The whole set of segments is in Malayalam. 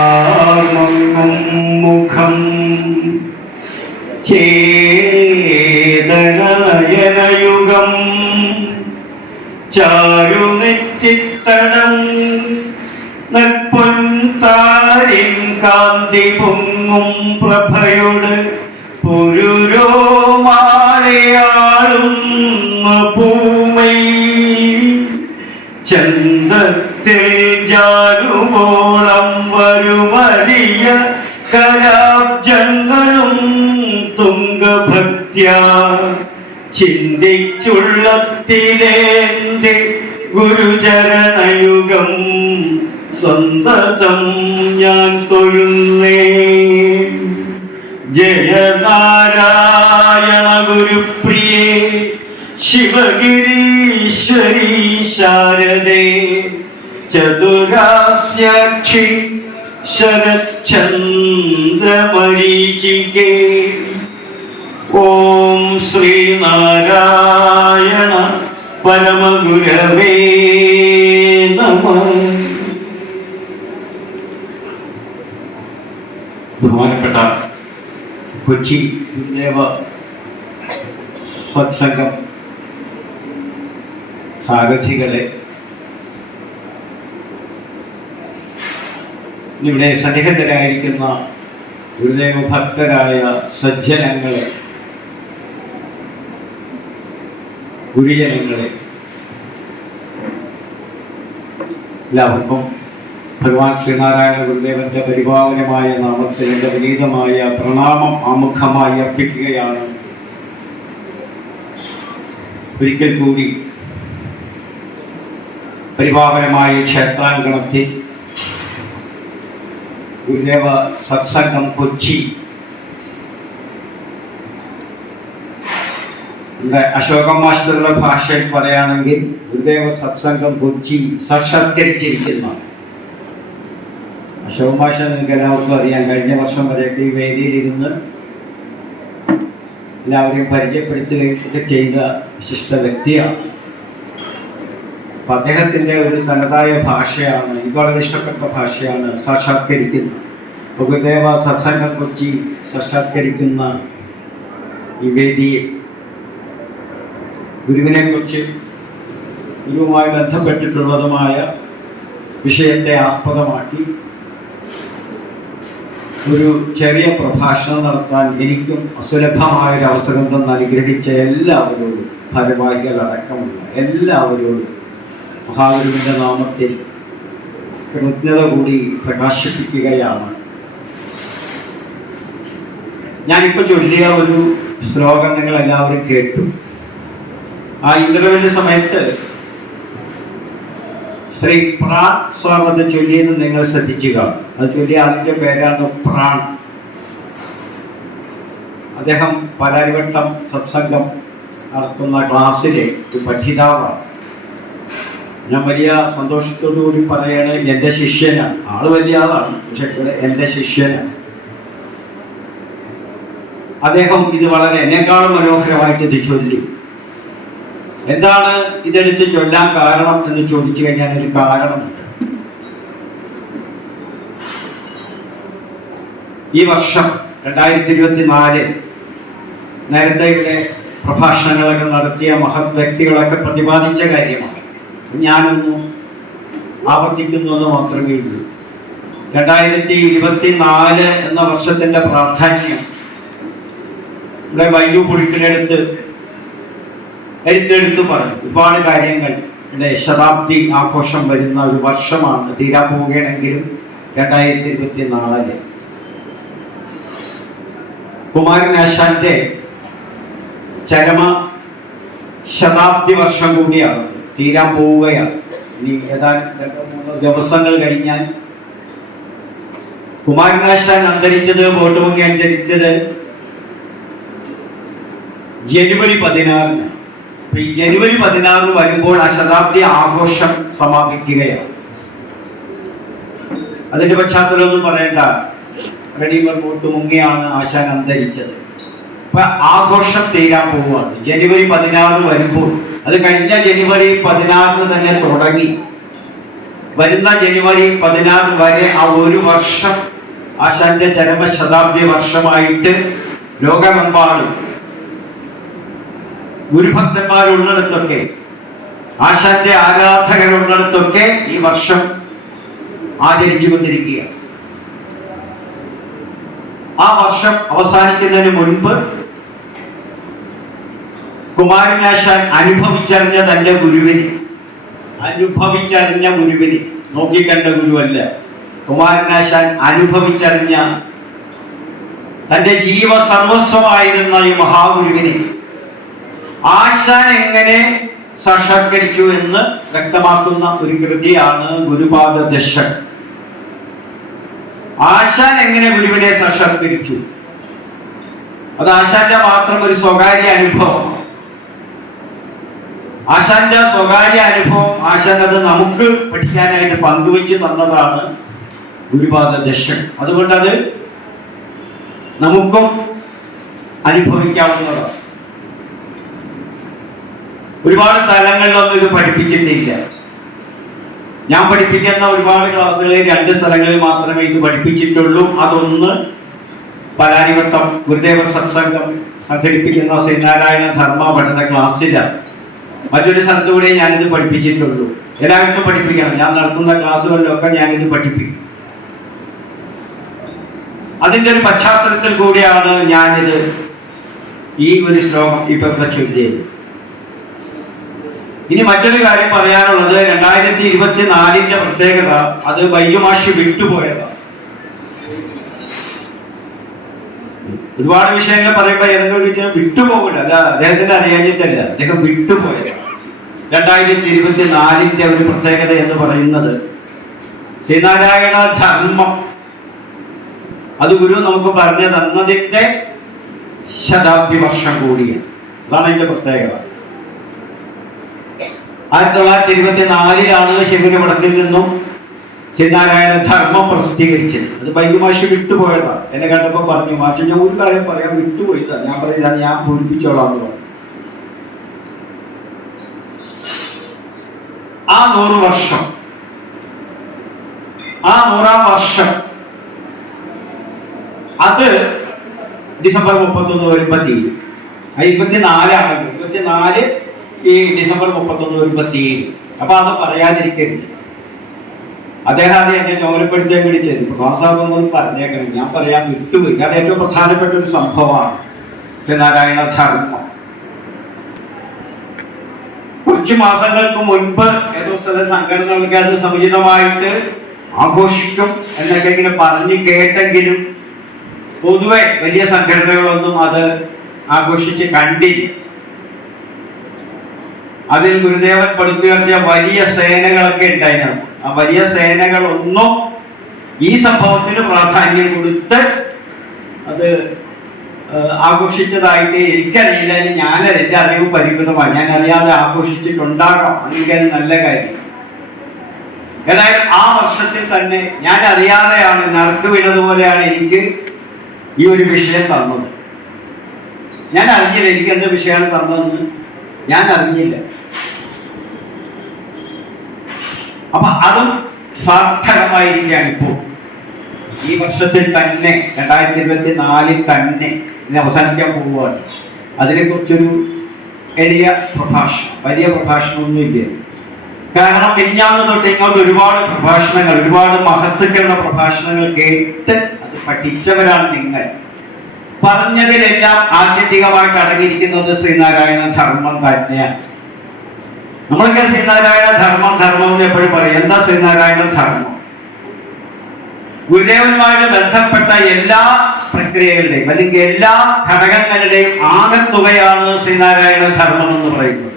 ചിന്താമംഗം മുഖം ചേതനയനയുഗം ചാരുനെറ്റിത്തടം നെൽപ്പൊൻതാരിൻ കാന്തി പൊങ്ങും പ്രഭയോട് പുരുരോമാലയാളുന്ന പൂമൈ ചന്തത്തിൽ ജാനുവോളം വരുമരിയ കലാബ്ജങ്ങളും തുംഗഭക്ത്യ ചിന്തിച്ചുള്ളത്തിലേന്റെ ഗുരുചരണയുഗം സന്തതം ഞാൻ തൊഴുന്നേ. ജയനാരായണ ഗുരുപ്രിയേ ശിവഗിരീശ്വരി ശാരദേ ചതുരാസ്യാക്ഷി ശരച്ചന്ദ്രമരീചികേ. ഓം ശ്രീനാരായണ പരമഗുരവേ നമഃ. ബഹുമാനപ്പെട്ട കൊച്ചി ഗുരുദേവ സത്സംഗം സാരഥികളെ, ഇവിടെ സന്നിഹിതരായിരിക്കുന്ന ഗുരുദേവ ഭക്തരായ സജ്ജനങ്ങളെ, ഗുരുജനങ്ങളെ, എല്ലാവർക്കും ഭഗവാൻ ശ്രീനാരായണ ഗുരുദേവന്റെ പരിപാവനമായ നാമത്തിൽ എൻ്റെ വിനീതമായ പ്രണാമം ആമുഖമായി അർപ്പിക്കുകയാണ്. ഒരിക്കൽ കൂടി പരിപാവനമായ ക്ഷേത്രാങ്കണത്തിൽ ഗുരുദേവ സത്സംഗം കൊച്ചി, ഇവിടെ അശോകം മാസ്റ്ററുടെ ഭാഷയിൽ പറയുകയാണെങ്കിൽ ഗുരുദേവ സത്സംഗം കൊച്ചി സാക്ഷാത്കരിച്ചിരിക്കുന്ന അശോക മാഷ നിങ്ങൾക്ക് എല്ലാവർക്കും അറിയാം. കഴിഞ്ഞ വർഷം വരെയൊക്കെ ഈ വേദിയിലിരുന്ന് എല്ലാവരെയും പരിചയപ്പെടുത്തുകയൊക്കെ ചെയ്ത വിശിഷ്ട വ്യക്തിയാണ്. അപ്പം അദ്ദേഹത്തിൻ്റെ ഒരു തനതായ ഭാഷയാണ്, എനിക്ക് വളരെ ഇഷ്ടപ്പെട്ട ഭാഷയാണ് സാക്ഷാത്കരിക്കുന്നത്. ഗുരുദേവ സത്സംഗം കൊച്ചി സാക്ഷാത്കരിക്കുന്ന ഈ വേദിയെ ഗുരുവിനെക്കുറിച്ച്, ഗുരുവുമായി ബന്ധപ്പെട്ടിട്ടുള്ളതുമായ വിഷയത്തെ ആസ്പദമാക്കി ഒരു ചെറിയ പ്രഭാഷണം നടത്താൻ എനിക്കും അസുലഭമായൊരു അവസരം തന്ന് അനുഗ്രഹിച്ച എല്ലാവരോടും, ഭാരവാഹികളടക്കമുള്ള എല്ലാവരോടും മഹാഗുരുവിൻ്റെ നാമത്തിൽ കൃതജ്ഞത കൂടി പ്രകാശിപ്പിക്കുകയാണ്. ഞാനിപ്പോൾ ചൊല്ലിയ ഒരു ശ്ലോകം നിങ്ങൾ എല്ലാവരും കേട്ടു. ആ ഇന്റർവെല്ലിന്റെ സമയത്ത് ശ്രീ പ്രാൺ സ്വാമി ചൊല്ലിയെന്ന് നിങ്ങൾ ശ്രദ്ധിക്കുക. അത് ചൊല്ലിയ അതിൻ്റെ പേരാണ് പ്രാൺ. അദ്ദേഹം പാലാരിവട്ടം സത്സംഗം നടത്തുന്ന ക്ലാസ്സിലെ ഒരു പഠിതാവാണ്. ഞാൻ വലിയ സന്തോഷത്തോടു കൂടി പറയണേ, എൻ്റെ ശിഷ്യനാണ്. ആള് വലിയ ആളാണ്, പക്ഷെ എൻ്റെ ശിഷ്യനാണ്. അദ്ദേഹം ഇത് വളരെ എന്നെക്കാളും മനോഹരമായിട്ട് ഇത് ചൊല്ലി. എന്താണ് ഇതെടുത്ത് ചൊല്ലാൻ കാരണം എന്ന് ചോദിച്ചു കഴിഞ്ഞാൽ ഒരു കാരണമുണ്ട്. ഈ വർഷം 2024 നേരത്തെ ഇവിടെ പ്രഭാഷണങ്ങളൊക്കെ നടത്തിയ മഹത് വ്യക്തികളൊക്കെ പ്രതിപാദിച്ച കാര്യമാണ്. ഞാനൊന്ന് ആവർത്തിക്കുന്നത് മാത്രമേ ഉള്ളൂ. 2024 എന്ന വർഷത്തിൻ്റെ പ്രാധാന്യം ഇവിടെ വൈദ്യു പുഴുക്കിനടുത്ത് എടുത്തെടുത്ത് പറഞ്ഞു. ഒരുപാട് കാര്യങ്ങൾ. ഇവിടെ ശതാബ്ദി ആഘോഷം വരുന്ന ഒരു വർഷമാണ്. തീരാ പോവുകയാണെങ്കിലും 2024 കുമാരനാശാന്റെ ചരമ ശതാബ്ദി വർഷം കൂടിയാണ്. തീരാൻ പോവുകയാണ്. ഇനി ഏതാനും 2-3 ദിവസങ്ങൾ കഴിഞ്ഞാൽ കുമാരനാശാൻ അന്തരിച്ചത്, ബോട്ടുമുങ്ങി അന്തരിച്ചത് ജനുവരി 16. ഈ ജനുവരി 16 വരുമ്പോൾ ആ ശതാബ്ദി ആഘോഷം സമാപിക്കുകയാണ്. അതിന്റെ പശ്ചാത്തലമൊന്നും പറയേണ്ട. റെഡിമർ ബോട്ട് മുങ്ങിയാണ് ആശാൻ അന്തരിച്ചത്. ഇപ്പൊ ആഘോഷം തീരാൻ പോവുകയാണ്. ജനുവരി 16 വരുമ്പോൾ, അത് കഴിഞ്ഞ ജനുവരി 16 തന്നെ തുടങ്ങി. വരുന്ന ജനുവരി 16 വരെ ആ ഒരു വർഷം ആശാന്റെ ചരമശതാബ്ദി വർഷമായിട്ട് ലോകമെമ്പാടും ഗുരുഭക്തന്മാരുള്ളിടത്തൊക്കെ, ആശാന്റെ ആരാധകരുള്ളിടത്തൊക്കെ ഈ വർഷം ആചരിച്ചു കൊണ്ടിരിക്കുക. ആ വർഷം അവസാനിക്കുന്നതിന് മുൻപ് കുമാരനാശാൻ അനുഭവിച്ചറിഞ്ഞ തന്റെ ഗുരുവിന്, നോക്കിക്കണ്ട ഗുരുവല്ല, കുമാരനാശാൻ അനുഭവിച്ചറിഞ്ഞ തന്റെ ജീവസർവസ്വമായിരുന്ന ഈ മഹാഗുരുവിനെ ആശാൻ എങ്ങനെ സാക്ഷാത്കരിച്ചു എന്ന് വ്യക്തമാക്കുന്ന ഒരു കൃതിയാണ് ഗുരുപാദ ദശകം. ആശാൻ എങ്ങനെ ഗുരുവിനെ സാക്ഷാത്കരിച്ചു, അത് ആശാന്റെ മാത്രം ഒരു സ്വകാര്യ അനുഭവം. ആശാന്റെ സ്വകാര്യ അനുഭവം ആശാൻ അത് നമുക്ക് പഠിക്കാനായിട്ട് പങ്കുവെച്ച് തന്നതാണ് ഗുരുപാദ ദശകം. അതുകൊണ്ട് അത് നമുക്കും അനുഭവിക്കാവുന്നതാണ്. ഒരുപാട് സ്ഥലങ്ങളിലൊന്നും ഇത് പഠിപ്പിച്ചിട്ടില്ല. ഞാൻ പഠിപ്പിക്കുന്ന ഒരുപാട് ക്ലാസ്സുകളിൽ 2 സ്ഥലങ്ങളിൽ മാത്രമേ ഇത് പഠിപ്പിച്ചിട്ടുള്ളൂ. അതൊന്ന് പലാരിവട്ടം ഗുരുദേവ സത്സംഗം സംഘടിപ്പിക്കുന്ന ശ്രീനാരായണ ധർമ്മ പഠന ക്ലാസ്സിലാണ്. മറ്റൊരു സ്ഥലത്തുകൂടെ ഞാനിത് പഠിപ്പിച്ചിട്ടുള്ളൂ. എല്ലാവർക്കും പഠിപ്പിക്കണം. ഞാൻ നടത്തുന്ന ക്ലാസ്സുകളിലൊക്കെ ഞാനിത് പഠിപ്പിക്കും. അതിൻ്റെ ഒരു പശ്ചാത്തലത്തിൽ കൂടിയാണ് ഞാനിത് ഈ ഒരു ശ്ലോകം ഇപ്പൊ ചൊല്ലിയത്. ഇനി മറ്റൊരു കാര്യം പറയാനുള്ളത്, 2024 പ്രത്യേകത, അത് ബൈജുമാഷി വിട്ടുപോയതാണ്. ഒരുപാട് വിഷയങ്ങൾ പറയുമ്പോൾ ഏതെങ്കിലും വിഷയം വിട്ടുപോകില്ല, അല്ല അദ്ദേഹത്തിന് അറിയാഞ്ഞിട്ടല്ല, അദ്ദേഹം വിട്ടുപോയത്. 2024 ഒരു പ്രത്യേകത എന്ന് പറയുന്നത് ശ്രീനാരായണ ധർമ്മം, അത് ഗുരു നമുക്ക് പറഞ്ഞു തന്നതിന്റെ ശതാബ്ദി വർഷം കൂടിയാണ്. അതാണ് അതിന്റെ പ്രത്യേകത. 1924 ശിവരമഠത്തിൽ നിന്നും ശ്രീനാരായണ ധർമ്മം പ്രസിദ്ധീകരിച്ചത്. അത് ബൈജുമാഷി വിട്ടുപോയതാണ്. എന്നെ കണ്ടപ്പോൾ പറഞ്ഞു, മാഷ് ഞാൻ ഒരു കാര്യം പറയാൻ വിട്ടുപോയതാണ്. ഞാൻ പറയില്ല, ഞാൻ പൂരിപ്പിച്ചോളാം എന്ന് പറഞ്ഞു. ആ 100 വർഷം, ആ 100ാം വർഷം, അത് ഡിസംബർ 31 വരുമ്പോൾ തീരും. 24 24 ഈ ഡിസംബർ 31 വരുമ്പോൾ തീരും. അപ്പൊ അത് പറയാതിരിക്കരുത്. അദ്ദേഹം അത് എന്നെ ചുമതലപ്പെടുത്താൻ വേണ്ടി ചെയ്തു. പ്രഭാസാബൊന്നും പറഞ്ഞേക്കണം, ഞാൻ പറയാൻ വിട്ടുപോയി. അത് ഏറ്റവും പ്രധാനപ്പെട്ട ഒരു സംഭവമാണ് ശ്രീനാരായണ ധർമ്മം. കുറച്ച് മാസങ്ങൾക്ക് മുൻപ് ഏതോ സ്ഥല സംഘടനകൾക്ക് അത് സമുചിതമായിട്ട് ആഘോഷിക്കും എന്നൊക്കെ ഇങ്ങനെ പറഞ്ഞു കേട്ടെങ്കിലും പൊതുവെ വലിയ സംഘടനകളൊന്നും അത് ആഘോഷിച്ച് കണ്ടില്ല. അതിൽ ഗുരുദേവൻ പടുത്തുയർത്തിയ വലിയ സേനകളൊക്കെ ഉണ്ടായിരുന്നു. ആ വലിയ സേനകളൊന്നും ഈ സംഭവത്തിന് പ്രാധാന്യം കൊടുത്ത് അത് ആഘോഷിച്ചതായിട്ട് എനിക്കറിയില്ല. എൻ്റെ അറിവ് പരിമിതമാണ്. ഞാൻ അറിയാതെ ആഘോഷിച്ചിട്ടുണ്ടാകാം, അങ്ങനെ നല്ല കാര്യം. ഏതായാലും ആ വർഷത്തിൽ തന്നെ ഞാൻ അറിയാതെയാണ്, നറുക്ക് വീണതുപോലെയാണ് എനിക്ക് ഈ ഒരു വിഷയം തന്നത്. ഞാൻ അറിഞ്ഞില്ല എനിക്ക് എന്ത് വിഷയമാണ് തന്നതെന്ന് ഞാൻ അറിഞ്ഞില്ല. അപ്പൊ അതും സാർത്ഥകമായിരിക്കുകയാണ്. ഇപ്പോൾ ഈ വർഷത്തിൽ തന്നെ 2024 തന്നെ ഇനി അവസാനിക്കാൻ പോവുകയാണ്. അതിനെക്കുറിച്ചൊരു വലിയ പ്രഭാഷണമൊന്നുമില്ല. കാരണം മിനിഞ്ഞാന്ന് തൊട്ട് ഇങ്ങോട്ട് ഒരുപാട് പ്രഭാഷണങ്ങൾ, ഒരുപാട് മഹത്വക്കളുടെ പ്രഭാഷണങ്ങൾ കേട്ട് അത് പഠിച്ചവരാണ് നിങ്ങൾ. പറഞ്ഞതിലെല്ലാം ആത്യന്തികമായിട്ട് അടങ്ങിയിരിക്കുന്നത് ശ്രീനാരായണ ധർമ്മം തന്നെയാണ്. നമ്മളൊക്കെ ശ്രീനാരായണ ധർമ്മം എന്ന് എപ്പോഴും പറയും. എന്താ ശ്രീനാരായണ ധർമ്മം? ഗുരുദേവനുമായിട്ട് ബന്ധപ്പെട്ട എല്ലാ പ്രക്രിയകളുടെയും അല്ലെങ്കിൽ എല്ലാ ഘടകങ്ങളുടെയും ആകത്തുകയാണ് ശ്രീനാരായണ ധർമ്മം എന്ന് പറയുന്നത്.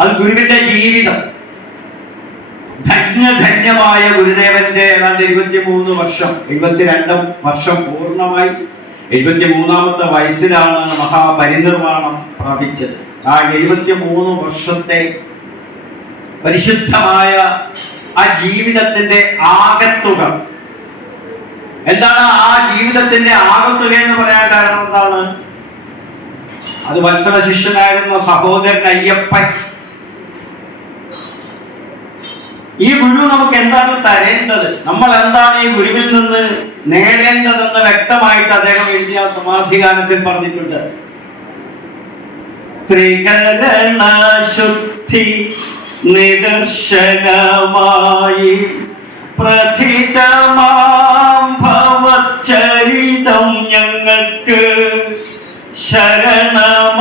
അത് ഗുരുവിന്റെ ജീവിതം. ധന്യമായ ഗുരുദേവന്റെ ഏതാണ്ട് 23 വർഷം, 72 വർഷം പൂർണ്ണമായി 73ാമത്തെ വയസ്സിലാണ് മഹാപരിനിർവാണം പ്രാപിച്ചത്. ആ 73 വർഷത്തെ പരിശുദ്ധമായ ആ ജീവിതത്തിന്റെ ആകത്തുക എന്താണ് ആ ജീവിതത്തിന്റെ ആകത്തുക എന്ന് പറയാൻ കാരണം എന്താണ്? അത് വത്സല ശിഷ്യനായിരുന്ന സഹോദരൻ അയ്യപ്പൻ. ഈ ഗുരു നമുക്ക് എന്താണ് തരേണ്ടത്, നമ്മൾ എന്താണ് ഈ ഗുരുവിൽ നിന്ന് നേടേണ്ടതെന്ന് വ്യക്തമായിട്ട് അദ്ദേഹം എഴുതിയ സമാധിഗാനത്തിൽ പറഞ്ഞിട്ടുണ്ട്. ത്രികരണ ശുദ്ധി നിദർശനമായി പ്രഥിതമാം ഭവചരിതം ഞങ്ങൾക്ക് ശരണമാകണേ,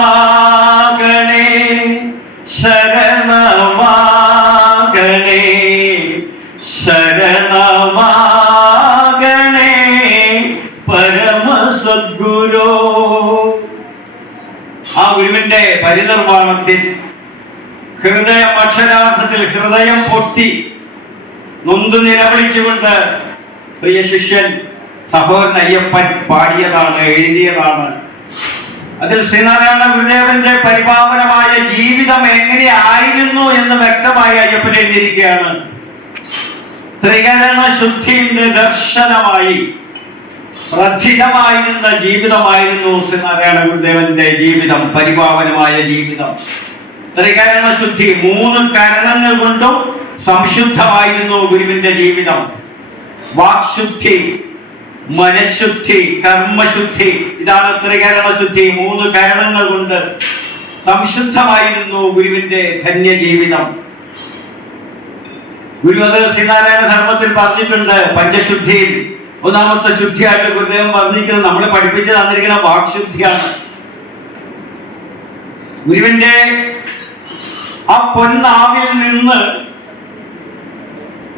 ശരണമാകണേ, ശരണമാകണേ പരമസദ്ഗുരോ. ആ ഗുരുവിന്റെ പരിനിർവാണത്തിൽ ഹൃദയം, അക്ഷരാർത്ഥത്തിൽ ഹൃദയം പൊട്ടി നൊന്തു നിലവിളിച്ചുകൊണ്ട് പ്രിയ ശിഷ്യൻ സഹോദരൻ അയ്യപ്പൻ പാടിയതാണ്, എഴുതിയതാണ്. അതിൽ ശ്രീനാരായണ ഗുരുദേവന്റെ പരിപാവനമായ ജീവിതം എങ്ങനെ ആയിരുന്നു എന്ന് വ്യക്തമായി അയ്യപ്പൻ എഴുതിയിരിക്കുകയാണ്. ത്രികരണ ശുദ്ധി നിദർശനമായി പ്രഥിതമായിരുന്ന ജീവിതമായിരുന്നു ശ്രീനാരായണ ഗുരുദേവന്റെ ജീവിതം, പരിപാവനമായ ജീവിതം. ത്രികരണ ശുദ്ധി, 3 കരണങ്ങൾ കൊണ്ടും സംശുദ്ധമായിരുന്നു ഗുരുവിന്റെ ജീവിതം. വാക്ശുദ്ധി, മനഃശുദ്ധി, കർമ്മശുദ്ധി, ഇതാണ് ത്രികരണ ശുദ്ധി. 3 കരണങ്ങൾ കൊണ്ട് സംശുദ്ധമായിരുന്നു ഗുരുവിന്റെ ധന്യജീവിതം. ഗുരു അത് ശ്രീനാരായണ ധർമ്മത്തിൽ പറഞ്ഞിട്ടുണ്ട്. പഞ്ചശുദ്ധിയിൽ ഒന്നാമത്തെ ശുദ്ധിയായിട്ട് ഗുരുദേവൻ പറഞ്ഞിരിക്കുന്നത്, നമ്മളെ പഠിപ്പിച്ച് തന്നിരിക്കുന്ന വാക്ശുദ്ധിയാണ്. ഗുരുവിന്റെ ആ പൊന്നാവിൽ നിന്ന്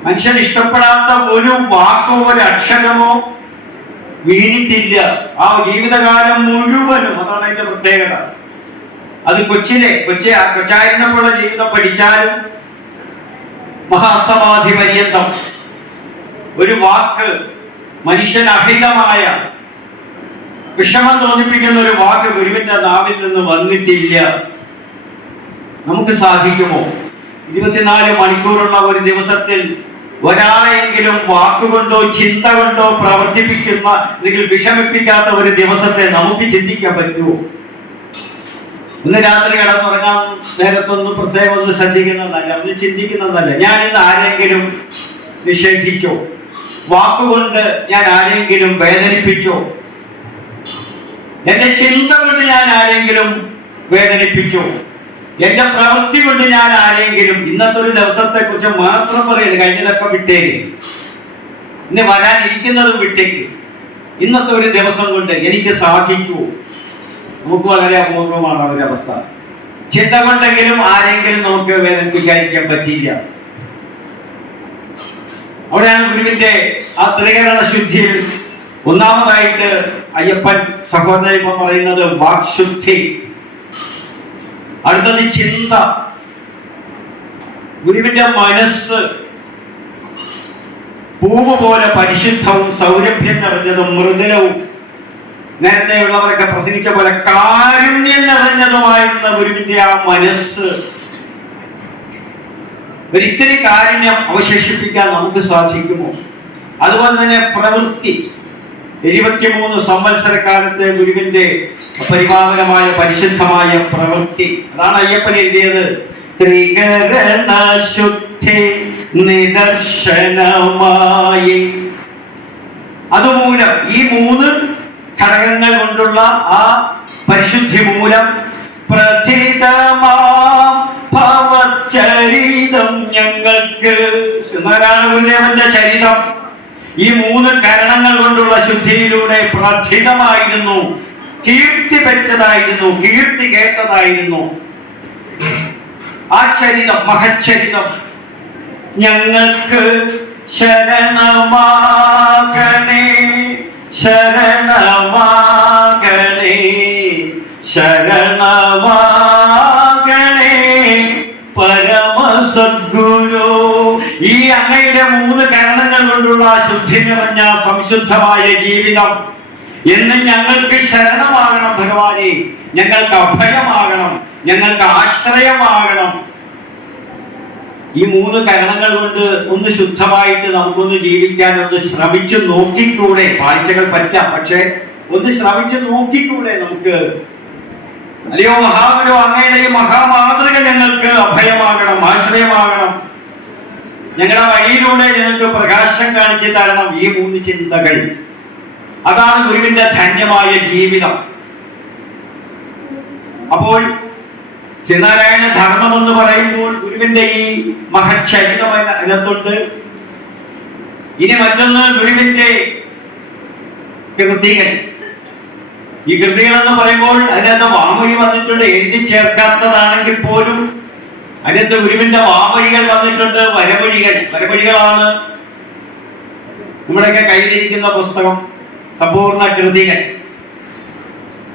മനുഷ്യൻ ഇഷ്ടപ്പെടാത്ത ഒരു വാക്കോ ഒരു അക്ഷരമോ വീണിട്ടില്ല ആ ജീവിതകാലം മുഴുവനും. അതാണ് അതിന്റെ പ്രത്യേകത. അത് കൊച്ചായിരുന്നപ്പോഴുള്ള ജീവിതം പഠിച്ചാലും മഹാസമാധി പര്യന്തം ഒരു വാക്ക്, മനുഷ്യൻ അഹിതമായ വിഷമം തോന്നിപ്പിക്കുന്ന ഒരു വാക്ക് ഗുരുവിന്റെ നാവിൽ നിന്ന് വന്നിട്ടില്ല. നമുക്ക് സാധിക്കുമോ? 24 മണിക്കൂറുള്ള ഒരു ദിവസത്തിൽ ഒരാളെങ്കിലും വാക്കുകൊണ്ടോ ചിന്ത കൊണ്ടോ പ്രവർത്തിപ്പിക്കുന്ന അല്ലെങ്കിൽ വിഷമിപ്പിക്കാത്ത ഒരു ദിവസത്തെ നമുക്ക് ചിന്തിക്കാൻ പറ്റുമോ? ഇന്ന് രാത്രി കിടന്നുറങ്ങാൻ നേരത്തൊന്നും പ്രത്യേകം ഒന്ന് ശ്രദ്ധിക്കുന്നതല്ല, ഒന്ന് ചിന്തിക്കുന്നതല്ല. ഞാൻ ഇന്ന് ആരെങ്കിലും നിഷേധിച്ചോ? വാക്കുകൊണ്ട് ഞാൻ ആരെങ്കിലും വേദനിപ്പിച്ചോ? എന്റെ ചിന്ത കൊണ്ട് ഞാൻ ആരെങ്കിലും വേദനിപ്പിച്ചോ? എന്റെ പ്രവൃത്തി കൊണ്ട് ഞാൻ ആരെങ്കിലും, ഇന്നത്തെ ഒരു ദിവസത്തെ കുറിച്ച് മാത്രം പറയുന്നത്, കഴിഞ്ഞതൊക്കെ വിട്ടേക്ക്, ഇന്ന് വരാനിരിക്കുന്നതും വിട്ടേക്ക്. ഇന്നത്തെ ഒരു ദിവസം കൊണ്ട് എനിക്ക് സാധിക്കുമോ? നമുക്ക് വളരെ അപൂർവമാണ് ഒരവസ്ഥ. ചിന്ത കൊണ്ടെങ്കിലും ആരെങ്കിലും നമുക്ക് വേദനിപ്പിക്കാതിരിക്കാൻ പറ്റിയില്ല. അവിടെയാണ് ഗുരുവിന്റെ ആ ത്രികരണ ശുദ്ധിയിൽ ഒന്നാമതായിട്ട് അയ്യപ്പൻ സഹോദരൻ ഇപ്പൊ പറയുന്നത് വാക്ശുദ്ധി. അടുത്തത് ചിന്ത. ഗുരുവിന്റെ മനസ്സ് പൂവ് പോലെ പരിശുദ്ധവും സൗരഭ്യം നിറഞ്ഞതും മൃദുലവും, നേരത്തെ ഉള്ളവരൊക്കെ പ്രസംഗിച്ച പോലെ കാരുണ്യം നിറഞ്ഞതുമായിരുന്ന ഗുരുവിന്റെ ആ മനസ്സ്. ഒരിത്തിരി കാരുണ്യം അവശേഷിപ്പിക്കാൻ നമുക്ക് സാധിക്കുമോ? അതുപോലെ തന്നെ പ്രവൃത്തി. 23 സംവത്സരക്കാലത്തെ ഗുരുവിന്റെ പരിപാവനമായ പരിശുദ്ധമായ പ്രവൃത്തി, അതാണ് അയ്യപ്പൻ എഴുതിയത്. ത്രികരണ ശുദ്ധി നിദർശനമായി. അതുമൂലം ഈ 3 ഘടകങ്ങൾ കൊണ്ടുള്ള ആ പരിശുദ്ധി മൂലം പ്രഥിതമാം ഭവചരിതം ഞങ്ങൾക്ക്, ശ്രീനാരായണ ഗുരുദേവന്റെ ചരിതം ഈ 3 കരണങ്ങൾ കൊണ്ടുള്ള ശുദ്ധിയിലൂടെ പ്രഥിതമായിരുന്നു, കീർത്തി പെറ്റതായിരുന്നു, കീർത്തി കേട്ടതായിരുന്നു. ആ ചരിതം, മഹച്ചരിതം ഞങ്ങൾക്ക് ശരണമാകണേ, ശരണമാകണേ, ശരണമാകണേ പരമസദ്ഗുരു. ഈ അങ്ങയുടെ 3 കരണങ്ങൾ കൊണ്ടുള്ള ശുദ്ധി നിറഞ്ഞ സംശുദ്ധമായ ജീവിതം എന്ന് ഞങ്ങൾക്ക് ശരണമാകണം ഭഗവാനെ, ഞങ്ങൾക്ക് അഭയമാകണം, ഞങ്ങൾക്ക് ആശ്രയമാകണം. ഈ 3 കരണങ്ങൾ കൊണ്ട് ഒന്ന് ശുദ്ധമായിട്ട് നമുക്കൊന്ന് ജീവിക്കാൻ ഒന്ന് ശ്രമിച്ചു നോക്കിക്കൂടെ? കാഴ്ചകൾ പറ്റാം, പക്ഷെ ഒന്ന് ശ്രമിച്ചു നോക്കിക്കൂടെ നമുക്ക്? അല്ലയോ മഹാഗുരു, അങ്ങയുടെ ഈ മഹാമാതൃക ഞങ്ങൾക്ക് അഭയമാകണം, ആശ്രയമാകണം. ഞങ്ങളുടെ വഴിയിലൂടെ ഞങ്ങൾക്ക് പ്രകാശം കാണിച്ചു തരണം. ഈ 3 ചിന്തകൾ, അതാണ് ഗുരുവിന്റെ ധന്യമായ ജീവിതം. അപ്പോൾ ശ്രീനാരായണ ധർമ്മം എന്ന് പറയുമ്പോൾ ഗുരുവിന്റെ ഈ മഹച്ചരിതം അതിനകത്തുണ്ട്. ഇനി മറ്റൊന്ന് ഗുരുവിന്റെ കൃതികൾ. ഈ കൃതികൾ എന്ന് പറയുമ്പോൾ അതിനകത്ത് വാമൊഴി വന്നിട്ടുണ്ട്, എഴുതി ചേർക്കാത്തതാണെങ്കിൽ പോലും അതിനകത്ത് ഗുരുവിന്റെ വാമൊഴികൾ വന്നിട്ടുണ്ട്. വരമൊഴികളാണ് നമ്മുടെയൊക്കെ കയ്യിലിരിക്കുന്ന പുസ്തകം, സമ്പൂർണ്ണ കൃതികൾ.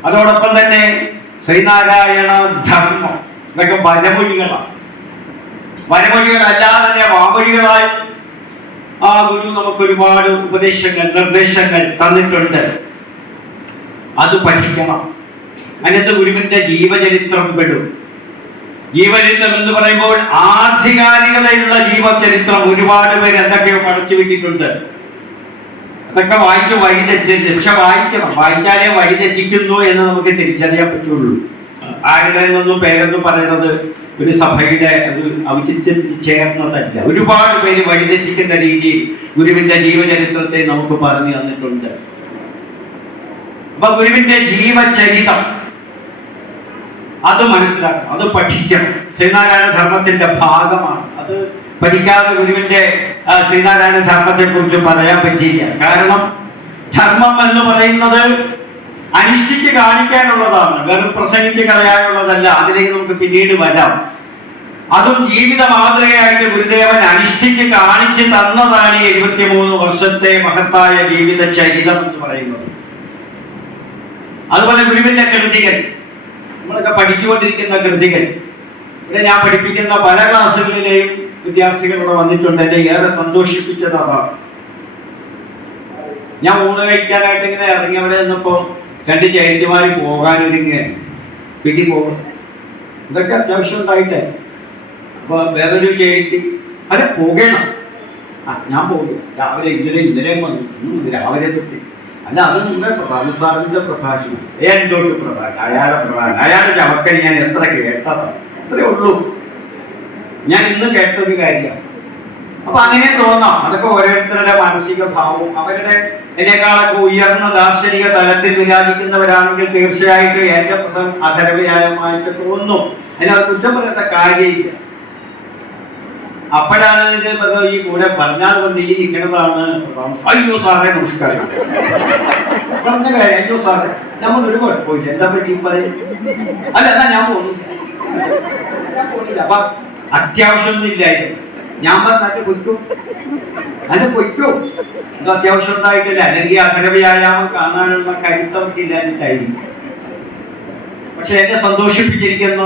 അതോടൊപ്പം തന്നെ ശ്രീനാരായണ ധർമ്മം, ഇതൊക്കെ വരമൊഴികളാണ്. വരമൊഴികളല്ലാതെ തന്നെ വാമൊഴികളായി ആ ഗുരു നമുക്ക് ഒരുപാട് ഉപദേശങ്ങൾ, നിർദ്ദേശങ്ങൾ തന്നിട്ടുണ്ട്. അത് പഠിക്കണം. അതിനകത്ത് ഗുരുവിന്റെ ജീവചരിത്രം പെടും. ജീവചരിത്രം എന്ന് പറയുമ്പോൾ ആധികാരികതയുള്ള ജീവചരിത്രം ഒരുപാട് പേര് എന്തൊക്കെയോ പഠിച്ചു വെച്ചിട്ടുണ്ട്. അതൊക്കെ വായിച്ച് വഴിതെറ്റരുത്. പക്ഷെ വായിക്കണം, വായിച്ചാലേ വഴിതെറ്റിക്കുന്നു എന്ന് നമുക്ക് തിരിച്ചറിയാൻ പറ്റുള്ളൂ. ആരുടെ നിന്നൊന്നും പേരൊന്നും പറയുന്നത് ഒരു സഭയുടെ അത് ഔചിത്യം ചേർന്നതല്ല. ഒരുപാട് പേര് വഴിതെറ്റിക്കുന്ന രീതിയിൽ ഗുരുവിന്റെ ജീവചരിത്രത്തെ നമുക്ക് പറഞ്ഞു തന്നിട്ടുണ്ട്. അപ്പൊ ഗുരുവിന്റെ ജീവചരിതം അത് മനസ്സിലാക്കണം, അത് പഠിക്കണം. ശ്രീനാരായണ ധർമ്മത്തിന്റെ ഭാഗമാണ്. അത് പഠിക്കാതെ ഗുരുവിന്റെ ശ്രീനാരായണ ധർമ്മത്തെ കുറിച്ച് പറയാൻ പറ്റില്ല. കാരണം ധർമ്മം എന്ന് പറയുന്നത് അനുഷ്ഠിച്ച് കാണിക്കാനുള്ളതാണ്, വെറും പ്രസംഗിച്ച് കളയാനുള്ളതല്ല. അതിലേക്ക് നമുക്ക് പിന്നീട് വരാം. അതും ജീവിത മാതൃകയായിട്ട് ഗുരുദേവൻ അനുഷ്ഠിച്ച് കാണിച്ച് തന്നതാണ് 73 വർഷത്തെ മഹത്തായ ജീവിത ചരിതം എന്ന് പറയുന്നത്. അതുപോലെ ഗുരുവിന്റെ കൃതികൾ, നമ്മളൊക്കെ പഠിച്ചുകൊണ്ടിരിക്കുന്ന കൃതികൾ. ഇവിടെ ഞാൻ പഠിപ്പിക്കുന്ന പല ക്ലാസ്സുകളിലെയും വിദ്യാർത്ഥികളിവിടെ വന്നിട്ടുണ്ട്. എന്നെ ഏറെ സന്തോഷിപ്പിച്ചത് അതാണ്. ഞാൻ ഊണ് കഴിക്കാനായിട്ട് ഇങ്ങനെ ഇറങ്ങി അവിടെ നിന്നപ്പോ 2 ചേച്ചിമാര് പോകാനൊരുങ്ങുകയാണ്. വീട്ടിൽ പോകും, ഇതൊക്കെ അത്യാവശ്യം ഉണ്ടായിട്ടേ. അപ്പൊ വേറൊരു ചേച്ചി അതെ പോകണം, ഞാൻ പോകും രാവിലെ ഇന്നലെയും വന്നു, രാവിലെ തൊട്ട്. അല്ല, അത് നിങ്ങളുടെ പ്രഭാഷണ സാറിന്റെ പ്രഭാഷണം, എന്തൊട്ട് പ്രഭാഷണം, അയാളുടെ ചവക്കൽ ഞാൻ എത്ര കേട്ടതാണ്, അത്രേ ഉള്ളൂ. ഞാൻ ഇന്ന് കേട്ടൊരു കാര്യമാണ്. അപ്പൊ അങ്ങനെ തോന്നാം. അതൊക്കെ ഓരോരുത്തരുടെ മാനസിക ഭാവവും അവരുടെ എന്നെക്കാളൊക്കെ ഉയർന്ന ദാർശനിക തലത്തിൽ വിരാജിക്കുന്നവരാണെങ്കിൽ തീർച്ചയായിട്ടും എന്റെ പ്രസംഗം അധരവ്യായമായിട്ട് തോന്നും. അതിനകത്ത് കുറ്റം പറയേണ്ട കാര്യമില്ല. അപ്പോഴാണ് ഈ കൂടെ പറഞ്ഞാൽ വന്ന് ഈ നിൽക്കുന്നതാണ്. അയ്യോ സാറേ നമസ്കാരം, പറഞ്ഞ കാര്യം. അയ്യോ സാറേ നമ്മൾ ഒരു കുഴപ്പമില്ല, എന്താ പറ്റി പറയും. അല്ല എന്നാ ഞാൻ പോകുന്നില്ല. അപ്പൊ അത്യാവശ്യമൊന്നും ഇല്ലായിരുന്നു. ഞാൻ പറഞ്ഞ പൊയ്ക്കോ, അത് പൊയ്ക്കോ, ഇത് അത്യാവശ്യം ഉണ്ടായിട്ടില്ല. അല്ലെങ്കിൽ അധരവ്യായാമം കാണാനുള്ള കരുത്തമില്ലാഞ്ഞിട്ടായിരിക്കും. പക്ഷെ എന്നെ സന്തോഷിപ്പിച്ചിരിക്കുന്ന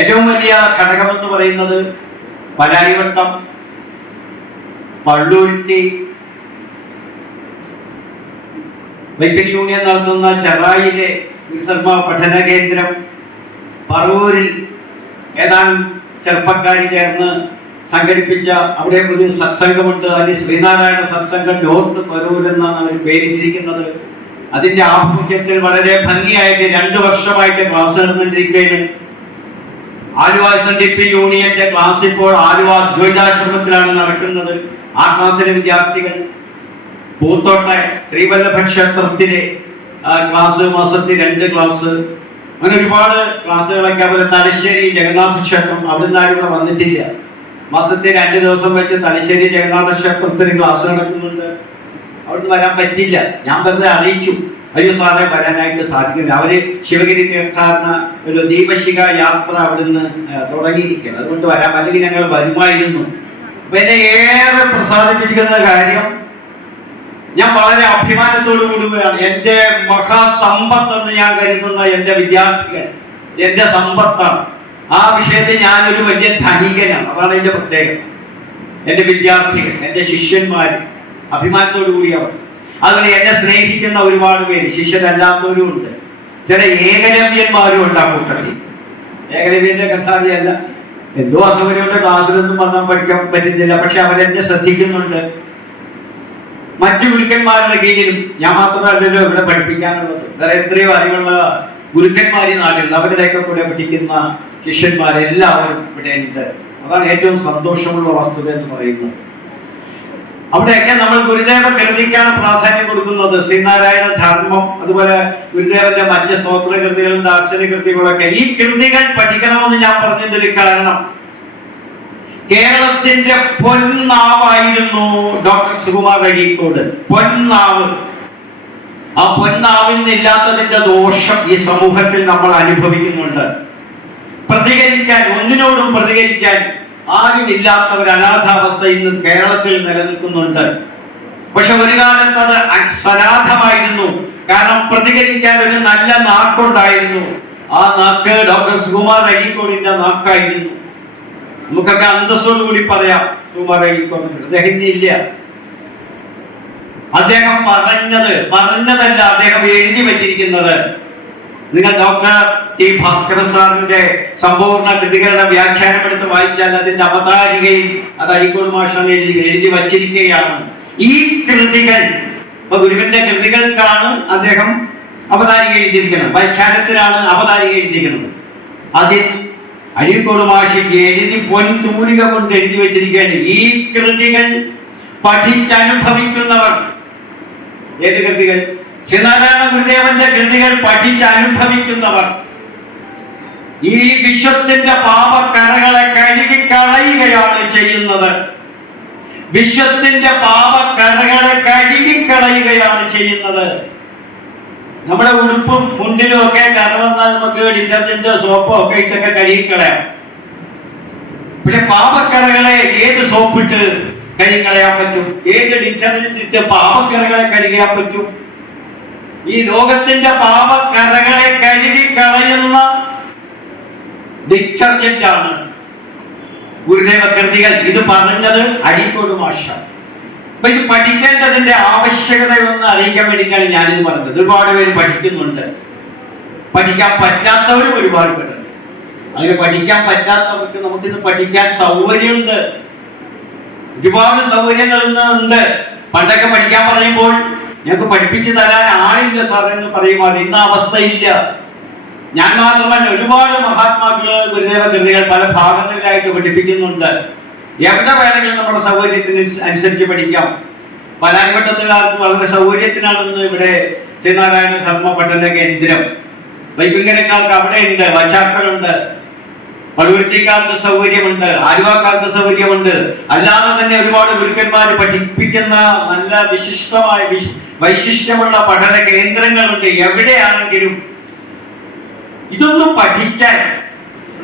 ഏറ്റവും വലിയ ഘടകമെന്ന് പറയുന്നത് പലാരിവട്ടം, പള്ളൂരുത്തി, വൈപ്പിൻ യൂണിയൻ നടത്തുന്ന ചെറായിലെ വിസർമ്മ പഠന കേന്ദ്രം, പറവൂരിൽ ഏതാനും ചെറുപ്പക്കാരി ചേർന്ന് സംഘടിപ്പിച്ച അവിടെ ഒരു സത്സംഗമുണ്ട്. അതിന് ശ്രീനാരായണ സത്സംഗം നോർത്ത് പറവൂർ എന്നാണ് അവർ പേരിട്ടിരിക്കുന്നത്. അതിന്റെ ആഭിമുഖ്യത്തിൽ വളരെ ഭംഗിയായിട്ട് 2 വർഷമായിട്ട് ക്ലാസ് നടന്നിരിക്കുകയാണ്. ആലുവ SNDP യൂണിയന്റെ ക്ലാസ് ഇപ്പോൾ ആലുവ അദ്വൈതാശ്രമത്തിലാണ് നടക്കുന്നത്. ആ ക്ലാസ്സിലെ വിദ്യാർത്ഥികൾ പൂത്തോട്ട ശ്രീവല്ലഭ ക്ഷേത്രത്തിലെ ക്ലാസ്, മാസത്തിൽ 2 ക്ലാസ്, അങ്ങനെ ഒരുപാട് ക്ലാസ്സുകളൊക്കെ. അതുപോലെ തലശ്ശേരി ജഗന്നാഥ ക്ഷേത്രം, അവിടുന്ന് ആരും ഇവിടെ വന്നിട്ടില്ല. മാസത്തിൽ 2 ദിവസം വെച്ച് തലശ്ശേരി ജഗന്നാഥ ക്ഷേത്രത്തിന് ക്ലാസ് നടക്കുന്നുണ്ട്. അവിടുന്ന് വരാൻ പറ്റില്ല. ഞാൻ വെറുതെ അറിയിച്ചു, അയ്യോ സാറേ വരാനായിട്ട് സാധിക്കില്ല. അവര് ശിവഗിരി തീർത്ഥാടന ഒരു ദീപശിഖ യാത്ര അവിടുന്ന് തുടങ്ങിയിരിക്കുകയാണ്, അതുകൊണ്ട് വരാം, അല്ലെങ്കിൽ ഞങ്ങൾ വരുമായിരുന്നു. അപ്പൊ എന്നെ ഏറെ പ്രസാദിപ്പിച്ചിരിക്കുന്ന കാര്യം, ഞാൻ വളരെ അഭിമാനത്തോടു കൂടുകയാണ്. എന്റെ മഹാസമ്പത്തെന്ന് ഞാൻ കരുതുന്ന എന്റെ വിദ്യാർത്ഥികൾ എന്റെ സമ്പത്താണ്. ആ വിഷയത്തിൽ ഞാനൊരു വലിയ ധനികനാണ്. അതാണ് എന്റെ പ്രത്യേകത. എന്റെ വിദ്യാർത്ഥികൾ, എന്റെ ശിഷ്യന്മാർ അഭിമാനത്തോടു കൂടിയവർ. അതുപോലെ എന്നെ സ്നേഹിക്കുന്ന ഒരുപാട് പേര്, ശിഷ്യരല്ലാത്തവരും ഉണ്ട്. ചില ഏകലവ്യന്മാരും ഉണ്ട് ആ കൂട്ടത്തിൽ. ഏകലവ്യന്റെ കഥാതിയല്ല, എന്തോ അസൗകര്യമുണ്ട്, ക്ലാസ്സിലൊന്നും വന്നാൽ പഠിക്കാൻ പറ്റുന്നില്ല. പക്ഷെ അവരെന്നെ ശ്രദ്ധിക്കുന്നുണ്ട്. മറ്റു ഗുരുക്കന്മാരുടെ കീഴിലും ഞാൻ മാത്രമല്ലല്ലോ ഇവിടെ പഠിപ്പിക്കാനുള്ളത്, വേറെ എത്രയോ അറിവുള്ള ഗുരുക്കന്മാരി നാട്ടിൽ അവരുടെയൊക്കെ കൂടെ പഠിക്കുന്ന ശിഷ്യന്മാരെല്ലാവരും ഇവിടെ ഉണ്ട്. അതാണ് ഏറ്റവും സന്തോഷമുള്ള വസ്തുത എന്ന് പറയുന്നത്. അവിടെയൊക്കെ നമ്മൾ ഗുരുദേവ കൃതിക്കാണ് പ്രാധാന്യം കൊടുക്കുന്നത്. ശ്രീനാരായണ ധർമ്മം, അതുപോലെ ഗുരുദേവന്റെ മറ്റ് സ്തോത്ര കൃതികളും ദാർശനിക കൃതികളൊക്കെ. ഈ കൃതികൾ പഠിക്കണമെന്ന് ഞാൻ പറഞ്ഞതിന്റെ കാരണം, കേരളത്തിന്റെ പൊന്നാവായിരുന്നു ഡോക്ടർ സുകുമാർ അഴീക്കോട്. പൊന്നാവ്. ആ പൊന്നാവിന്നില്ലാത്തതിന്റെ ദോഷം ഈ സമൂഹത്തിൽ നമ്മൾ അനുഭവിക്കുന്നുണ്ട്. പ്രതികരിക്കാൻ, ഒന്നിനോടും പ്രതികരിക്കാൻ ആരുമില്ലാത്ത ഒരു അനാഥാവസ്ഥ ഇന്ന് കേരളത്തിൽ നിലനിൽക്കുന്നുണ്ട്. പക്ഷെ ഒരു കാലത്ത് അത് സനാഥമായിരുന്നു. കാരണം പ്രതികരിക്കാൻ ഒരു നല്ല നാക്കുണ്ടായിരുന്നു. ആ നാക്ക് ഡോക്ടർ സുകുമാർ അഴീക്കോടിന്റെ നാക്കായിരുന്നു. നമുക്കൊക്കെ അന്തസ്സോടുകൂടി പറയാം സുകുമാർ അഴീക്കോട്. അദ്ദേഹം ഇല്ല. അദ്ദേഹം പറഞ്ഞതല്ല, അദ്ദേഹം എഴുതി വച്ചിരിക്കുന്നത്. നിങ്ങൾ ഡോക്ടർ ടി ഭാസ്കരൻ സാറിന്റെ സമ്പൂർണ്ണ കൃതികളുടെ വ്യാഖ്യാനം എടുത്ത് വായിച്ചാൽ അതിന്റെ അവതാരികയിൽ അത് അഴീക്കോട് മാഷാണ് എഴുതി വച്ചിരിക്കുകയാണ്. ഈ കൃതികൾ, ഇപ്പൊ ഗുരുവിന്റെ കൃതികൾക്കാണ് അദ്ദേഹം അവതാരിക എഴുതിയിരിക്കുന്നത്, വ്യാഖ്യാനത്തിനാണ് അവതാരിക എഴുതിയിരിക്കുന്നത്. അതിൽ അഴീക്കോട് മാഷി എഴുതി പൊൻതൂലിക കൊണ്ട് എഴുതി വെച്ചിരിക്കുകയാണ്. ഈ കൃതികൾ പഠിച്ചനുഭവിക്കുന്നവർ. ഏത് കൃതികൾ? ശ്രീനാരായണ ഗുരുദേവന്റെ കൃതികൾ പഠിച്ചനുഭവിക്കുന്നവർ ഈ വിശ്വത്തിന്റെ പാപക്കറകളെ കഴുകിക്കളയുകയാണ് ചെയ്യുന്നത്. വിശ്വത്തിന്റെ പാപക്കറകളെ കഴുകിക്കളയുകയാണ് ചെയ്യുന്നത്. നമ്മുടെ ഉടുപ്പും മുണ്ടിലും ഒക്കെ കറ വന്നാൽ നമുക്ക് ഡിറ്റർജന്റ് സോപ്പോ ഒക്കെ ഇട്ടൊക്കെ കഴുകിക്കളയാം. പക്ഷെ പാപക്കറകളെ ഏത് സോപ്പിട്ട് കഴുകിക്കളയാൻ പറ്റും? ഏത് ഡിറ്റർജന്റ് ഇട്ട് പാപക്കറകളെ കഴുകിയാൻ പറ്റും? ഈ ലോകത്തിന്റെ പാപക്കറകളെ കഴുകിക്കളയുന്ന ഡിറ്റർജന്റ് ആണ് ഗുരുദേവ കൃതികൾ. ഇത് പറഞ്ഞത് അഴീക്കോട് മാഷ. അപ്പൊ ഇത് പഠിക്കേണ്ടതിന്റെ ആവശ്യകതയൊന്ന് അറിയിക്കാൻ വേണ്ടിയിട്ടാണ് ഞാനിത് പറഞ്ഞത്. ഒരുപാട് പേര് പഠിക്കുന്നുണ്ട്, പഠിക്കാൻ പറ്റാത്തവരും ഒരുപാട് പേരുണ്ട്. അങ്ങനെ പഠിക്കാൻ പറ്റാത്തവർക്ക് നമുക്കിന്ന് പഠിക്കാൻ സൗകര്യമുണ്ട്, ഒരുപാട് സൗകര്യങ്ങൾ ഉണ്ട്. പണ്ടൊക്കെ പഠിക്കാൻ പറയുമ്പോൾ ഞങ്ങൾക്ക് പഠിപ്പിച്ചു തരാൻ ആളില്ല സാർ എന്ന് പറയുമ്പോൾ ഇന്ന് അവസ്ഥയില്ല. ഞാൻ മാത്രമല്ല, ഒരുപാട് മഹാത്മാക്കള് ഗുരുദേവ കൃതികൾ പല ഭാഗങ്ങളിലായിട്ട് പഠിപ്പിക്കുന്നുണ്ട്. എവിടെ വേണമെങ്കിലും നമ്മുടെ സൗകര്യത്തിന് അനുസരിച്ച് പഠിക്കാം. പലാരിവട്ടത്തുകാർക്ക് വളരെ സൗകര്യത്തിനാണെന്ന് ഇവിടെ ശ്രീനാരായണ ധർമ്മ പഠന കേന്ദ്രം. വൈകുന്നേരക്കാർക്ക് അവിടെ ഉണ്ട്, വച്ചാക്കളുണ്ട്. പടുവരുത്തിക്കാർക്ക് സൗകര്യമുണ്ട്, ആലുവാക്കാർക്ക് സൗകര്യമുണ്ട്. അല്ലാതെ തന്നെ ഒരുപാട് ഗുരുക്കന്മാർ പഠിപ്പിക്കുന്ന നല്ല വിശിഷ്ടമായ വൈശിഷ്ട്യമുള്ള പഠന കേന്ദ്രങ്ങളുണ്ട്. എവിടെയാണെങ്കിലും ഇതൊന്നും പഠിക്കാൻ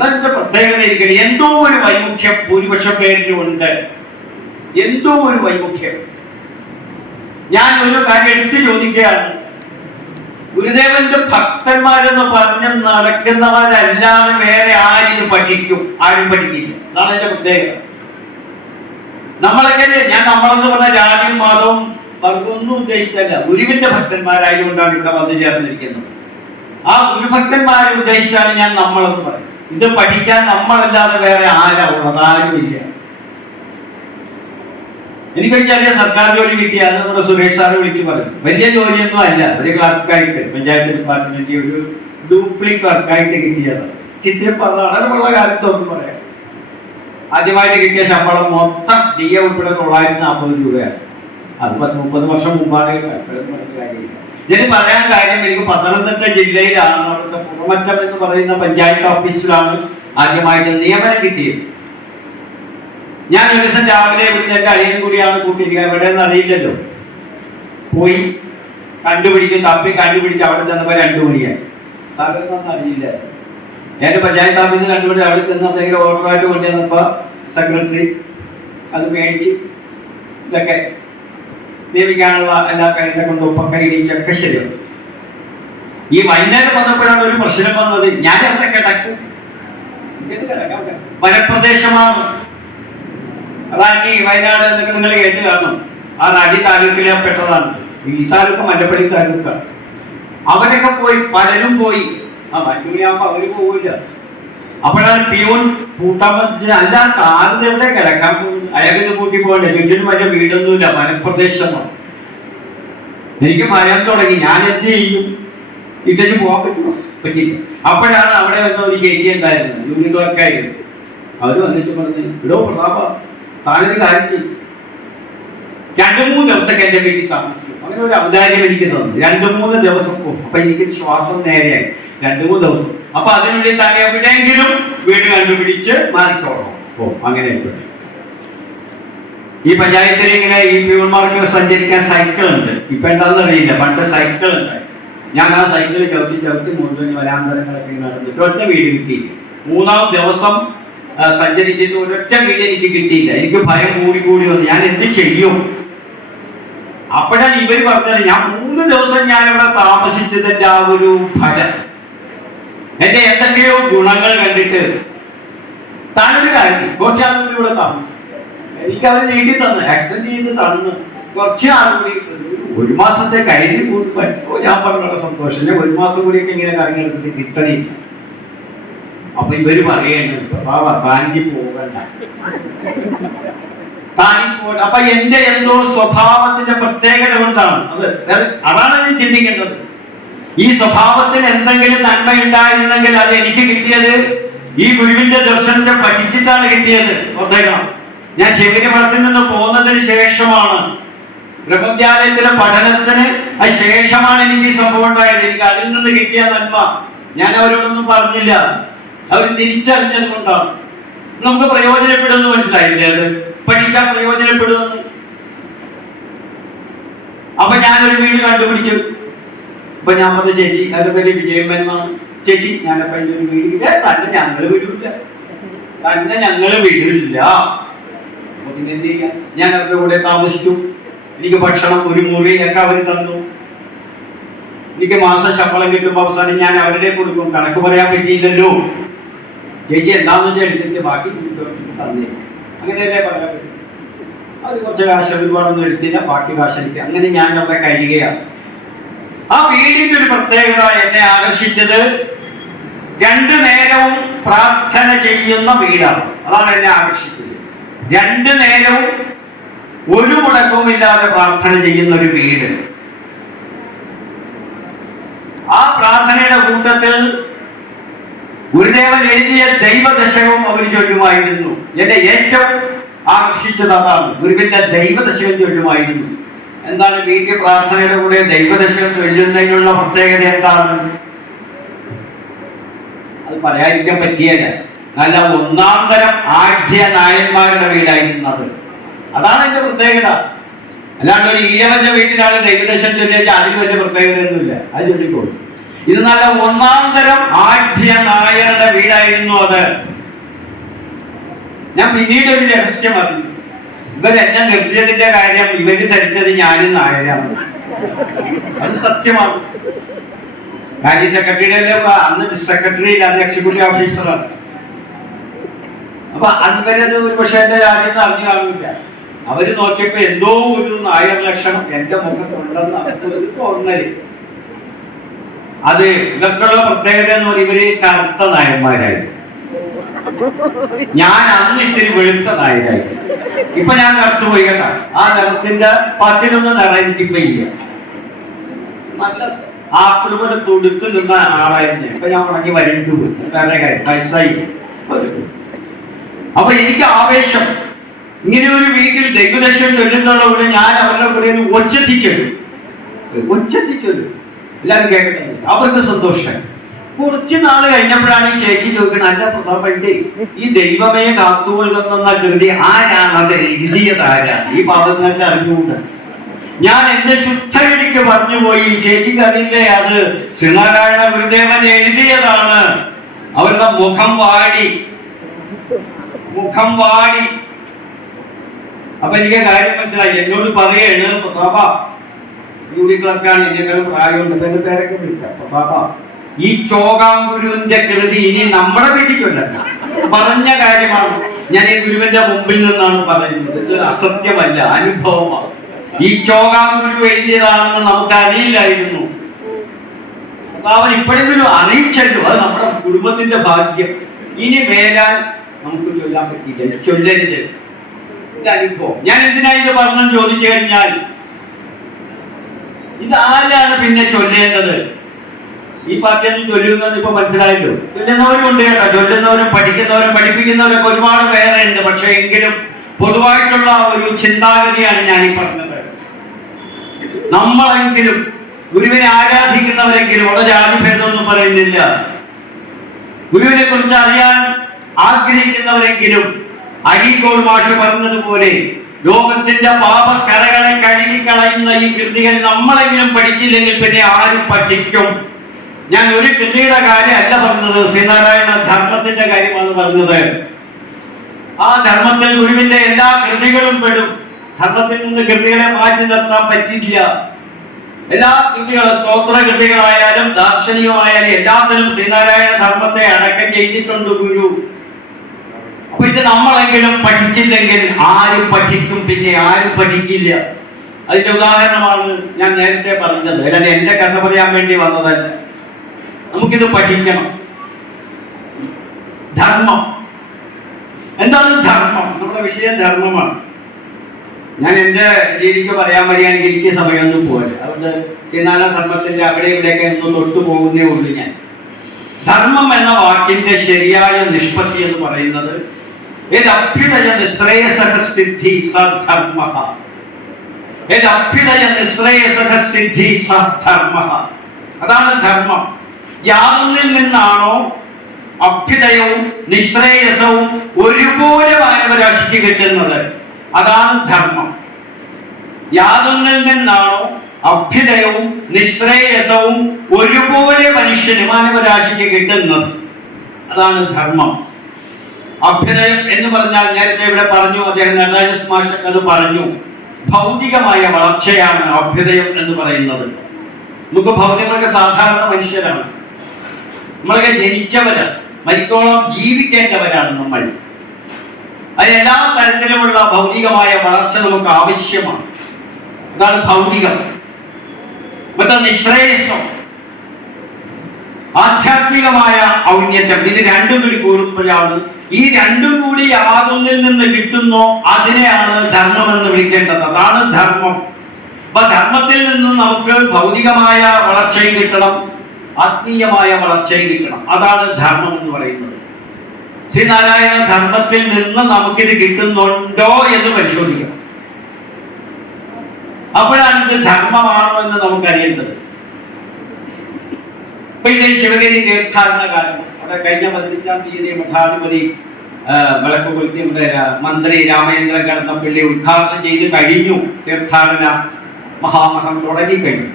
പ്രത്യേകത ഇരിക്കണം. എന്തോ ഒരു വൈമുഖ്യം ഭൂരിപക്ഷ പേരിലുണ്ട്, എന്തോ ഒരു വൈമുഖ്യം. ഞാൻ ഒരു കാര്യം എടുത്തു ചോദിക്കുകയാണ്. ഗുരുദേവന്റെ ഭക്തന്മാരെന്ന് പറഞ്ഞ് നടക്കുന്നവരല്ലാതെ വേറെ ആരും പഠിക്കും? ആരും പഠിക്കില്ല. അതാണ് എന്റെ പ്രത്യേകത. നമ്മളെങ്ങനെ, ഞാൻ നമ്മളെന്ന് പറഞ്ഞ ജാതിയും മതവും വർഗമൊന്നും ഉദ്ദേശിച്ചല്ല, ഗുരുവിന്റെ ഭക്തന്മാരായതുകൊണ്ടാണ് ഇവിടെ വന്നു ചേർന്നിരിക്കുന്നത്. ആ ഗുരുഭക്തന്മാരെ ഉദ്ദേശിച്ചാണ് ഞാൻ നമ്മളെന്ന് പറയും. ഇത് പഠിക്കാൻ നമ്മളല്ലാതെ വേറെ ആരാ ഉള്ളത്? ആരുമില്ല. എനിക്കൊരു ചെറിയ സർക്കാർ ജോലി കിട്ടിയാൽ നമ്മുടെ സുരേഷ് സാറ് വിളിച്ചു പറയും, വലിയ ജോലിയൊന്നും അല്ല, ഒരു ക്ലർക്കായിട്ട് പഞ്ചായത്ത് ഡിപ്പാർട്ട്മെന്റ് ഒരു ഡ്യൂപ്ലി ക്ലർക്കായിട്ട് കിട്ടിയത്. കിട്ടിയപ്പോൾ അത് വളരെ കാലത്തൊന്നും പറയാം. ആദ്യമായിട്ട് കിട്ടിയ ശമ്പളം മൊത്തം DA ഉൾപ്പെടെ 940 രൂപയാണ്. അത് 30 വർഷം മുമ്പാണ്. കാര്യമില്ല. ഇതിന് പറയാൻ കാര്യം, എനിക്ക് പത്തനംതിട്ട ജില്ലയിലാണ്, അവിടുത്തെ പുറമറ്റം എന്ന് പറയുന്ന പഞ്ചായത്ത് ഓഫീസിലാണ് ആദ്യമായിട്ട് നിയമനം കിട്ടിയത്. ഞാൻ ഒരു ദിവസം രാവിലെ ഇവിടുത്തെ എൻ്റെ അളിയനും കൂടിയാണ് കൂട്ടിയിരിക്കുക. എവിടെയെന്ന് അറിയില്ലല്ലോ. പോയി തപ്പി കണ്ടുപിടിച്ച് അവിടെ ചെന്നപ്പോൾ 2 മണിയായി. സാറൊന്നും അറിയില്ല. ഞാൻ പഞ്ചായത്ത് ഓഫീസിൽ കണ്ടുപിടിച്ച് അവിടെ ചെന്ന് എന്തെങ്കിലും ഓർഡറായിട്ട് കൊണ്ടുവന്നപ്പോൾ സെക്രട്ടറി അത് മേടിച്ച് ഇതൊക്കെ നിയമിക്കാനുള്ള എല്ലാ കാര്യങ്ങളെ കൊണ്ട് ഒപ്പൊക്കെ ഇടിച്ചൊക്കെ ശരിയാണ്. ഈ വൈകുന്നേരം വന്നപ്പോഴാണ് ഒരു പ്രശ്നം വന്നത്. ഞാൻ അവിടെ കിടക്കും, വനപ്രദേശമാണ്. റാന്നി, വയനാട് എന്നൊക്കെ നിങ്ങൾ കേട്ട് കാണും. ആ റാന്നി താലൂക്കിലെ പെട്ടതാണ്. ഈ താലൂക്ക് മല്ലപ്പള്ളി താലൂക്കാണ്. അവരൊക്കെ പോയി, പലരും പോയി. 5 മണിയാകുമ്പോൾ അവര് പോവില്ല. അപ്പോഴാണ് പിയൂൺ പൂട്ടാൻ പറ്റില്ല. അല്ല, സാറിന് എവിടെ കിടക്കാൻ പോകുന്നു? അയാൾക്ക് കൂട്ടി പോകണ്ടേ? ചുറ്റിനും വലിയ വീടൊന്നുമില്ല, മലപ്രദേശമാണ്. എനിക്ക് ഭയം തുടങ്ങി. ഞാൻ എന്ത് ചെയ്യും? ഇട്ടു പോകാൻ പറ്റുമോ? പറ്റില്ല. അപ്പോഴാണ് അവിടെ വന്ന ഒരു ചേച്ചി ഉണ്ടായിരുന്നു, യൂണിയൻ ക്ലർക്കായിരുന്നു. അവർ വന്നിട്ട് പറഞ്ഞു, ഇടോ പ്രതാപ, താനൊരു കാര്യം ചെയ്യും, 2-3 ദിവസമൊക്കെ എൻ്റെ വീട്ടിൽ താമസിക്കും. അങ്ങനെ ഒരു അവതാരം എനിക്ക് തന്നു. 2-3 ദിവസം പോകും. അപ്പൊ എനിക്ക് ശ്വാസം നേരെയായി. 2-3 ദിവസം. അപ്പൊ അതിനുള്ളിൽ താങ്കൾ എവിടെയെങ്കിലും വീട് കണ്ടുപിടിച്ച് മാറിക്കോളണം. അങ്ങനെ ഈ പഞ്ചായത്തിൽ ഇങ്ങനെ ഈ പ്യൂൺമാർക്ക് സഞ്ചരിക്കാൻ സൈക്കിൾ ഉണ്ട്. ഇപ്പൊ എന്താണെന്ന് അറിയില്ല, പണ്ട് സൈക്കിൾ ഉണ്ടായി. ഞാൻ ആ സൈക്കിൾ ചവിട്ടി മുഴുവൻ വരാന്തരങ്ങളൊക്കെ നടന്നിട്ട് ഒറ്റ വീട് കിട്ടിയില്ല. 3-ാം ദിവസം സഞ്ചരിച്ചിട്ട് ഒരൊറ്റ വീട് എനിക്ക് കിട്ടിയില്ല. എനിക്ക് ഭയം കൂടി വന്നു. ഞാൻ എന്ത് ചെയ്യും? അപ്പോഴാണ് ഇവര് പറഞ്ഞത്, ഞാൻ 3 ദിവസം ഞാനിവിടെ താമസിച്ചതിന്റെ ആ ഒരു ഫലം, എന്റെ എന്തൊക്കെയോ ഗുണങ്ങൾ കണ്ടിട്ട് താനൊരു കാര്യം, കുറച്ചാളുകൂടി ഇവിടെ താമസിച്ചു. എനിക്ക് അവർ നീട്ടി തന്നു, എക്സ്റ്റെൻഡ് ചെയ്ത് തന്നു. കുറച്ച് ആളുകൂടി 1 മാസത്തെ കഴിഞ്ഞ് കൂടി പറ്റുമോ? ഞാൻ പറഞ്ഞ സന്തോഷം. ഞാൻ 1 മാസം കൂടിയൊക്കെ ഇങ്ങനെ കറങ്ങിയെടുത്തിട്ട് കിട്ടണില്ല. അപ്പൊ ഇവര് പറയുന്നുണ്ട്, താനിക്ക് പോകണ്ട. അപ്പൊ എന്റെ എന്തോ സ്വഭാവത്തിന്റെ പ്രത്യേകത കൊണ്ടാണ് അതാണ് ഞാൻ ചിന്തിക്കേണ്ടത്. ഈ സ്വഭാവത്തിന് എന്തെങ്കിലും നന്മയുണ്ടായിരുന്നെങ്കിൽ അത് എനിക്ക് കിട്ടിയത് ഈ ഗുരുവിന്റെ ദർശനത്തെ പഠിച്ചിട്ടാണ് കിട്ടിയത്. ഓർത്തേക്കണം, ഞാൻ ശബരിമലത്തിൽ നിന്ന് പോകുന്നതിന് ശേഷമാണ്, ബ്രഹ്മവിദ്യാലയത്തിലെ പഠനത്തിന് ശേഷമാണ് എനിക്ക് ഈ സംഭവം ഉണ്ടായത്. എനിക്ക് അതിൽ നിന്ന് കിട്ടിയ നന്മ ഞാൻ അവരോടൊന്നും പറഞ്ഞില്ല. അവർ തിരിച്ചറിഞ്ഞത് കൊണ്ടാണ്. നമുക്ക് പ്രയോജനപ്പെടുമെന്ന് മനസ്സിലായില്ലേ? അത് പഠിക്കാൻ പ്രയോജനപ്പെടുമെന്ന്. അപ്പൊ ഞാനൊരു വീട് കണ്ടുപിടിച്ചു. അപ്പൊ ഞാൻ പറഞ്ഞ ചേച്ചി, അതിന്റെ പേര് വിജയമെന്നാണ്. ചേച്ചി, ഞാനപ്പോ ഒരു വീട് തന്നെ ഞങ്ങള് വിടില്ല. പിന്നെ എന്ത് ചെയ്യാം? ഞാൻ അവരുടെ കൂടെ താമസിച്ചു. എനിക്ക് ഭക്ഷണം, ഒരു മുറി ഒക്കെ അവർ തന്നു. എനിക്ക് മാസം ശമ്പളം കിട്ടുമ്പോൾ അവസാനം ഞാൻ അവരുടെ കൊടുക്കും. കണക്ക് പറയാൻ പറ്റിയില്ലല്ലോ. ചേച്ചി എന്താന്ന് വെച്ചാൽ എടുത്തിട്ട് ബാക്കി തന്നേ. അങ്ങനെയല്ലേ പറയാൻ പറ്റും. അത് കുറച്ച് കാശ് ഒരുപാടൊന്നും എടുത്തില്ല, ബാക്കി കാശ് എനിക്ക്. അങ്ങനെ ഞാൻ അവിടെ കഴിയുകയാണ്. ആ വീടിന്റെ ഒരു പ്രത്യേകത എന്നെ ആകർഷിച്ചത്, 2 നേരവും പ്രാർത്ഥന ചെയ്യുന്ന വീടാണ്. അതാണ് എന്നെ ആകർഷിച്ചത്. 2 നേരവും ഒരു മുടക്കവുമില്ലാതെ പ്രാർത്ഥന ചെയ്യുന്ന ഒരു വീട്. ആ പ്രാർത്ഥനയുടെ കൂട്ടത്തിൽ ഗുരുദേവൻ എഴുതിയ ദൈവദശകവും അവർ ചൊല്ലുമായിരുന്നു. എന്നെ ഏറ്റവും ആകർഷിച്ചത് അതാണ്. ഗുരുവിന്റെ ദൈവദശകം ചൊല്ലുമായിരുന്നു. എന്താണ് വീട്ടിൽ പ്രാർത്ഥനയുടെ കൂടെ ദൈവദശകം ചൊല്ലുന്നതിനുള്ള പ്രത്യേകത എന്താണ്? അത് പറയാതിരിക്കാൻ പറ്റിയല്ല. നല്ല 1-ാം തരം ആഢ്യ നായന്മാരുടെ വീടായിരുന്നത്. അതാണ് എന്റെ പ്രത്യേകത. അല്ലാണ്ട് ഒരു ഈഴവന്റെ വീട്ടിലാണ് ദൈവദശം ചൊല്ലിയാൽ അതിന് വലിയ പ്രത്യേകതയൊന്നുമില്ല, അത് ചൊല്ലിക്കോളും. ഇത് നല്ല 1-ാം തരം ആഢ്യ നായരുടെ വീടായിരുന്നു അത്. ഞാൻ പിന്നീട് ഒരു രഹസ്യം അറിഞ്ഞു. ഇവരെന്നെ നിർത്തിയതിന്റെ കാര്യം ഇവര് ധരിച്ചത് ഞാനും നായരാണ്. അത് സത്യമാണ്. കാര്യ സെക്രട്ടറിയുടെ അന്ന് സെക്രട്ടറി അത് എക്സിക്യൂട്ടീവ് ഓഫീസറാണ്. അപ്പൊ അതുവരത് ഒരു പക്ഷേ എന്റെ കാര്യം അറിഞ്ഞു കാണില്ല. അവര് നോക്കിയപ്പോ എന്തോ ഒരു നായർ ലക്ഷണം എന്റെ മുഖത്തുണ്ടെന്ന് അവർക്ക് തോന്നല്. അത് ഇതൊക്കെയുള്ള പ്രത്യേകത എന്ന് പറയുന്നത് ഇവര് കറുത്ത നായന്മാരായിരുന്നു. ഞാൻ അന്ന് ഇത്തിരി വെളുത്ത നായരായി. ഇപ്പൊ ഞാൻ കറുത്തു പോയി കേട്ടാ. ആ നിറത്തിന്റെ 10-11 നിറം എനിക്കിപ്പോ ഇല്ല. നല്ല ആപ്പിൾ പോലെ തുടുത്ത് നിന്ന ആളായിരുന്നു. ഇപ്പൊ ഞാൻ ഉണങ്ങി വരണ്ടു പോയി. വേറെ കാര്യം വയസ്സായി. അപ്പൊ എനിക്ക് ആവേശം, ഇങ്ങനെ ഒരു വീട്ടിൽ ദൈവദശം ചൊല്ലുന്നുള്ളവിടെ ഞാൻ അവരുടെ കൂടെ ഒച്ചത്തിച്ചൊരു എല്ലാവരും കേൾക്കട്ടെ. അവർക്ക് സന്തോഷം. കുറച്ച് നാൾ കഴിഞ്ഞപ്പോഴാണ് ഈ ചേച്ചി ചോദിക്കുന്നത്, അല്ല പ്രതാപന്റെ ഈ ദൈവമേ കാത്തുകൊള്ളുന്ന കൃതി ആരാണ്? അത് എഴുതിയത് ആരാണ്? ഈ പാപങ്ങൾക്ക് അറിഞ്ഞുകൊണ്ട് ഞാൻ എന്റെ ശുദ്ധഗതിക്ക് പറഞ്ഞുപോയി. ചേച്ചിക്ക് അറിയില്ലേ, അത് ശ്രീനാരായണ ഗുരുദേവൻ എഴുതിയതാണ്. അവരുടെ മുഖം വാടി. അപ്പൊ എനിക്ക് കാര്യം മനസ്സിലായി. എന്നോട് പറയാണ്, പ്രതാപ യൂണിയൻ ക്ലർക്കാണ്, എന്നെക്കാളും പ്രായമുണ്ട്, എന്റെ പേരൊക്കെ വിളിക്കാം. പ്രതാപ, ഈ ചോകാംഗുരുവിന്റെ കൃതി ഇനി നമ്മുടെ വീട്ടിൽ ചൊല്ലല്ല. പറഞ്ഞ കാര്യമാണ്. ഞാൻ ഈ ഗുരുവിന്റെ മുമ്പിൽ നിന്നാണ് പറയുന്നത്. ഇത് അസത്യമല്ല, അനുഭവമാണ്. ഈ ചോകാംഗുരു എഴുതിയതാണെന്ന് നമുക്ക് അറിയില്ലായിരുന്നു. അവൻ ഇപ്പോഴെങ്കിലും അറിയിച്ചല്ലോ. അത് നമ്മുടെ കുടുംബത്തിന്റെ ഭാഗ്യം. ഇനി മേലാൽ നമുക്ക് ചൊല്ലാൻ പറ്റില്ല, ചൊല്ലരുത്. ഇതനുഭവം. ഞാൻ എന്തിനാ ഇത് പറഞ്ഞു ചോദിച്ചു കഴിഞ്ഞാൽ, ഇതാരാണ് പിന്നെ ചൊല്ലേണ്ടത്? ഈ പാർട്ടിയൊന്നും ചൊല്ലുന്നത് ഇപ്പൊ മനസ്സിലായല്ലോ. ചൊല്ലുന്നവരും ഉണ്ട് കേട്ടോ, ചൊല്ലുന്നവരും പഠിക്കുന്നവരും പഠിപ്പിക്കുന്നവരൊക്കെ ഒരുപാട് പേരെ ഉണ്ട്. പക്ഷെ എങ്കിലും പൊതുവായിട്ടുള്ള ഒരു ചിന്താഗതിയാണ് ഞാൻ ഈ പറഞ്ഞത്. നമ്മളെങ്കിലും ഗുരുവിനെ ആരാധിക്കുന്നവരെങ്കിലും, അവിടെ ജാതിഭേദമൊന്നും പറയുന്നില്ല, ഗുരുവിനെ കുറിച്ച് അറിയാൻ ആഗ്രഹിക്കുന്നവരെങ്കിലും അരീക്കോട് മാഷ് പറഞ്ഞതുപോലെ ലോകത്തിന്റെ പാപക്കറകളെ കഴുകിക്കളയുന്ന ഈ കൃതികൾ നമ്മളെങ്കിലും പഠിച്ചില്ലെങ്കിൽ പിന്നെ ആരും പഠിക്കും? ഞാൻ ഒരു കൃതിയുടെ കാര്യമല്ല പറഞ്ഞത്, ശ്രീനാരായണ ധർമ്മത്തിന്റെ കാര്യമാണ് പറഞ്ഞത്. ആ ധർമ്മത്തിൽ ഗുരുവിന്റെ എല്ലാ കൃതികളും പെടും. ധർമ്മത്തിൽ നിന്ന് കൃതികളെ മാറ്റി നിർത്താൻ പറ്റില്ല. എല്ലാ കൃതികളും, സ്തോത്ര കൃതികളായാലും ദാർശനികമായാലും എല്ലാത്തിലും ശ്രീനാരായണ ധർമ്മത്തെ അടക്കം ചെയ്തിട്ടുണ്ട് ഗുരു. അപ്പൊ ഇത് നമ്മളെങ്കിലും പഠിച്ചില്ലെങ്കിൽ ആരും പഠിക്കും? പിന്നെ ആരും പഠിക്കില്ല. അതിന്റെ ഉദാഹരണമാണ് ഞാൻ നേരത്തെ പറഞ്ഞത്. അല്ലാതെ എന്റെ കഥ പറയാൻ വേണ്ടി വന്നതല്ല. നമുക്കിത് പഠിക്കണം. ധർമ്മം എന്താണ്? ധർമ്മം, നമ്മുടെ വിഷയം ധർമ്മമാണ്. ഞാൻ എന്റെ രീതിക്ക് പറയാൻ വരികയാണെങ്കിൽ എനിക്ക് സമയമൊന്നും പോകട്ടെ. അതുകൊണ്ട് ശ്രീനാരായണ ധർമ്മത്തിന്റെ അവിടെ ഇവിടെയൊക്കെ ഒന്ന് തൊട്ടു പോകുന്നേ ഉള്ളൂ. ഞാൻ ധർമ്മം എന്ന വാക്കിന്റെ ശരിയായ നിഷ്പത്തി എന്ന് പറയുന്നത് യദഭ്യുദയ നിശ്രേയസഃ സിദ്ധി സദ്ധർമ്മഃ. യദഭ്യുദയ നിശ്രേയസഃ സിദ്ധി സദ്ധർമ്മഃ. അതാണ് ധർമ്മം. യാതൊന്നിൽ നിന്നാണോ അഭ്യുദയവും നിശ്രേയസവും ഒരുപോലെ മാനവരാശിക്ക് കിട്ടുന്നത്, അതാണ് ധർമ്മം. യാതൊന്നിൽ നിന്നാണോ അഭ്യുദയവും നിശ്രേയസവും ഒരുപോലെ മനുഷ്യന് മാനവരാശിക്ക് കിട്ടുന്നത്, അതാണ് ധർമ്മം. അഭ്യുദയം എന്ന് പറഞ്ഞാൽ നേരത്തെ ഇവിടെ പറഞ്ഞു, അദ്ദേഹം നടരാജ മാഷ് അത് പറഞ്ഞു, ഭൗതികമായ വളർച്ചയാണ് അഭ്യുദയം എന്ന് പറയുന്നത്. നമുക്ക് ഭൗതികമൊക്കെ സാധാരണ മനുഷ്യരാണ്, നമ്മളൊക്കെ ജനിച്ചവരാണ്, മരിക്കോളം ജീവിക്കേണ്ടവരാണ് നമ്മൾ. അതിനെല്ലാ തരത്തിലുമുള്ള ഭൗതികമായ വളർച്ച നമുക്ക് ആവശ്യമാണ്. അതാണ് ഭൗതികം. മറ്റേ നിശ്രേയസം, ആധ്യാത്മികമായ ഔന്നത്യം. ഇത് രണ്ടും കൂടി കൂടുമ്പോഴാണ്, ഈ രണ്ടും കൂടി യാതൊന്നിൽ നിന്ന് കിട്ടുന്നോ അതിനെയാണ് ധർമ്മം എന്ന് വിളിക്കേണ്ടത്. അതാണ് ധർമ്മം. അപ്പൊ ധർമ്മത്തിൽ നിന്ന് നമുക്ക് ഭൗതികമായ വളർച്ചയും കിട്ടണം, ആത്മീയമായ വളർച്ചയും കിട്ടണം. അതാണ് ധർമ്മം എന്ന് പറയുന്നത്. ശ്രീനാരായണ ധർമ്മത്തിൽ നിന്ന് നമുക്കിത് കിട്ടുന്നുണ്ടോ എന്ന് പരിശോധിക്കണം. അപ്പോഴാണ് ഇത് ധർമ്മമാണോ എന്ന് നമുക്കറിയേണ്ടത്. ഇപ്പൊ ഇത് ശിവഗിരി തീർത്ഥാടന കാലം, അവിടെ കഴിഞ്ഞ 15-ാം തീയതി മഠാധിപതി വിളക്ക് കൊളുത്തി മന്ത്രി രാമചന്ദ്രൻ കടന്നപ്പള്ളി ഉദ്ഘാടനം ചെയ്ത് കഴിഞ്ഞു. തീർത്ഥാടന മഹാമഹം തുടങ്ങിക്കഴിഞ്ഞു.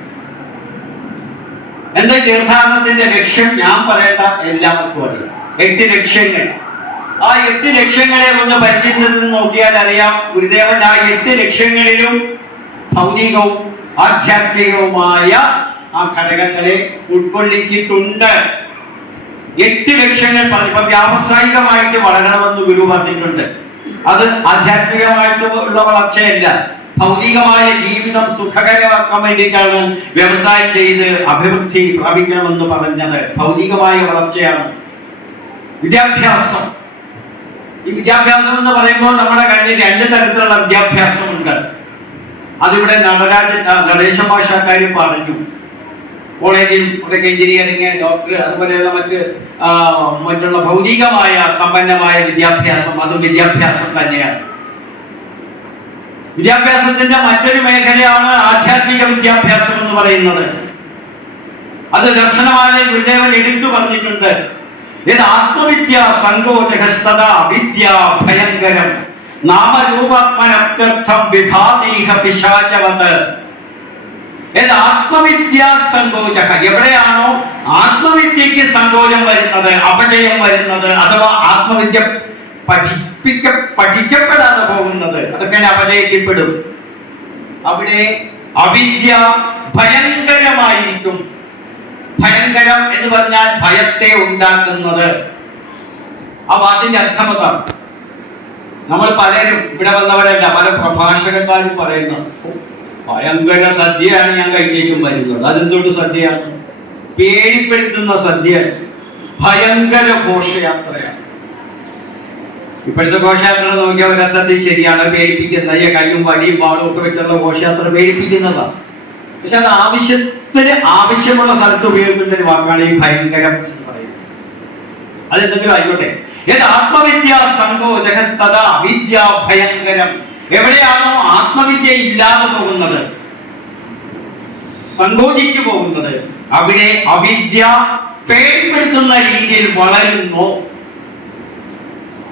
എന്റെ തീർത്ഥാടനത്തിന്റെ ലക്ഷ്യം ഞാൻ പറയേണ്ട എല്ലാവർക്കും അറിയാം. 8 ലക്ഷ്യങ്ങൾ. ആ 8 ലക്ഷ്യങ്ങളെ ഒന്ന് പരിചിതത്തിൽ നോക്കിയാൽ അറിയാം, ഗുരുദേവൻ ആ 8 ലക്ഷ്യങ്ങളിലും ഭൗതികവും ആധ്യാത്മികവുമായ ആ ഘടകങ്ങളെ ഉൾക്കൊള്ളിച്ചിട്ടുണ്ട്. 8 ലക്ഷ്യങ്ങൾ പറഞ്ഞു. ഇപ്പൊ വ്യാവസായികമായിട്ട് വളരണമെന്ന് ഗുരു പറഞ്ഞിട്ടുണ്ട്. അത് ആധ്യാത്മികമായിട്ട് ഉള്ള വളർച്ചയല്ല, ഭൗതികമായ ജീവിതം സുഖകരമാക്കാൻ വേണ്ടിയിട്ടാണ് വ്യവസായം ചെയ്ത് അഭിവൃദ്ധി പ്രാപിക്കണമെന്ന് പറഞ്ഞത്. ഭൗതികമായ വളർച്ചയാണ് വിദ്യാഭ്യാസം. ഈ വിദ്യാഭ്യാസം എന്ന് പറയുമ്പോൾ നമ്മുടെ കയ്യിൽ 2 തരത്തിലുള്ള വിദ്യാഭ്യാസമുണ്ട്. അതിവിടെ നടേശ ഭാഷക്കാരും പറഞ്ഞു. കോളേജിൽ എഞ്ചിനീയറിംഗ്, ഡോക്ടർ, അതുപോലെയുള്ള മറ്റുള്ള ഭൗതികമായ സമ്പന്നമായ വിദ്യാഭ്യാസം, അതും വിദ്യാഭ്യാസം തന്നെയാണ്. വിദ്യാഭ്യാസത്തിന്റെ മറ്റൊരു മേഖലയാണ് ആധ്യാത്മിക വിദ്യാഭ്യാസം എന്ന് പറയുന്നത്. അത് ദർശനമായ ഗുരുദേവൻ എടുത്തു പറഞ്ഞിട്ടുണ്ട്. ആത്മവിദ്യ സങ്കോചഹസ്തത വിദ്യ ഭയങ്കരം നാമരൂപാത്മനർത്ഥം വിഭാതീഹ പിശാചവത്. ആത്മവിദ്യാ സങ്കോച, എവിടെയാണോ ആത്മവിദ്യക്ക് സങ്കോചം വരുന്നത്, അപജയം വരുന്നത്, അഥവാ ആത്മവിദ്യ പഠിക്കപ്പെടാതെ പോകുന്നത്, അതൊക്കെ അപജയിക്കപ്പെടും. അവിടെ അവിദ്യ ഭയങ്കരമായിരിക്കും. ഭയങ്കരം എന്ന് പറഞ്ഞാൽ ഭയത്തെ ഉണ്ടാക്കുന്നത്. ആ വാക്കിന്റെ അർത്ഥം അതാണ്. നമ്മൾ പലരും ഇവിടെ വന്നവരല്ല, പല പ്രഭാഷകന്മാരും പറയുന്നത് ഭയങ്കര സദ്യയാണ് ഞാൻ കഴിച്ചേക്കും വരുന്നത്. അതെന്തുകൊണ്ട് സദ്യയാണ്? പേടിപ്പെടുത്തുന്ന സദ്യ, ഭയങ്കര ഘോഷയാത്രയാണ്. ഇപ്പോഴത്തെ ഘോഷയാത്ര നോക്കിയാൽ ഒരർത്ഥത്തിൽ ശരിയാണ്, പേടിപ്പിക്കുന്ന കയ്യും വടിയും വാളും ഒക്കെ വെച്ചുള്ള ഘോഷയാത്ര പേടിപ്പിക്കുന്നതാണ്. പക്ഷെ അത് ആവശ്യമുള്ള സ്ഥലത്ത് ഉപയോഗിക്കുന്ന ഒരു വാക്കാണ് ഈ ഭയങ്കരം എന്ന് പറയുന്നത്. അതെന്തെങ്കിലും ആയിക്കോട്ടെ. ആത്മവിദ്യ സങ്കോചകസ്തത അവിദ്യ ഭയങ്കരം. എവിടെയാണോ ആത്മവിദ്യ ഇല്ലാതെ പോകുന്നത്, സങ്കോചിച്ചു പോകുന്നത്, അവിടെ അവിദ്യ പേടിപ്പെടുത്തുന്ന രീതിയിൽ വളരുന്നു.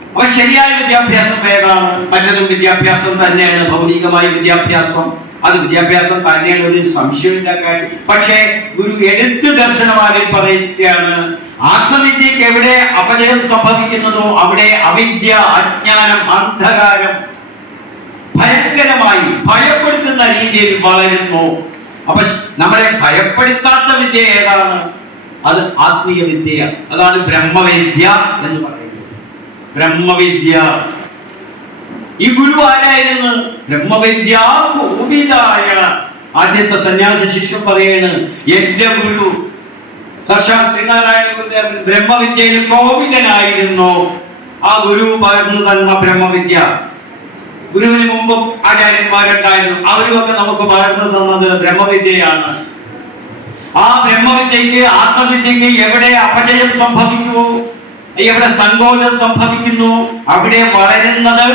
അപ്പൊ ശരിയായ വിദ്യാഭ്യാസം ഏതാണ്? മറ്റൊരു വിദ്യാഭ്യാസം തന്നെയാണ് ഭൗതികമായ വിദ്യാഭ്യാസം. അത് വിദ്യാഭ്യാസം തന്നെയാണ്, ഒരു സംശയമില്ല കാര്യം. പക്ഷേ ഗുരു എഴുത്ത് ദർശനമായി പറയുകയാണ്, ആത്മവിദ്യക്ക് എവിടെ അപജയം സംഭവിക്കുന്നതോ അവിടെ അവിദ്യ, അജ്ഞാനം, അന്ധകാരം ഭയങ്കരമായി ഭയപ്പെടുത്തുന്ന രീതിയിൽ വളരുന്നു. അപ്പൊ നമ്മളെ ഭയപ്പെടുത്താത്ത വിദ്യ ഏതാണ്? അത് ആത്മീയ വിദ്യയാണ്. അതാണ് ബ്രഹ്മവിദ്യ എന്ന് പറയുന്നത്. ബ്രഹ്മവിദ്യ. ഈ ഗുരു ആരായിരുന്നു? ബ്രഹ്മവിദ്യ കോവിദായ. ആദ്യത്തെ സന്യാസ ശിഷ്യൻ പറയാണ്, എന്റെ ഗുരു സാക്ഷാത് ശ്രീനാരായണ ഗുരുദേവൻ ബ്രഹ്മവിദ്യയിൽ കോവിദനായിരുന്നു. ആ ഗുരു പകർന്നു തന്ന ബ്രഹ്മവിദ്യ. ഗുരുവിന് മുമ്പ് ആചാര്യന്മാരുണ്ടായിരുന്നു, അവരുമൊക്കെ നമുക്ക് പകർന്നു തന്നത് ബ്രഹ്മവിദ്യയാണ്. ആ ബ്രഹ്മവിദ്യക്ക്, ആത്മവിദ്യക്ക് എവിടെ അപജയം സംഭവിക്കുമോ, എവിടെ സങ്കോചം സംഭവിക്കുന്നു, അവിടെ വളരുന്നത്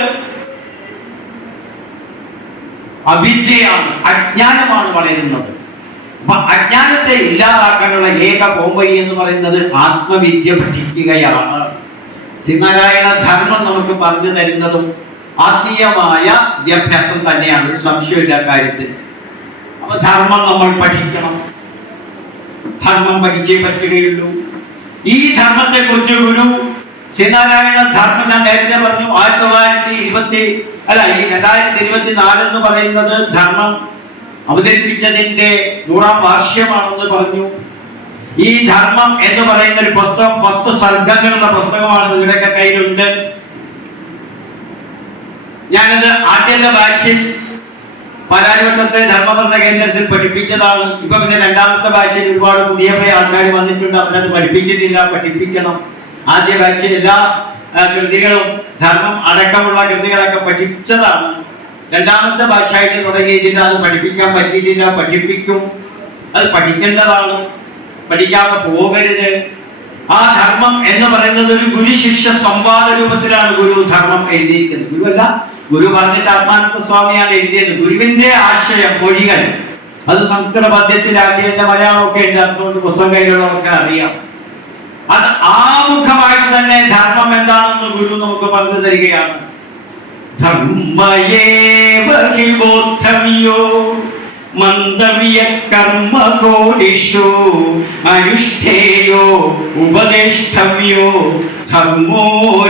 അവിദ്യയാണ്, അജ്ഞാനമാണ് വളരുന്നത്. അപ്പൊ അജ്ഞാനത്തെ ഇല്ലാതാക്കാനുള്ള ഏക പോംവഴി എന്ന് പറയുന്നത് ആത്മവിദ്യ പഠിക്കുകയാണ്. ശ്രീനാരായണ ധർമ്മം നമുക്ക് പറഞ്ഞു തരുന്നതും ആത്മീയമായ വിദ്യാഭ്യാസം തന്നെയാണ്, ഒരു സംശയമില്ല കാര്യത്തിൽ. അപ്പൊ ധർമ്മം നമ്മൾ പഠിക്കണം. ധർമ്മം പഠിച്ചേ പറ്റുകയുള്ളൂ. ഈ ധർമ്മത്തെ കുറിച്ച് ഗുരു ശ്രീനാരായണ ധർമ്മം ഞാൻ നേരത്തെ പറഞ്ഞു, 2024 എന്ന് പറയുന്നത് ധർമ്മം അവതരിപ്പിച്ചതിന്റെ 100ാം വാർഷികമാണെന്ന് പറഞ്ഞു. ഈ ധർമ്മം എന്ന് പറയുന്ന ഒരു പുസ്തകം 10 സർഗങ്ങളുള്ള പുസ്തകമാണ്, ഇവരൊക്കെ കയ്യിലുണ്ട്. ഞാനത് ആദ്യത്തെ ബാച്ചിൽ പാലാരിവട്ടത്തെ ധർമ്മഭരണ കേന്ദ്രത്തിൽ പഠിപ്പിച്ചതാണ്. ഇപ്പൊ പിന്നെ 2ാമത്തെ ബാച്ചിൽ ഒരുപാട് പുതിയ ആൾക്കാർ വന്നിട്ടുണ്ട്, അവരത് പഠിപ്പിച്ചിട്ടില്ല, പഠിപ്പിക്കണം. ആദ്യ ബാച്ചിൽ എല്ലാ കൃതികളും ധർമ്മം അടക്കമുള്ള കൃതികളൊക്കെ പഠിച്ചതാണ്. 2ാമത്തെ ബാച്ചായിട്ട് തുടങ്ങിയിട്ടില്ല, അത് പഠിപ്പിക്കാൻ പറ്റിയിട്ടില്ല, പഠിപ്പിക്കും. അത് പഠിക്കേണ്ടതാണ്, പഠിക്കാതെ പോകരുത്. ആ ധർമ്മം എന്ന് പറയുന്നത് ഒരു ഗുരു ശിഷ്യ സംവാദ രൂപത്തിലാണ് ഗുരു ധർമ്മം എഴുതിയിരിക്കുന്നത്. ഗുരുവല്ല, ഗുരു പറഞ്ഞിട്ട് ആത്മാനന്ദ സ്വാമിയാണ് എഴുതിയത്. ഗുരുവിന്റെ ആശയം, മൊഴികൾ അത് സംസ്കൃത പദ്യത്തിലാക്കിയതിന്റെ മലയാളമൊക്കെ ഉണ്ട്, അതുകൊണ്ട് പുസ്തകം കയ്യിലുള്ളവർക്ക് അറിയാം. അത് ആമുഖമായിട്ട് തന്നെ ധർമ്മം എന്താണെന്ന് ഗുരു നമുക്ക് പറഞ്ഞു തരികയാണ്. ധർമ്മയേവ ഹി ബോദ്ധവ്യോ മന്ദവ്യ കർമ്മകോടിഷു അനുഷ്ഠേയോ ഉപദേഷ്ടവ്യോ ധർമ്മോ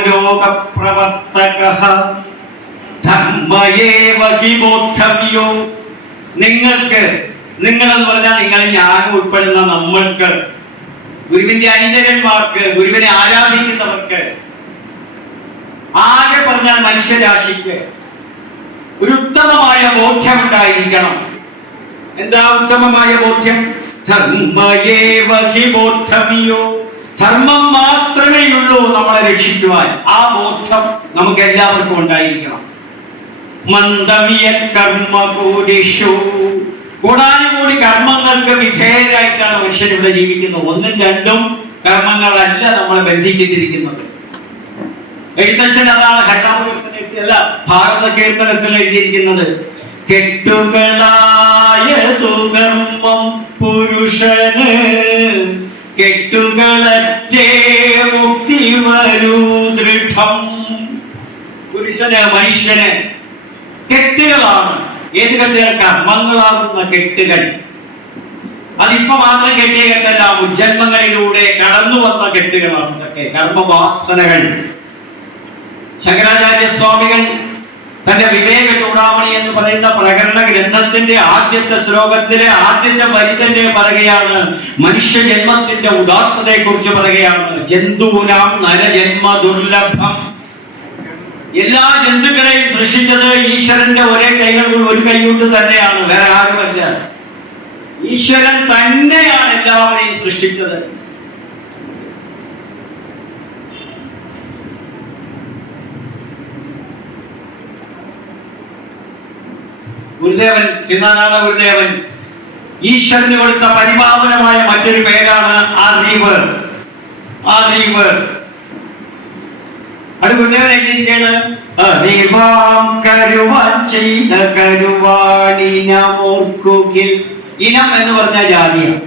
ലോകപ്രവർത്തകഃ. ധർമ്മയേവ ഹി ബോദ്ധവ്യോ. നിങ്ങൾക്ക്, നിങ്ങളെന്ന് പറഞ്ഞാൽ നിങ്ങൾ, ഞാൻ ഉൾപ്പെടുന്ന നമ്മൾക്ക്, ഗുരുവിന്റെ അനുചരന്മാർക്ക്, ഗുരുവിനെ ആരാധിക്കുന്നവർക്ക്, ആകെ പറഞ്ഞാൽ മനുഷ്യരാശിക്ക് ഒരു ഉത്തമമായ ബോധ്യം ഉണ്ടായിരിക്കണം. എന്താ ഉത്തമമായ ബോധ്യം? ധർമ്മയേവ ഹി ബോദ്ധവ്യോ. ധർമ്മം മാത്രമേ ഉള്ളൂ നമ്മളെ രക്ഷിക്കുവാൻ. ആ ബോധം നമുക്ക് എല്ലാവർക്കും ഉണ്ടായിരിക്കണം. മന്ദവ്യ കർമ്മകോടിഷു. കൂടാനുകൂടി കർമ്മങ്ങൾക്ക് വിധേയരായിട്ടാണ് മനുഷ്യൻ ഇവിടെ ജീവിക്കുന്നത്. 1ഉം 2ഉം കർമ്മങ്ങളല്ല നമ്മളെ ബന്ധിച്ചിട്ടിരിക്കുന്നത്. എഴുത്തച്ഛൻ അതാണ് ഹരിനാമകീർത്തനത്തിലല്ല, ഭാരത കീർത്തനത്തിൽ എഴുതിയിരിക്കുന്നത്. കെട്ടുകളായതു കർമ്മം പുരുഷന് കെട്ടുകളറ്റേ മുക്തി വരൂ ദൃഢം. പുരുഷന്, മനുഷ്യന് കെട്ടുകളാണ്. ഏത് കെട്ടുകൾ? കർമ്മങ്ങളാകുന്ന കെട്ടുകൾ. അതിപ്പോ മാത്രം കെട്ടിയ കെട്ടല്ല, മുജ്ജന്മങ്ങളിലൂടെ കടന്നു വന്ന കെട്ടുകളാണ് ഇതൊക്കെ, കർമ്മവാസനകൾ. ശങ്കരാചാര്യ സ്വാമികൾ തന്റെ വിവേക ചൂടാമണി എന്ന് പറയുന്ന പ്രകരണ ഗ്രന്ഥത്തിന്റെ ആദ്യത്തെ ശ്ലോകത്തിലെ ആദ്യത്തെ വരി തന്നെ പറയുകയാണ്, മനുഷ്യജന്മത്തിന്റെ ഉദാത്തതയെ കുറിച്ച് പറയുകയാണ്. ജന്തൂനാം നരജന്മ ദുർലഭം. എല്ലാ ജന്തുക്കളെയും സൃഷ്ടിച്ചത് ഈശ്വരന്റെ ഒരേ ഒരു കൈകൊണ്ട് തന്നെയാണ്, വേറെ ആരുമല്ല. ഈശ്വരൻ തന്നെയാണ് എല്ലാവരെയും സൃഷ്ടിച്ചത്. ഗുരുദേവൻ, ശ്രീനാരായണ ഗുരുദേവൻ ഈശ്വരന് കൊടുത്ത പരിപാവനമായ മറ്റൊരു പേരാണ് അറിവ്. അറിവ് അത് ഗുരുദേവൻ എഴുതിയിരിക്കുകയാണ്. അറിവാം കരുവാൻ ചെയ്ത കരുവാണിനമോർക്കുകിൽ. ഇനം എന്ന് പറഞ്ഞ ജാതിയാണ്.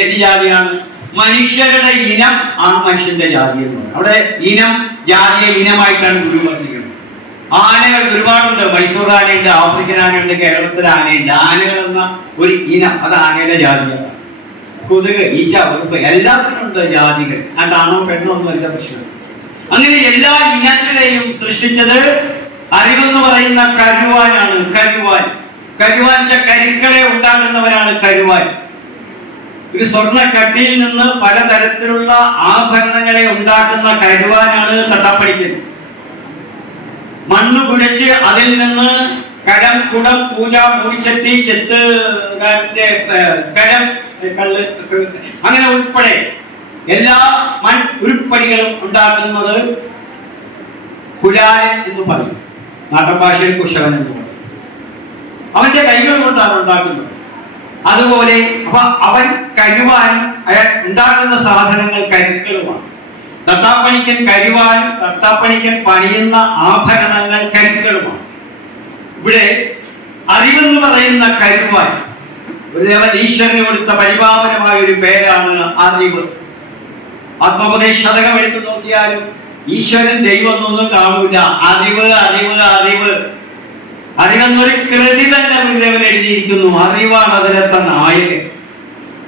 ഏത് ജാതിയാണ്? മനുഷ്യരുടെ ഇനം ആ മനുഷ്യന്റെ ജാതി എന്ന് പറയുന്നത്. അവിടെ ഇനം ജാതിയെ ഇനമായിട്ടാണ് ഗുരു പറഞ്ഞിരിക്കുന്നത്. ആനകൾ ഒരുപാടുണ്ട്. മൈസൂർ ആനയുണ്ട്, ആഫ്രിക്കൻ ആനയുണ്ട്, കേരളത്തിലെ ആനയുണ്ട്. ആനകൾ എന്ന ഒരു ഇനം, അത് ആനയുടെ ജാതിയാണ്. കൊതുക്, ഈച്ച, ഉറുപ്പ് എല്ലാത്തിനും ഉണ്ട് ജാതികൾ. അതാണോ പെണ്ണോ ഒന്നും അല്ല പ്രശ്നം. അങ്ങനെ എല്ലാ ഇനങ്ങളെയും സൃഷ്ടിച്ചത് അറിവെന്ന് പറയുന്ന കരുവാനാണ്. കരുവാൻ, കരുവാന്റെ കരുക്കളെ ഉണ്ടാക്കുന്നവരാണ് കരുവാൻ. ഒരു സ്വർണ്ണ കട്ടിയിൽ നിന്ന് പലതരത്തിലുള്ള ആഭരണങ്ങളെ ഉണ്ടാക്കുന്ന കരുവാനാണ് തട്ടാപ്പണിക്കൽ. മണ്ണ് കുഴച്ച് അതിൽ നിന്ന് കരം, കുടം, പൂജ, പൂച്ചട്ടി, ചെത്ത്, കരം, കള്ള്, അങ്ങനെ ഉൾപ്പെടെ എല്ലാ മൺ ഉരുപ്പടികളും ഉണ്ടാക്കുന്നത് കുലാലൻ എന്ന് പറയും. നാട്ടൻ ഭാഷയിൽ കുശവൻ എന്ന് പറയും. അവന്റെ കൈകൾ കൊണ്ടാണ് ഉണ്ടാക്കുന്നത്. അതുപോലെ അപ്പൊ അവൻ കരുവാൻ, അയാൾ ഉണ്ടാക്കുന്ന സാധനങ്ങൾ കരുക്കളുമാണ്. തട്ടാപ്പണിക്കൻ കരുവാനും തട്ടാപ്പണിക്കൻ പണിയുന്ന ആഭരണങ്ങൾ കരുക്കളുമാണ്. ഇവിടെ അറിവെന്ന് പറയുന്ന കരുവാൻ ഗുരുദേവൻ ഈശ്വരന് കൊടുത്ത പരിപാവനമായ ഒരു പേരാണ് അറിവ്. ആത്മോപദേശ ശതകം എടുത്തു നോക്കിയാലും ഈശ്വരൻ ദൈവം ഒന്നും കാണൂല. അറിവ്, അറിവ്, അറിവ്. അറിവെന്നൊരു കൃതി തന്നെ ഗുരുദേവൻ എഴുതിയിരിക്കുന്നു. അറിവാണ് അതിലത്തെ നായകൻ.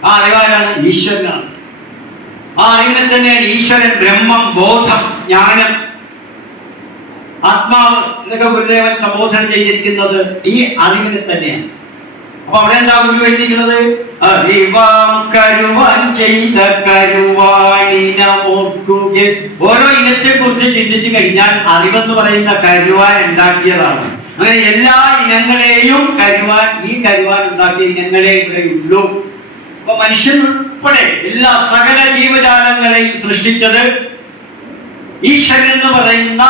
ആ അറിവാനാണ് ഈശ്വരനാണ്. ആ അറിവിനെ തന്നെയാണ് ഈശ്വരൻ, ബ്രഹ്മം, ബോധം, ജ്ഞാനം, ആത്മാവ് എന്നൊക്കെ ഗുരുദേവൻ സംബോധന ചെയ്തിരിക്കുന്നത് ഈ അറിവിനെ തന്നെയാണ്. അപ്പൊ അവിടെ എന്താ ഗുരു എഴുതിയിരിക്കുന്നത്? അറിവാം കരുവാൻ ചെയ്ത കരുവാണിനമോർക്കുകിൽ. ഓരോ ഇനത്തെ കുറിച്ച് ചിന്തിച്ചു കഴിഞ്ഞാൽ അറിവെന്ന് പറയുന്ന കരുവാൻ ഉണ്ടാക്കിയതാണ്. അങ്ങനെ എല്ലാ ഇനങ്ങളെയും കരുവാൻ, ഈ കരുവാൻ ഉണ്ടാക്കിയ ഇനങ്ങളെ ഇവിടെ ഉള്ളൂ. അപ്പൊ മനുഷ്യൻ ഉൾപ്പെടെ എല്ലാ സകല ജീവജാലങ്ങളെയും സൃഷ്ടിച്ചത് ഈശ്വരൻ എന്ന് പറയുന്ന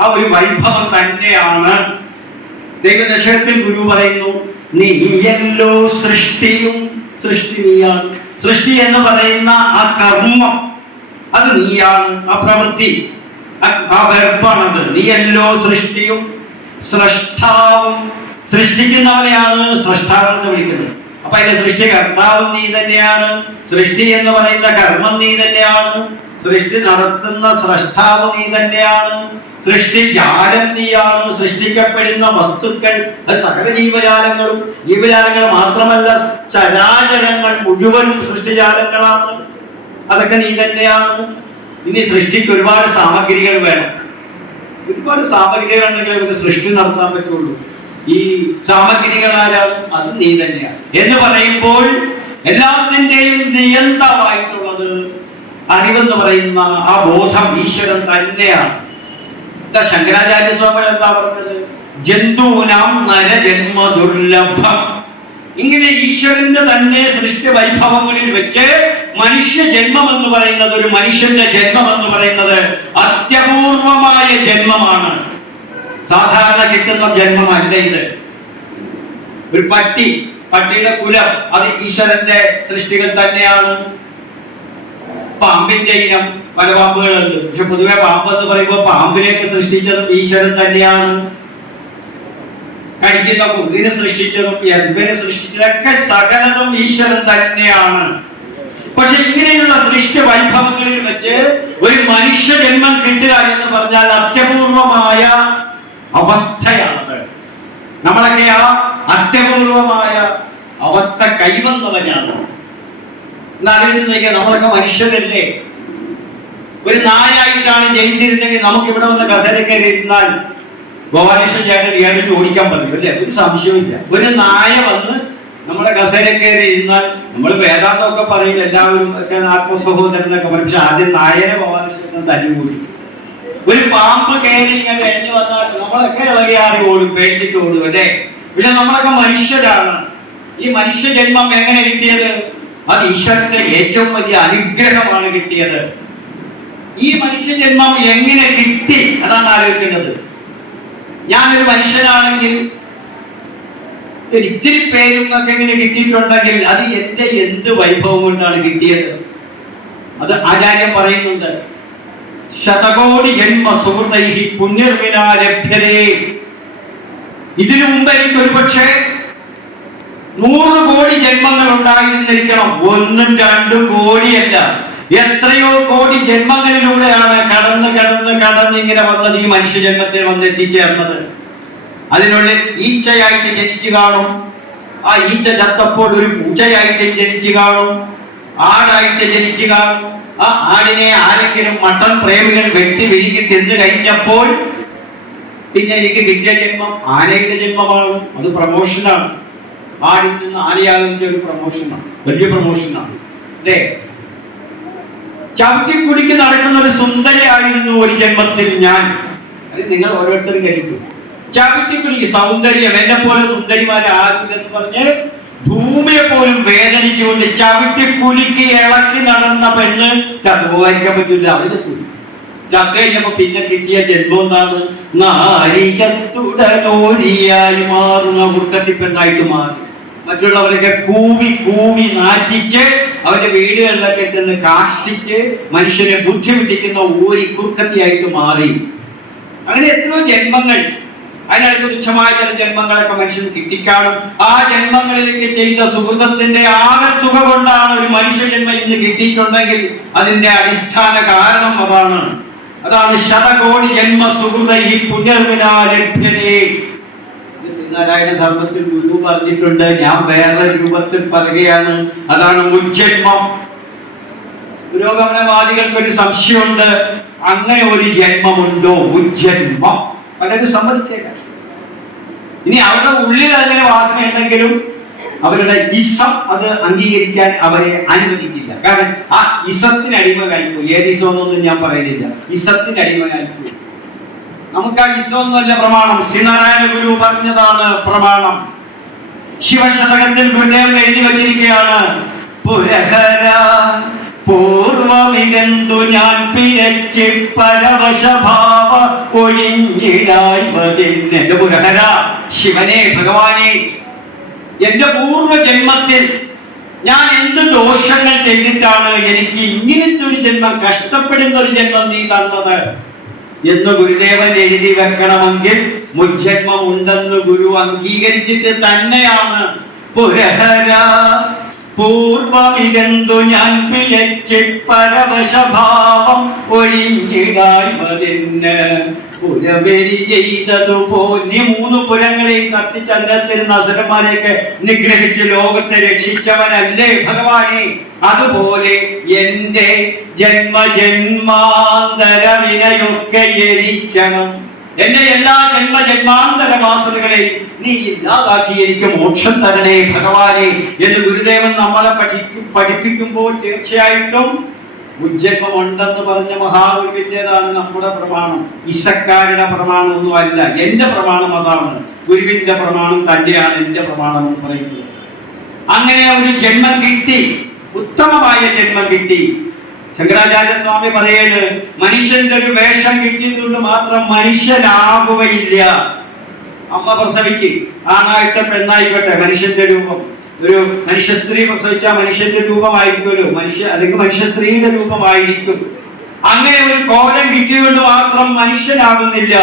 ആ ഒരു വൈഭവം തന്നെയാണ്. ദൈവദശകത്തിൽ ഗുരു പറയുന്നു, നീയല്ലോ സൃഷ്ടിയും. സൃഷ്ടി നീയാണ്. സൃഷ്ടി എന്ന് പറയുന്ന ആ കർമ്മം അത് നീയാണ്. ആ പ്രവൃത്തി, ആ വെർപ്പാണത്. നീയല്ലോ സൃഷ്ടിയും സ്രഷ്ടാവും. സൃഷ്ടിക്കുന്നവനെയാണ് സ്രഷ്ടാവെന്ന് വിളിക്കുന്നത്. അപ്പൊ അതിന്റെ സൃഷ്ടികർത്താവും നീ തന്നെയാണ്. സൃഷ്ടി എന്ന് പറയുന്ന കർമ്മം നീ തന്നെയാണ്. സൃഷ്ടി നടത്തുന്ന സ്രഷ്ടാവ് നീ തന്നെയാണ്. സൃഷ്ടിജാലം നീയാണ്. സൃഷ്ടിക്കപ്പെടുന്ന വസ്തുക്കൾ സകല ജീവജാലങ്ങളും, ജീവജാലങ്ങൾ മാത്രമല്ല ചരാചരങ്ങൾ മുഴുവനും സൃഷ്ടിജാലങ്ങളാണ്. അതൊക്കെ നീ തന്നെയാണ്. ഇനി സൃഷ്ടിക്ക് ഒരുപാട് സാമഗ്രികൾ വേണം. ഒരുപാട് സാമഗ്രികൾ ഉണ്ടെങ്കിൽ നമുക്ക് സൃഷ്ടി നടത്താൻ പറ്റുള്ളൂ. ഈ സാമഗ്രികൾ ആരാണ്? അത് നീ തന്നെയാണ് എന്ന് പറയുമ്പോൾ എല്ലാത്തിൻ്റെയും നിയന്താവായിട്ടുള്ളത് അറിവെന്ന് പറയുന്ന ആ ബോധം ഈശ്വരൻ തന്നെയാണ്. ശങ്കരാചാര്യ സ്വാമികൾ എന്താ പറഞ്ഞത്? ജന്തൂനാം നരജന്മ ദുർലഭം. ഇങ്ങനെ ഈശ്വരന്റെ തന്നെ സൃഷ്ടി വൈഭവങ്ങളിൽ വെച്ച് മനുഷ്യ ജന്മം എന്ന് പറയുന്നത്, ഒരു മനുഷ്യന്റെ ജന്മം എന്ന് പറയുന്നത് അത്യപൂർവമായ ജന്മമാണ്. സാധാരണ കിട്ടുന്ന ജന്മമല്ല ഇത്. ഒരു പട്ടിയുടെ കുലം അത് ഈശ്വരന്റെ സൃഷ്ടികൾ തന്നെയാണ്. പാമ്പിന്റെ ഇനം പല പാമ്പുകളുണ്ട്. പക്ഷെ പൊതുവെ പാമ്പ് എന്ന് പറയുമ്പോൾ പാമ്പിനെയൊക്കെ സൃഷ്ടിച്ചതും ഈശ്വരൻ തന്നെയാണ്. കഴിക്കുന്ന കുതിരെ സൃഷ്ടിച്ചതും എർബിനെ സൃഷ്ടിച്ചതൊക്കെ സകലതും ഈശ്വരൻ തന്നെയാണ്. പക്ഷെ ഇങ്ങനെയുള്ള സൃഷ്ടി വൈഭവങ്ങളിൽ വെച്ച് ഒരു മനുഷ്യ ജന്മം കിട്ടുക എന്ന് പറഞ്ഞാൽ അത്യപൂർവമായ അവസ്ഥയാണത്. നമ്മളൊക്കെ ആ അത്യപൂർവമായ അവസ്ഥ കൈവന്നവനാണ്. എന്നാലോചിച്ച് നമ്മളൊക്കെ മനുഷ്യരല്ലേ? ഒരു നായായിട്ടാണ് ജനിച്ചിരുന്നെങ്കിൽ നമുക്ക് ഇവിടെ വന്ന് കസേരക്കയറി ഇരുന്നാൽ ഗോപാലകൃഷ്ണൻ ചേട്ടൻ ഇയാൾക്ക് ഓടിക്കാൻ പറ്റും അല്ലേ? ഒരു സംശയമില്ല. ഒരു നായ വന്ന് നമ്മുടെ കസേരക്കയറി ഇരുന്നാൽ നമ്മൾ വേദാന്തമൊക്കെ പറയും, എല്ലാവരും ഒക്കെ ആത്മസഹോദരനൊക്കെ പറയും. പക്ഷെ ആദ്യം നായനെ ഗോപാലകൃഷ്ണൻ തല്ലി കൂട്ടിക്കും. ഒരു പാമ്പ് കയറി ഇങ്ങനെ കഴിഞ്ഞു വന്നാൽ നമ്മളൊക്കെ ഇളകിയാറി ഓടും, പേടിച്ചിട്ട് ഓടും അല്ലേ? പക്ഷെ നമ്മളൊക്കെ മനുഷ്യരാണ്. ഈ മനുഷ്യ ജന്മം എങ്ങനെ കിട്ടിയത്? അത് ഈശ്വരന്റെ ഏറ്റവും വലിയ അനുഗ്രഹമാണ് കിട്ടിയത്. ഈ മനുഷ്യജന്മം എങ്ങനെ കിട്ടി? അതാണ് ആലോചിക്കേണ്ടത്. ഞാനൊരു മനുഷ്യനാണെങ്കിൽ ഇത്തിരി പേരും ഒക്കെ ഇങ്ങനെ കിട്ടിയിട്ടുണ്ടെങ്കിൽ അത് എന്റെ എന്ത് വൈഭവം കൊണ്ടാണ് കിട്ടിയത്? അത് ആചാര്യൻ പറയുന്നുണ്ട്, ശതകോടി ജന്മ സുഹൃതൈഹി പുണ്യർവിനാ ലഭ്യതേ. ഇതിനു മുമ്പ് എനിക്ക് ഒരു പക്ഷേ 100 കോടി ജന്മങ്ങൾ ഉണ്ടായിരുന്നിരിക്കണം. 1 2 കോടിയല്ല, എത്രയോ കോടി ജന്മങ്ങളിലൂടെയാണ് കടന്ന് ഇങ്ങനെ വന്നത്, ഈ മനുഷ്യജന്മത്തിൽ വന്ന് എത്തിച്ചേർന്നത്. അതിനുള്ളിൽ ഈച്ചയായിട്ട് ജനിച്ചു കാണും, ആ ഈച്ച ചത്തപ്പോൾ ഒരു പൂച്ചയായിട്ട് ജനിച്ചു കാണും, ആടായിട്ട് ജനിച്ചു കാണും. ആ ആടിനെ ആരെങ്കിലും മട്ടൻ പ്രേമികൾ വെട്ടി വിഴുങ്ങി തിന്നു കഴിഞ്ഞപ്പോൾ പിന്നെ എനിക്ക് കിട്ടിയ ജന്മം ആനയുടെ ജന്മമാണ്. അത് പ്രമോഷനാണ്. ആടിൽ നിന്ന് ആനയാകുന്ന ഒരു പ്രമോഷനാണ്, വലിയ പ്രമോഷനാണ് അല്ലേ? ചവിട്ടിക്കുടിക്ക് നടക്കുന്ന ഒരു സുന്ദരിയായിരുന്നു ഒരു ജന്മത്തിൽ ഞാൻ. അത് നിങ്ങൾ ഓരോരുത്തരും കഴിക്കും. ചവിട്ടിക്കുടിക്ക് സൗന്ദര്യം, എന്നെ പോലെ സുന്ദരിമാരെ ആകുമെന്ന് പറഞ്ഞ് ഭൂമിയെ പോലും വേദനിച്ചുകൊണ്ട് ചവിട്ടിക്കുടിക്ക് ഇളക്കി നടന്ന പെണ്ണ് ചത്തുപോകാതിരിക്കാൻ പറ്റില്ല. അവര് ചത്തു കഴിഞ്ഞപ്പോ പിന്നെ കിട്ടിയ ജന്മം എന്താണ്? നാരികത്തുടനോരിയായി മാറുന്ന ഉൾക്കത്തിപ്പെണ്ണായിട്ട് മാറി. മറ്റുള്ളവരൊക്കെ കൂവി നാറ്റിച്ച് അവരുടെ വീടുകളിലൊക്കെ ചെന്ന് കാഷ്ടിച്ച് മനുഷ്യനെ ബുദ്ധിമുട്ടിക്കുന്ന ഊരി കുർക്കത്തിയായിട്ട് മാറി. അങ്ങനെ എത്രയോ ജന്മങ്ങൾ, അതിനടുത്ത് തുച്ഛമായ ചില ജന്മങ്ങളൊക്കെ മനുഷ്യന് കിട്ടിക്കാണും. ആ ജന്മങ്ങളിലേക്ക് ചെയ്ത സുഹൃതത്തിന്റെ ആകത്തുക കൊണ്ടാണ് ഒരു മനുഷ്യജന്മം ഇന്ന് കിട്ടിയിട്ടുണ്ടെങ്കിൽ അതിന്റെ അടിസ്ഥാന കാരണം അതാണ് ശതകോടി ജന്മ സുഹൃതൈഹി പുണ്യർവിനാ ലഭ്യതേ. ശ്രീനാരായണ ധർമ്മത്തിൽ ഗുരു പറഞ്ഞിട്ടുണ്ട്, ഞാൻ വേറെ രൂപത്തിൽ പറയുകയാണ്, അതാണ് മുജ്ജന്മം. പുരോഗമനവാദികൾക്ക് ഒരു സംശയമുണ്ട്, അങ്ങനെ ഒരു ജന്മമുണ്ടോ? മുജ്ജന്മം പലരും സമ്മതിക്കില്ല. ഇനി അവരുടെ ഉള്ളിൽ അതിന് വാസന ഉണ്ടെങ്കിലും അവരുടെ ഇസം അത് അംഗീകരിക്കാൻ അവരെ അനുവദിക്കില്ല. കാരണം ആ ഇസത്തിന് അടിമകായിപ്പോയി. ഏത് ഇസമെന്നൊന്നും ഞാൻ പറയുന്നില്ല, ഇസത്തിന് അടിമകായിപ്പോയി. നമുക്ക് ആ ഇസമൊന്നുമല്ല പ്രമാണം, ശ്രീനാരായണ ഗുരു പറഞ്ഞതാണ് പ്രമാണം. ശിവശതകത്തിൽ ഗുരുദേവൻ എഴുതി വച്ചിരിക്കുകയാണ്, പുരഹര പൂർവമികന്തു ഞാൻ പിഴച്ച് പരവശഭാവ ഒഴിഞ്ഞിടായി വതിന്. എന്റെ പുരഹര, ശിവനെ, ഭഗവാനെ, എന്റെ പൂർവ്വ ജന്മത്തിൽ ഞാൻ എന്ത് ദോഷങ്ങൾ ചെയ്തിട്ടാണ് എനിക്ക് ഇങ്ങനത്തെ ഒരു ജന്മം, കഷ്ടപ്പെടുന്ന ഒരു ജന്മം നീ തന്നത് എന്ന് ഗുരുദേവൻ എഴുതി വെക്കണമെങ്കിൽ മുജ്ജന്മം ഉണ്ടെന്ന് ഗുരു അംഗീകരിച്ചിട്ട് തന്നെയാണ് പുരഹര പൂർവമികന്തു ഞാൻ പിഴച്ച് പരവശഭാവം ഒഴിഞ്ഞിടായി വതിന്. പുരവരി ചെയ്തതുപോലെ നീ 3 പുരങ്ങളെയും കത്തിച്ച് അതിനകത്തിരുന്ന അസുരന്മാരെയൊക്കെ നിഗ്രഹിച്ച് ലോകത്തെ രക്ഷിച്ചവനല്ലേ ഭഗവാനെ? അതുപോലെ എന്റെ ജന്മജന്മാന്തരവിനയൊക്കെ എരിക്കണം. എന്റെ എല്ലാ ജന്മജന്മാന്തരവാസനകളെയും നീ ഇല്ലാതാക്കി എനിക്ക് മോക്ഷം തരണേ ഭഗവാനെ എന്ന് ഗുരുദേവൻ നമ്മളെ പഠിപ്പിക്കുമ്പോൾ തീർച്ചയായിട്ടും ഉജ്ജന്മം ഉണ്ടെന്ന് പറഞ്ഞ മഹാഗുരുവിൻ്റെതാണ് നമ്മുടെ പ്രമാണം. ഇസക്കാരുടെ പ്രമാണമൊന്നും അല്ല. എന്റെ പ്രമാണം അതാണ്. ഗുരുവിന്റെ പ്രമാണം തന്നെയാണ് എന്റെ പ്രമാണം എന്ന് പറയുന്നത്. അങ്ങനെ ഒരു ജന്മം കിട്ടി, ഉത്തമമായ ജന്മം കിട്ടി. ശങ്കരാചാര്യസ്വാമി പറയുന്നത്, മനുഷ്യന്റെ ഒരു വേഷം കിട്ടിയതുകൊണ്ട് മാത്രം മനുഷ്യനാകുകയില്ല. അമ്മ പ്രസവിച്ച് ആണായിട്ട് പെണ്ണായിക്കോട്ടെ, മനുഷ്യന്റെ രൂപം. ഒരു മനുഷ്യ സ്ത്രീ പ്രസവിച്ച മനുഷ്യന്റെ രൂപമായിരിക്കുമല്ലോ, അല്ലെങ്കിൽ മനുഷ്യ സ്ത്രീയുടെ രൂപമായിരിക്കും. അങ്ങനെ ഒരു കോലം കിട്ടിയതുകൊണ്ട് മാത്രം മനുഷ്യനാകുന്നില്ല.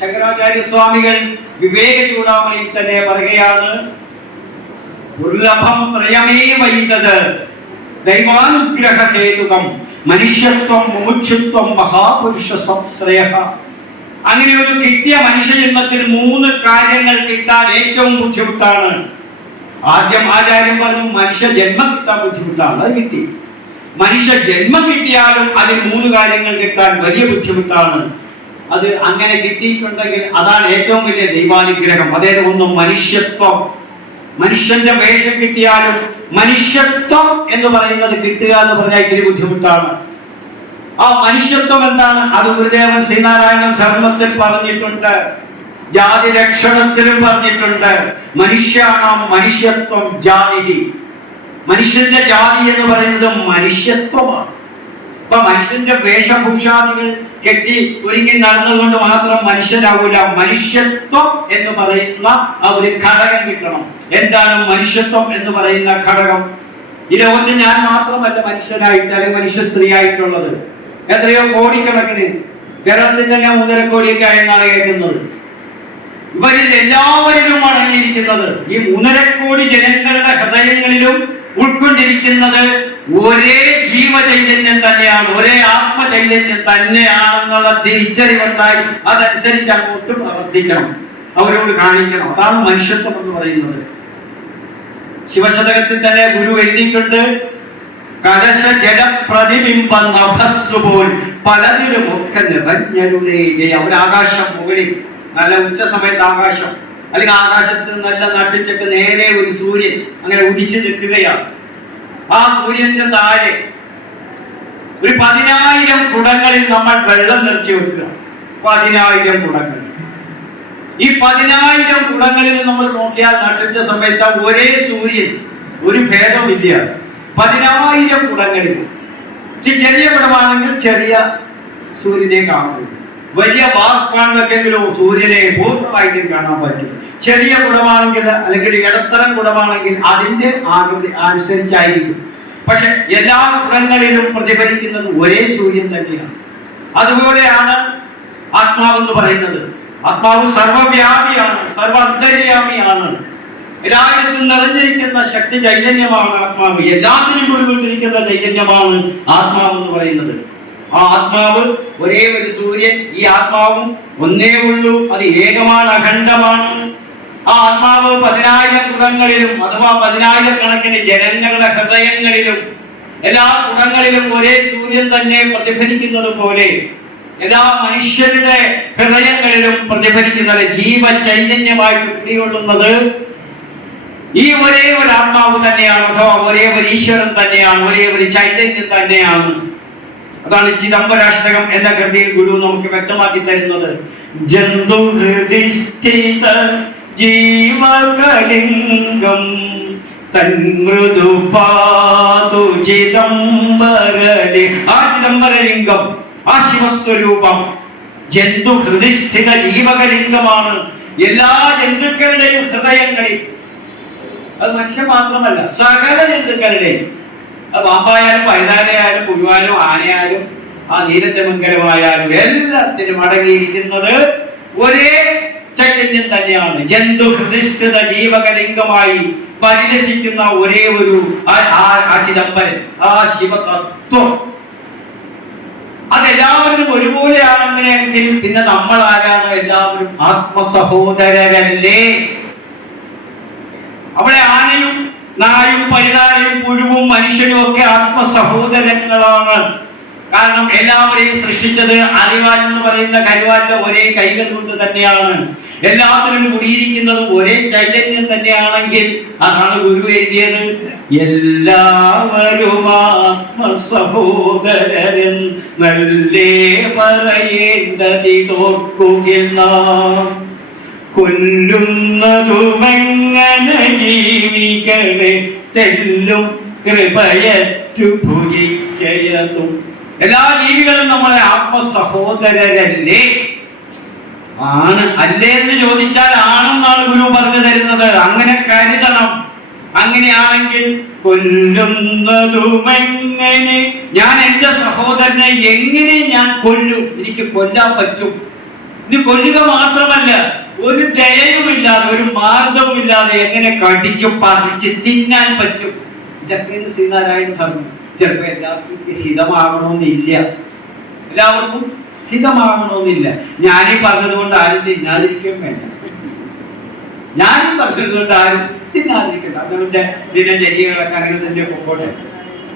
ശങ്കരാചാര്യസ്വാമികൾ വിവേക ചൂടാമണിയിൽ തന്നെ പറയുകയാണ്, ദുർലഭം ത്രയമേ വൈതത് ദൈവാനുഗ്രഹ ഹേതുകം മനുഷ്യത്വം മുമുക്ഷുത്വം മഹാപുരുഷ സംശ്രയ. അങ്ങനെ ഒരു കിട്ടിയ മനുഷ്യജന്മത്തിൽ 3 കാര്യങ്ങൾ കിട്ടാൻ ഏറ്റവും ബുദ്ധിമുട്ടാണ്. ആദ്യം ആചാര്യം പറഞ്ഞു, മനുഷ്യ ജന്മം കിട്ടാൻ ബുദ്ധിമുട്ടാണ്. അത് കിട്ടി. മനുഷ്യ ജന്മം കിട്ടിയാലും അതിൽ 3 കാര്യങ്ങൾ കിട്ടാൻ വലിയ ബുദ്ധിമുട്ടാണ്. അത് അങ്ങനെ കിട്ടിയിട്ടുണ്ടെങ്കിൽ അതാണ് ഏറ്റവും വലിയ ദൈവാനുഗ്രഹം. അതായത് ഒന്ന് മനുഷ്യത്വം. മനുഷ്യന്റെ വേഷം കിട്ടിയാലും മനുഷ്യത്വം എന്ന് പറയുന്നത് കിട്ടുക എന്ന് പറഞ്ഞാൽ ഇത്തിരി ബുദ്ധിമുട്ടാണ്. ആ മനുഷ്യത്വം എന്താണ്? അത് ഗുരുദേവൻ ശ്രീനാരായണ ധർമ്മത്തിൽ പറഞ്ഞിട്ടുണ്ട്, ജാതി ലക്ഷണത്തിലും പറഞ്ഞിട്ടുണ്ട്. മനുഷ്യാണാം മനുഷ്യത്വം ജാതി. മനുഷ്യന്റെ ജാതി എന്ന് പറയുന്നത് മനുഷ്യത്വമാണ്. അപ്പൊ മനുഷ്യന്റെ വേഷഭൂഷാദികൾ കെട്ടി ഒരുങ്ങി നടന്നുകൊണ്ട് മാത്രം മനുഷ്യനാവൂല. മനുഷ്യത്വം എന്ന് പറയുന്ന ആ ഒരു ഘടകം കിട്ടണം. എന്താണ് മനുഷ്യത്വം എന്ന് പറയുന്ന ഘടകം? ഈ ലോകത്തിൽ ഞാൻ മാത്രമല്ല മനുഷ്യനായിട്ട് അല്ലെങ്കിൽ മനുഷ്യ സ്ത്രീ ആയിട്ടുള്ളത്. എത്രയോ കോടിക്കണക്കിന്, കേരളത്തിൽ തന്നെ 1.5 കോടിയൊക്കെ ആയെന്നാണ് കേൾക്കുന്നത്. ഇവരിൽ എല്ലാവരിലും അടങ്ങിയിരിക്കുന്നത്, ഈ 1.5 കോടി ജനങ്ങളുടെ ഹൃദയങ്ങളിലും ഉൾക്കൊണ്ടിരിക്കുന്നത് ഒരേ ജീവചൈതന്യം തന്നെയാണ്, ഒരേ ആത്മചൈതന്യം തന്നെയാണെന്നുള്ള തിരിച്ചറിവുണ്ടായി അതനുസരിച്ച് അങ്ങോട്ട് പ്രവർത്തിക്കണം, അവരോട് കാണിക്കണം. അതാണ് മനുഷ്യത്വം എന്ന് പറയുന്നത്. ശിവശതകത്തിൽ തന്നെ ഗുരു എഴുതിയിട്ടുണ്ട്, കലശ ജലപ്രതിബിംബ നഭസ്സുപോൽ പലതിലുമൊക്കെ നിറഞ്ഞരുളേ. അവരാകാശം മുകളിൽ നല്ല ഉച്ച സമയത്ത് ആകാശം, അല്ലെങ്കിൽ ആകാശത്ത് നല്ല നട്ടിച്ചൊക്കെ നേരെ ഒരു സൂര്യൻ അങ്ങനെ ഉദിച്ചു നിൽക്കുകയാണ്. ആ സൂര്യന്റെ താഴെ ഒരു 10,000 കുടങ്ങളിൽ നമ്മൾ വെള്ളം നിറച്ചു വെക്കുക. 10,000 കുടങ്ങൾ. ഈ 10,000 കുടങ്ങളിൽ നമ്മൾ നോക്കിയാൽ നട്ടിച്ച സമയത്ത് ഒരേ സൂര്യൻ, ഒരു ഭേദമില്ല. 10,000 കുടങ്ങളിൽ ചെറിയ കുടമാണെങ്കിൽ ചെറിയ സൂര്യനെ കാണുന്നു, വലിയ വാർപ്പാണെങ്കിലും സൂര്യനെ പൂർണ്ണമായിട്ടും കാണാൻ പറ്റും. ചെറിയ കുടമാണെങ്കിൽ അല്ലെങ്കിൽ ഇടത്തരം കുടമാണെങ്കിൽ അതിന്റെ ആകൃതി അനുസരിച്ചായിരിക്കും. പക്ഷെ എല്ലാ കുടങ്ങളിലും പ്രതിഫലിക്കുന്നത് ഒരേ സൂര്യൻ തന്നെയാണ്. അതുപോലെയാണ് ആത്മാവെന്ന് പറയുന്നത്. ആത്മാവ് സർവവ്യാപിയാണ്, സർവന്തര്യാമിയാണ്. എല്ലായിടത്തും നിറഞ്ഞിരിക്കുന്ന ശക്തി ചൈതന്യമാണ് ആത്മാവ്. എല്ലാത്തിനും ഉൾക്കൊണ്ടിരിക്കുന്ന ചൈതന്യമാണ് ആത്മാവെന്ന് പറയുന്നത്. ആ ആത്മാവ് ഒരേ ഒരു സൂര്യൻ. ഈ ആത്മാവും ഒന്നേ ഉള്ളൂ, അത് ഏകമാണ്, അഖണ്ഡമാണ്. ആ ആത്മാവ് 10,000 കുടങ്ങളിലും അഥവാ 10,000 കണക്കിന് ജനങ്ങളുടെ ഹൃദയങ്ങളിലും എല്ലാ കുടങ്ങളിലും ഒരേ സൂര്യൻ തന്നെ പ്രതിഫലിക്കുന്നത് പോലെ എല്ലാ മനുഷ്യരുടെ ഹൃദയങ്ങളിലും പ്രതിഫലിക്കുന്നത്, ജീവ ചൈതന്യമായിട്ട് കുടികൊള്ളുന്നത് ഈ ഒരേ ഒരു ആത്മാവ് തന്നെയാണ്, അഥവാ ഒരേ ഒരു ഈശ്വരൻ തന്നെയാണ്, ഒരേ ഒരു ചൈതന്യം തന്നെയാണ്. അതാണ് ചിദംബരാഷ്ടകം എന്ന കൃതിയിൽ ഗുരു നമുക്ക് വ്യക്തമാക്കി തരുന്നത്. ജന്തുഹൃദിസ്ഥിത ജീവകലിംഗം തന്മൃദുപാതു ചിദംബരലി. ആ ചിദംബരലിംഗം, ആ ശിവസ്വരൂപം ജന്തുഹൃദിസ്ഥിത ജീവകലിംഗമാണ്. എല്ലാ ജന്തുക്കളുടെയും ഹൃദയങ്ങളിൽ, അത് മനുഷ്യൻ മാത്രമല്ല സകല ജന്തുക്കളുടെയും, അത് പാമ്പായാലും പഴുതാലയായാലും പുഴുവാലും ആനയായാലും ആ നീലത്തെമംഗലമായാലും എല്ലാത്തിനും അടങ്ങിയിരിക്കുന്നത് ഒരേ ചൈതന്യം തന്നെയാണ്. ജന്തു ഹൃദിഷ്ഠിത ജീവകലിംഗമായി പരിരക്ഷിക്കുന്ന ഒരേ ഒരു ആ ചിദംബരൻ, ആ ശിവതത്വം, അതെല്ലാവരും ഒരുപോലെയാണെന്നെങ്കിൽ പിന്നെ നമ്മൾ ആരാണ്? എല്ലാവരും ആത്മസഹോദരരല്ലേ? അവിടെ ആനയും നായും പഴുതാരയും പുഴുവും മനുഷ്യനും ഒക്കെ ആത്മസഹോദരങ്ങളാണ്. കാരണം എല്ലാവരെയും സൃഷ്ടിച്ചത് അറിവാൻ എന്ന് പറയുന്ന കരുവാന്റെ ഒരേ കൈകൾ കൊണ്ട് തന്നെയാണ്. എല്ലാത്തിനും കുടിയിരിക്കുന്നത് ഒരേ ചൈതന്യം തന്നെയാണെങ്കിൽ അതാണ് ഗുരു എഴുതിയത്, എല്ലാവരും ആത്മസഹോദരൻ നല്ലേ പറയേണ്ടതിതോർക്കുകയെന്ന. കൊല്ലുന്നതുമെങ്ങനെ ജീവികളെ തെല്ലും കൃപയറ്റു ഭുജിക്കയതും. എല്ലാ ജീവികളും നമ്മളെ ആത്മസഹോദരരല്ലേ? ആണ്. അല്ലേ എന്ന് ചോദിച്ചാൽ ആണെന്നാണ് ഗുരു പറഞ്ഞു തരുന്നത്. അങ്ങനെ കരുതണം. അങ്ങനെയാണെങ്കിൽ കൊല്ലുന്നതുമെങ്ങനെ, ഞാൻ എന്റെ സഹോദരനെ എങ്ങനെ ഞാൻ കൊല്ലും? എനിക്ക് കൊല്ലാൻ പറ്റും. ഇത് കൊല്ലുക മാത്രമല്ല, ഒരു ദയയുമില്ലാതെ ഒരു മാർഗവുമില്ലാതെ എങ്ങനെ കടിച്ചു പറിച്ച് തിന്നാൻ പറ്റും? ഇതൊക്കെ ശ്രീനാരായണൻ പറഞ്ഞു. ചിലപ്പോൾ എല്ലാവർക്കും ഹിതമാകണമെന്നില്ല, എല്ലാവർക്കും ഹിതമാകണമെന്നില്ല. ഞാനീ പറഞ്ഞതുകൊണ്ട് ആരും തിന്നാതിരിക്കുകയും വേണ്ട, ഞാനും പറഞ്ഞതുകൊണ്ട് ആരും തിന്നാതിരിക്കണ്ട. അതുകൊണ്ട് ദിനചര്യകളൊക്കെ അങ്ങനെ തന്നെ പോകട്ടെ.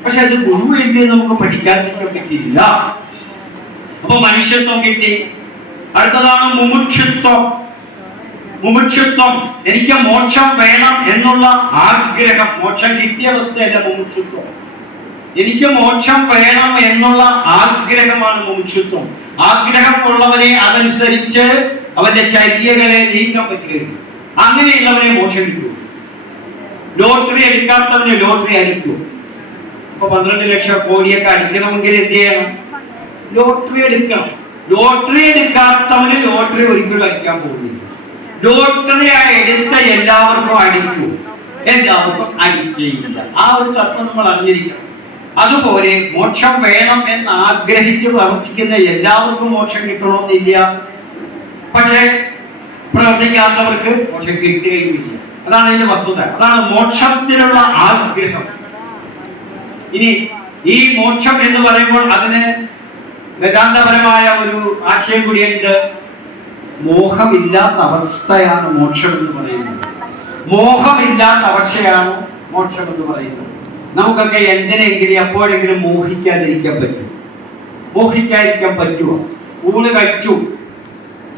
പക്ഷെ അത് ഗുരു എഴുതി നമുക്ക് പഠിക്കാൻ പറ്റില്ല. അപ്പൊ മനുഷ്യത്വം കിട്ടി. അടുത്തതാണ് മുമുക്ഷുത്വം. മുമുക്ഷുത്വം, എനിക്ക് മോക്ഷം വേണം എന്നുള്ള ആഗ്രഹം. മോക്ഷം കിട്ടിയ അവസ്ഥയല്ല മുമുക്ഷുത്വം. എനിക്ക് മോക്ഷം വേണം എന്നുള്ള ആഗ്രഹമാണ് മുമുക്ഷുത്വം. ആഗ്രഹം ഉള്ളവനെ അതനുസരിച്ച് അവന്റെ ചര്യകളെ നീക്കാൻ പറ്റുകയുള്ളൂ. അങ്ങനെയുള്ളവനെ മോക്ഷം കിട്ടൂ. ലോട്ടറി അടിക്കാത്തവന് ലോട്ടറി അടിക്കൂ. ഇപ്പൊ 12 ലക്ഷം കോടിയൊക്കെ അടിക്കണമെങ്കിൽ എന്ത് ചെയ്യണം? ലോട്ടറി എടുക്കണം. ലോട്ടറി എടുക്കാത്തവന് ലോട്ടറി ഒരിക്കലും അടിക്കാൻ പോകുന്നില്ല. ലോട്ടറി എടുത്ത എല്ലാവർക്കും അടിക്കൂ, എല്ലാവർക്കും അടിക്കുകയില്ല. ആ ഒരു തത്വം നമ്മൾ അറിഞ്ഞിരിക്കണം. അതുപോലെ മോക്ഷം വേണം എന്ന് ആഗ്രഹിച്ച് പ്രവർത്തിക്കുന്ന എല്ലാവർക്കും മോക്ഷം കിട്ടണമെന്നില്ല. പക്ഷെ പ്രവർത്തിക്കാത്തവർക്ക് മോക്ഷം കിട്ടുകയുമില്ല. അതാണ് അതിന്റെ വസ്തുത. അതാണ് മോക്ഷത്തിനുള്ള ആഗ്രഹം. ഇനി ഈ മോക്ഷം എന്ന് പറയുമ്പോൾ അതിന് വേദാന്തപരമായ ഒരു ആശയം കൂടിയുണ്ട്. മോഹമില്ലാത്ത അവസ്ഥയാണ് മോക്ഷം എന്ന് പറയുന്നത്. മോഹമില്ലാത്ത അവസ്ഥയാണ് മോക്ഷം എന്ന് പറയുന്നത്. നമുക്കൊക്കെ എന്തിനെങ്കിലും എപ്പോഴെങ്കിലും മോഹിക്കാതിരിക്കാൻ പറ്റും? മോഹിക്കാതിരിക്കാൻ പറ്റുമോ? ഊണ് കഴിച്ചു,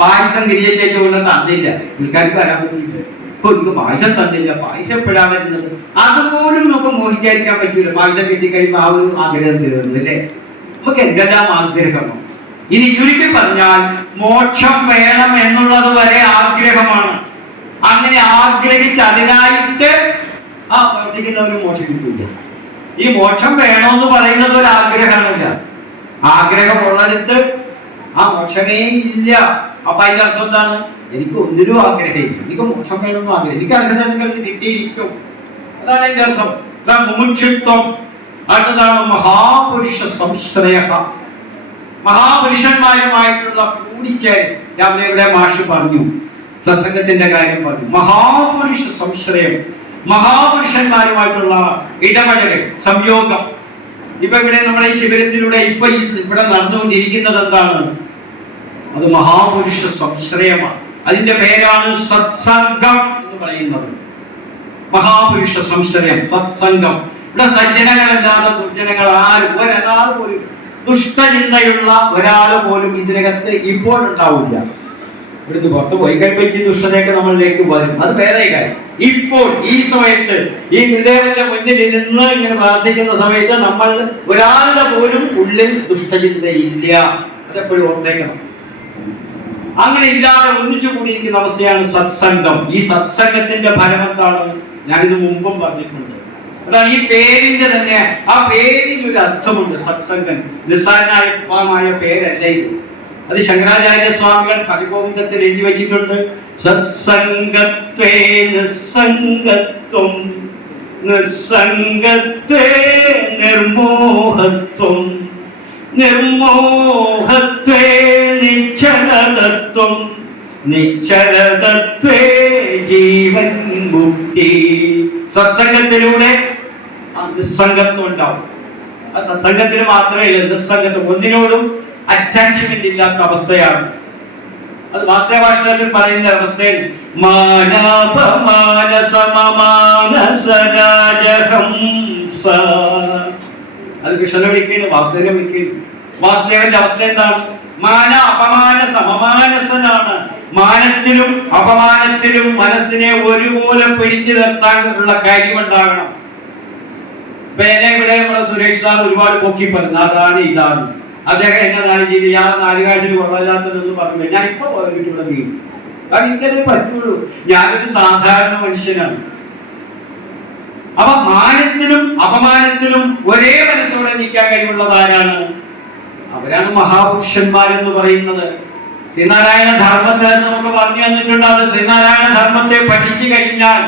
പായസം ഗിരിയേച്ചു കൊണ്ട് തന്നില്ല, പുള്ളിക്കാർക്ക് വരാൻ പറ്റില്ല. ഇപ്പൊ എനിക്ക് പായസം തന്നില്ല, പായസം എപ്പോഴാ വരുന്നത്? അതുപോലും നമുക്ക് മോഹിക്കാതിരിക്കാൻ പറ്റൂല. പായസം കിട്ടിക്കഴിയുമ്പോൾ ആ ഒരു ആഗ്രഹം തീർന്നു അല്ലേ? നമുക്ക് എന്തെല്ലാം ആഗ്രഹമാണ്. ഇനി ചുരുക്കി പറഞ്ഞാൽ മോക്ഷം വേണം എന്നുള്ളത് വരെ ആഗ്രഹമാണ്. അങ്ങനെ ആഗ്രഹിച്ച് അതിനായിട്ട് ആ പ്രവർത്തിക്കുന്നവരും മോക്ഷം കിട്ടില്ല. ഈ മോക്ഷം വേണമെന്ന് പറയുന്നത് ഒരു ആഗ്രഹമല്ല. ആഗ്രഹമുള്ളിടത്ത് ആ മോക്ഷമേ ഇല്ല. അപ്പൊ അതിന്റെ അർത്ഥം എന്താണ്? എനിക്ക് ഒന്നിനും ആഗ്രഹമില്ല, എനിക്ക് മോക്ഷം വേണമെന്നും ആഗ്രഹം, എനിക്ക് അർഹതകൾക്ക് കിട്ടിയിരിക്കും. അതാണ് അതിന്റെ അർത്ഥം. മുമുക്ഷുത്വം. അടുത്തതാണ് മഹാപുരുഷ സംശ്രയ. മഹാപുരുഷന്മാരുമായിട്ടുള്ള കൂടിച്ചേരൽ. രാവിലെ ഇവിടെ മാഷ് പറഞ്ഞു, സത്സംഗത്തിന്റെ കാര്യം പറഞ്ഞു. മഹാപുരുഷ സംശ്രയം, മഹാപുരുഷന്മാരുമായിട്ടുള്ള ഇടപെടൽ, സംയോഗം. ഇപ്പൊ ഇവിടെ നമ്മുടെ ഈ ശിബിരത്തിലൂടെ ഇപ്പൊ ഇവിടെ നടന്നുകൊണ്ടിരിക്കുന്നത് എന്താണ്? അത് മഹാപുരുഷ സംശ്രയമാണ്. അതിന്റെ പേരാണ് സത്സംഗം എന്ന് പറയുന്നത്. മഹാപുരുഷ സംശ്രയം, സത്സംഗം. ഇവിടെ സജ്ജനങ്ങളല്ലാതെ ദുർജനങ്ങൾ ആരും ഒരാൾ പോലും, ദുഷ്ടചിന്തയുള്ള ഒരാൾ പോലും ഇതിനകത്ത് ഇപ്പോൾ ഉണ്ടാവില്ല. ഇവിടുന്ന് പുറത്ത് പോയി കഴിപ്പിച്ച് ദുഷ്ടതയൊക്കെ നമ്മളിലേക്ക് വരും, അത് വേറെ കാര്യം. ഇപ്പോൾ ഈ സമയത്ത് ഈ ഗുരുദേവന്റെ മുന്നിൽ നിന്ന് ഇങ്ങനെ പ്രാർത്ഥിക്കുന്ന സമയത്ത് നമ്മൾ ഒരാളുടെ പോലും ഉള്ളിൽ ദുഷ്ടചിന്തയില്ല. അതെപ്പോഴും ഓർത്തേക്കണം. അങ്ങനെ ഇല്ലാതെ ഒന്നിച്ചു കൂടിയിരിക്കുന്ന അവസ്ഥയാണ് സത്സംഗം. ഈ സത്സംഗത്തിന്റെ ഫലമെന്താണ്? ഞാനിത് മുമ്പും പറഞ്ഞിട്ടുണ്ട്. അതാണ് ഈ പേരിന്റെ തന്നെ, ആ പേരിന് ഒരു അർത്ഥമുണ്ട്. സത്സംഗം നിസ്സാരമായ പേരല്ല ഇത്. അത് ശങ്കരാചാര്യ സ്വാമികൾ ഹരിഗോവിന്ദത്തിൽ എഴുതി വെച്ചിട്ടുണ്ട്. സത്സംഗത്വേ നിസ്സംഗത്വം, നിസ്സംഗത്വേ നിർമോഹത്വം, നിർമോഹത്വേ നിശ്ചലതത്വം, നിശ്ചലതത്വേ ജീവൻ മുക്തി. സത്സംഗത്തിലൂടെ നിസ്സംഗത്വം ഉണ്ടാവും. ആ സത്സംഗത്തിന് മാത്രമേ നിസ്സംഗത്വം, ഒന്നിനോടും അറ്റാച്ച്മെന്റ് ഇല്ലാത്ത അവസ്ഥയാണ്. അത് വാസ്തവഭാഷത്തിൽ പറയുന്ന അവസ്ഥയിൽ അത് കൃഷ്ണനെ വിളിക്കുന്നു, വാസുദേവനെ വിളിക്കുന്നു. വാസുദേവന്റെ അവസ്ഥ എന്താണ്? മാന അപമാന സമമാനസനാണ്. മാനത്തിലും അപമാനത്തിലും മനസ്സിനെ ഒരുപോലെ പിടിച്ചു നിർത്താനുള്ള കഴിവുണ്ടാകണം. ഇപ്പൊ എന്നെ ഇവിടെ നമ്മുടെ സുരേഷ് സാർ ഒരുപാട് പൊക്കി പറഞ്ഞു, അതാണ് ഇതാണ്. അദ്ദേഹം എന്നതാണ് ചെയ്ത് ഞാൻ നാലുകാശിന് കൊള്ളാത്തതെന്ന് പറഞ്ഞു. ഞാൻ ഇപ്പൊ പോയിട്ട് ഇവിടെ വീണു. കാരണം എനിക്കത് പറ്റുള്ളൂ. ഞാനൊരു സാധാരണ മനുഷ്യനാണ്. അപ്പൊ മാനത്തിലും അപമാനത്തിലും ഒരേ മനസ്സോടെ നിൽക്കാൻ കഴിവുള്ളത് ആരാണ്? അവരാണ് മഹാപുരുഷന്മാരെന്ന് പറയുന്നത്. ശ്രീനാരായണ ധർമ്മത്തെ നമുക്ക് പറഞ്ഞു തന്നിട്ടുണ്ട്. അത് ശ്രീനാരായണ ധർമ്മത്തെ പഠിച്ചു കഴിഞ്ഞാൽ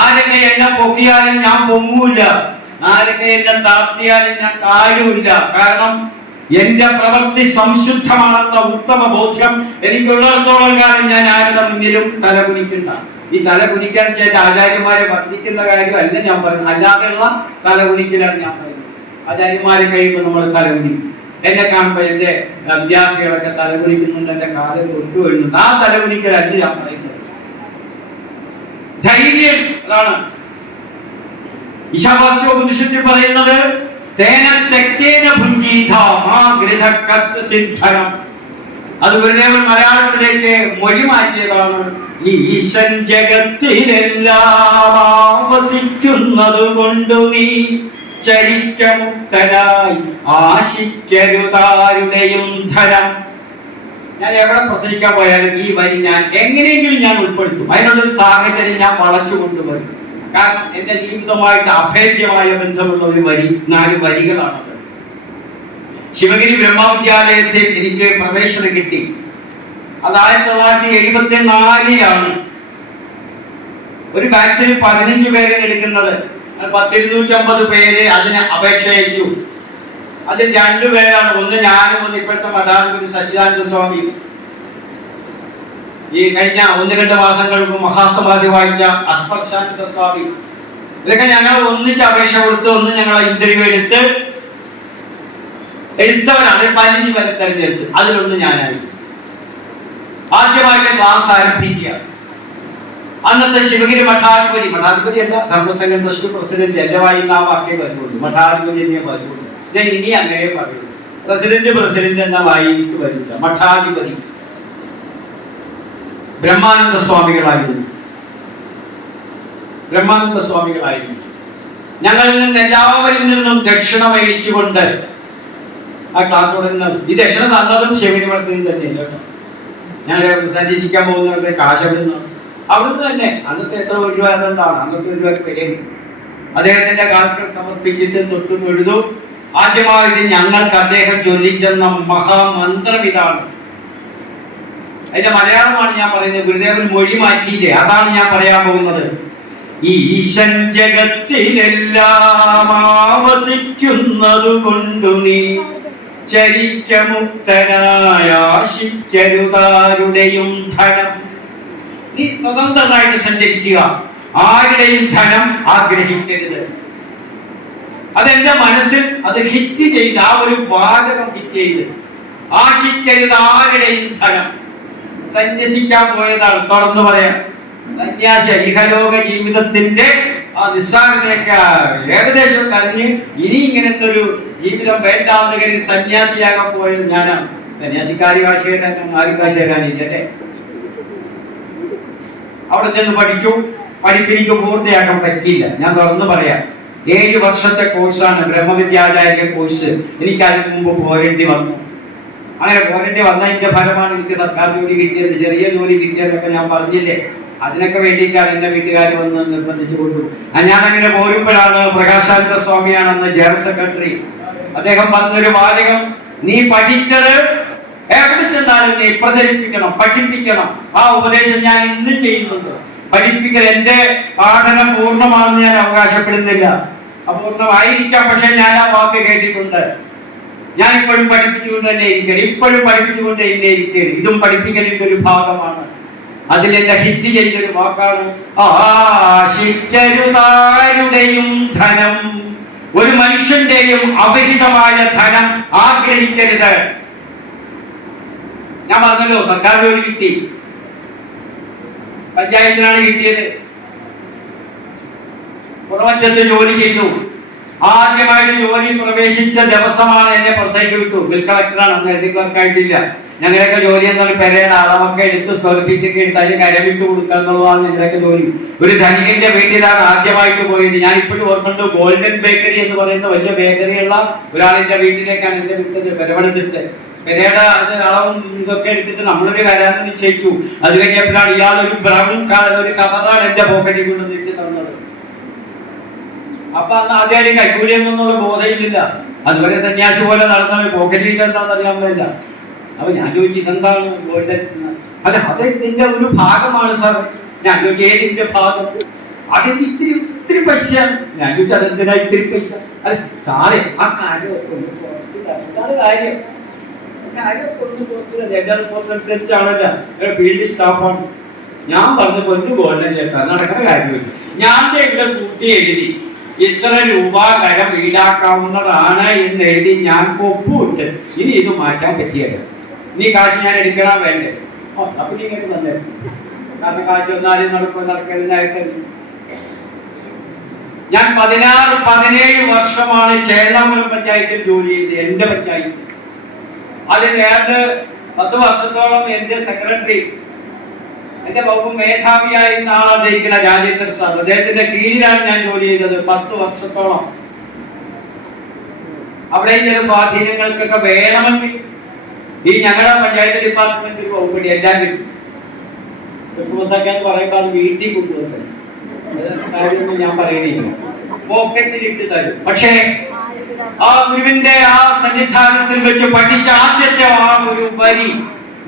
ആരൊക്കെ എന്നെ പൊക്കിയാലും ഞാൻ പൊങ്ങൂല, ആരൊക്കെ എന്നെ താഴ്ത്തിയാലും ഞാൻ താഴൂല്ല. കാരണം എന്റെ പ്രവൃത്തി സംശുദ്ധമാണെന്ന ഉത്തമ ബോധ്യം എനിക്കുള്ളിടത്തോളം കാലം ഞാൻ ആരുടെ മുന്നിലും തലകുനിക്കണ്ട. ഈ തലകുനിക്കാൻ ചില ആചാര്യന്മാരെ വർദ്ധിക്കുന്ന കാര്യമല്ല ഞാൻ പറയുന്നത്, അല്ലാതെയുള്ള തലകുനിക്കലാണ് ഞാൻ പറയുന്നത്. ആചാര്യന്മാരെ കഴിയുമ്പോൾ നമ്മൾ തലകുനിക്കും. എന്നെ കാണുമ്പോൾ എന്റെ വിദ്യാർത്ഥികളൊക്കെ തലകുനിക്കുന്നുണ്ട്, എന്റെ കാലം ഒട്ടു വരുന്നുണ്ട്. ആ തലകുനിക്കലല്ല ഞാൻ പറയുന്നത്. ധൈര്യം, അതാണ് ഈശാവാസ്യോപനിഷത്തിൽ പറയുന്നത്. അത് ഗുരുദേവൻ മലയാളത്തിലേക്ക് മൊഴി മാറ്റിയതാണ്. ഈശൻ ജഗത്തിലെല്ലാം വസിക്കുന്നത് കൊണ്ട് നീ ചരിച്ചമുക്തനായി ആശിക്കരുതാരുടെയും ധനം. ഞാൻ എവിടെ പ്രസംഗിക്കാൻ പോയാലും ഈ വരി ഞാൻ എങ്ങനെയെങ്കിലും ഞാൻ ഉൾപ്പെടുത്തും. അതിനുള്ളൊരു സാഹചര്യം ഞാൻ വളച്ചു കൊണ്ടുവരും. കാരണം എന്റെ ജീവിതവുമായിട്ട് അഭേദ്യമായ ബന്ധമുള്ള ഒരു വരി, 4 വരികളാണത്. ശിവഗിരി ബ്രഹ്മവിദ്യാലയത്തിൽ എനിക്ക് പ്രവേശനം കിട്ടി. അത് 1974 ഒരു ബാച്ചിൽ 15 പേരെ എടുക്കുന്നത്. 1,250 പേര് അതിന് അപേക്ഷ അയച്ചു. അതിൽ 2 പേരാണ്, ഒന്ന് ഞാനും ഒന്ന് ഇപ്പോഴത്തെ മഠാധിപതി സച്ചിദാനന്ദ സ്വാമി. ഈ കഴിഞ്ഞ 1-2 മാസങ്ങൾക്ക് മഹാസമാധി വായിച്ച അസ്പർശാനന്ദ സ്വാമി. ഇതൊക്കെ ഞങ്ങൾ ഒന്നിച്ച് അപേക്ഷ കൊടുത്ത് ഒന്ന് ഞങ്ങളെ ഇന്റർവ്യൂ എടുത്ത് എടുത്തവരാണ്. 15 പേരെ തെരഞ്ഞെടുത്ത്. അതിലൊന്ന് ഞാനായി. ആദ്യമായിട്ട് ക്ലാസ് ആരംഭിക്കുക. അന്നത്തെ ശിവഗിരി മഠാധിപതി അല്ല, ധർമ്മസംഘം ട്രസ്റ്റ് പ്രസിഡന്റ്, എന്റെ വായിന്ന് ആ വാക്കേ വരുള്ളൂ. മഠാധിപതി എന്നെ വരുള്ളൂ. ഞാൻ ഇനി അങ്ങനെ പറയുള്ളൂ. പ്രസിഡന്റ് എന്ന വായിക്ക് വരില്ല. മഠാധിപതി ബ്രഹ്മാനന്ദ സ്വാമികളായിരുന്നു. ഞങ്ങളിൽ നിന്ന് എല്ലാവരിൽ നിന്നും ദക്ഷിണ മേടിച്ചുകൊണ്ട് ആ ക്ലാസ് തുടങ്ങുന്നത്. ഈ ദക്ഷിണ തന്നതും ശിവഗിരി മഠത്തിൽ തന്നെയല്ലോ. ഞാൻ സന്ദർശിക്കാൻ പോകുന്നവരുടെ കാശവിടുന്നു അവിടുന്ന് തന്നെ. അന്നത്തെ എത്ര രൂപ അതുകൊണ്ടാണ്, അന്നത്തെ ഒരു രൂപ പേര് അദ്ദേഹത്തിന്റെ കാലത്ത് സമർപ്പിച്ചിട്ട് തൊട്ടു തൊഴുതു. ആദ്യമായിട്ട് ഞങ്ങൾക്ക് അദ്ദേഹം ചൊല്ലിച്ചെന്ന മഹാമന്ത്രം ഇതാണ്. അതിന്റെ മലയാളമാണ് ഞാൻ പറയുന്നത്. ഗുരുദേവൻ മൊഴി മാറ്റിയില്ലേ, അതാണ് ഞാൻ പറയാൻ പോകുന്നത്. ഈശൻ ജഗത്തിലെല്ലാം ആവസിക്കുന്നതു കൊണ്ടു നീ ചരിക്കമുക്തനായ ആശിക്കരുതാരുടെയും ധനം. നീ സ്വതന്ത്രനായിട്ട് സഞ്ചരിക്കുക, ആരുടെയും ധനം ആഗ്രഹിക്കരുത്. അതെന്റെ മനസ്സിൽ അത് ഹിറ്റ് ചെയ്ത്, ആ ഒരു വാചകം ഹിറ്റ് ചെയ്ത്, ആശിക്കരുത് ആരുടെയും ധനം. സന്യസിക്കാൻ പോയതാണ്, തുറന്നു പറയാം. സന്യാസ ഇഹലോക ജീവിതത്തിന്റെ ആ നിസ്സാരതയൊക്കെ ഏകദേശം കരഞ്ഞ് ഇനി ഇങ്ങനത്തെ ഒരു ജീവിതം വേണ്ടാന്ന് കരുതി സന്യാസിയാകാൻ പോയത് ഞാനാണ്. സന്യാസിക്കാരി കാശേരാൻ ആരിക്കാശേരാനില്ലേ. അവിടെ ചെന്ന് പഠിച്ചു. പഠിപ്പിനിക്ക് പൂർത്തിയാക്കാൻ പറ്റിയില്ല. ഞാൻ തുറന്നു പറയാം, 7 വർഷത്തെ കോഴ്സാണ് ബ്രഹ്മവിദ്യാലയ കോഴ്സ്. എനിക്ക് അതിന് മുമ്പ് പോരേണ്ടി വന്നു. അങ്ങനെ പോരേണ്ടി വന്നതിന്റെ ഫലമാണ് എനിക്ക് സർക്കാർ ജോലി കിട്ടിയത്, ചെറിയ ജോലി കിട്ടിയതൊക്കെ ഞാൻ പറഞ്ഞില്ലേ. അതിനൊക്കെ വേണ്ടിയിട്ടാണ് എന്റെ വീട്ടുകാർ വന്ന് നിർബന്ധിച്ചു കൊണ്ടു. ഞാനങ്ങനെ പോരുമ്പോഴാണ് പ്രകാശാനന്ദ സ്വാമിയാണെന്ന് ജനറൽ സെക്രട്ടറി. അദ്ദേഹം പറഞ്ഞൊരു വാചകം, നീ പഠിച്ചത് എവിടെ ചെന്നാലും നീ പ്രചരിപ്പിക്കണം, പഠിപ്പിക്കണം. ആ ഉപദേശം ഞാൻ ഇന്നും ചെയ്യുന്നുണ്ട്. പഠിപ്പിക്കൽ എന്റെ പഠനം പൂർണ്ണമാണെന്ന് ഞാൻ അവകാശപ്പെടുന്നില്ല, അപൂർണമായിരിക്കാം. പക്ഷെ ഞാൻ ആ വാക്ക് കേട്ടിട്ടുണ്ട്. ഞാൻ ഇപ്പോഴും പഠിപ്പിച്ചുകൊണ്ട് തന്നെ ഇരിക്കണം, ഇപ്പോഴും പഠിപ്പിച്ചുകൊണ്ട് തന്നെ ഇരിക്കണം. ഇതും പഠിപ്പിക്കലിന്റെ ഒരു ഭാഗമാണ്. അതിലെന്റെ ഹിറ്റ് ചെയ്തൊരു വാക്കാണ്, ആശിക്കരുതാരുടെയും ധനം. ഒരു മനുഷ്യന്റെയും അവിഹിതമായ ധനം ആഗ്രഹിക്കരുത്. ഞാൻ പറഞ്ഞല്ലോ, സർക്കാർ ജോലി കിട്ടി, പഞ്ചായത്തിനാണ് കിട്ടിയത്. പുറമറ്റത്ത് ജോലി ചെയ്തു. ആദ്യമായിട്ട് ജോലി പ്രവേശിച്ച ദിവസമാണ് എന്നെ പുറത്തേക്ക് വിട്ടു. ബിൽ കളക്ടറാണ്, അന്ന് എഴുതി ക്ലർക്കായിട്ടില്ല. ഞങ്ങളൊക്കെ ജോലി എന്നാൽ പെരയുടെ അളവൊക്കെ എടുത്ത് സ്ക്വയർ ഫീറ്റ് ഒക്കെ എടുത്ത് അതിന് കരവിട്ട് കൊടുക്കുക എന്നുള്ളതാണ് ഞങ്ങളൊക്കെ ജോലി. ഒരു ധനികന്റെ വീട്ടിലാണ് ആദ്യമായിട്ട് പോയത്. ഞാൻ ഇപ്പോഴും ഓർമ്മയുണ്ട്, ഗോൾഡൻ ബേക്കറി എന്ന് പറയുന്ന വലിയ ബേക്കറിയുള്ള ഒരാളിന്റെ വീട്ടിലേക്കാണ് എന്റെ വിട്ടത്. പെരവെടുത്തിട്ട് പെരയുടെ അത് അളവും ഇതൊക്കെ എടുത്തിട്ട് നമ്മളൊരു കരാന്ന് നിശ്ചയിച്ചു. അത് കഴിഞ്ഞപ്പോഴാണ് ഇയാൾ ഒരു ബ്രൗൺ ഒരു കവറാണ് എന്റെ പോക്കറ്റിൽ കൊണ്ട് ഇട്ട് തന്നത്. അപ്പൊ അന്ന് ആദ്യമായിട്ട് കൈക്കൂലിയൊന്നുള്ള ബോധയില്ല. അതുവരെ സന്യാസി പോലെ നടന്ന പോക്കറ്റിൽ എന്താണെന്ന് അറിയാൻ പറ്റില്ല. അപ്പൊ ഞാൻ ചോദിച്ചു, ഇതെന്താണ് ഗോൾഡൻ? അതെ, അത് ഇതിന്റെ ഒരു ഭാഗമാണ് സാർ. ഞാൻ ചോദിച്ചു, ഏതിന്റെ ഭാഗം? അതിന് ഇത്തിരി പൈസ. ഞാൻ ചോദിച്ചു, അതെന്തിനാ ഇത്തിരി പൈസ? അത് സാറേ, ആ കാര്യം കാര്യം അനുസരിച്ചാണല്ലോ, ഫീൽഡ് സ്റ്റാഫാണ്. ഞാൻ പറഞ്ഞു, പൊന്നു ഗോൾഡൻ ചേട്ടാ, നടക്കുന്ന കാര്യം. ഞാൻ ഇവിടെ കൂട്ടി എഴുതി ഇത്ര രൂപ കരം ഈടാക്കാവുന്നതാണ് എന്ന് എഴുതി ഞാൻ ഒപ്പുവിട്ട്. ഇനി ഇത് മാറ്റാൻ പറ്റിയല്ല. നീ കാശ് ഞാൻ എടുക്കണം വേണ്ടേ? അപ്പൊ നീ ഇങ്ങനെ തന്നെ, കാരണം കാശ് വന്നാലും നടക്കുന്നതായിട്ട്. ഞാൻ 16-17 വർഷമാണ് ചേന്നമംഗലം പഞ്ചായത്തിൽ ജോലി ചെയ്ത്, എന്റെ പഞ്ചായത്ത്. അതിൽ 10 വർഷത്തോളം എന്റെ സെക്രട്ടറി, എന്റെ വകുപ്പ് മേധാവിയായിരുന്ന ആളാണ് ജയിക്കുന്ന രാജേന്ദ്ര സാർ. അദ്ദേഹത്തിന്റെ കീഴിലാണ് ഞാൻ ജോലി ചെയ്തത് 10 വർഷത്തോളം. അവിടെ ചില സ്വാധീനങ്ങൾക്കൊക്കെ വേണമെങ്കിൽ ഈ ഞങ്ങളുടെ പഞ്ചായത്ത് ഡിപ്പാർട്ട്മെന്റിൽ വകുപ്പിടി എല്ലാവരും ക്രിസ്മസ് ഒക്കെ എന്ന് പറയുമ്പോൾ അത് വീട്ടിൽ കൊണ്ടുവന്നത്. കാര്യമൊന്നും ഞാൻ പറയുന്നില്ല, പോക്കറ്റിലിട്ട് തരും. പക്ഷേ ആ ഗുരുവിന്റെ ആ സന്നിധാനത്തിൽ വെച്ച് പഠിച്ച ആദ്യത്തെ ആ ഒരു വരി,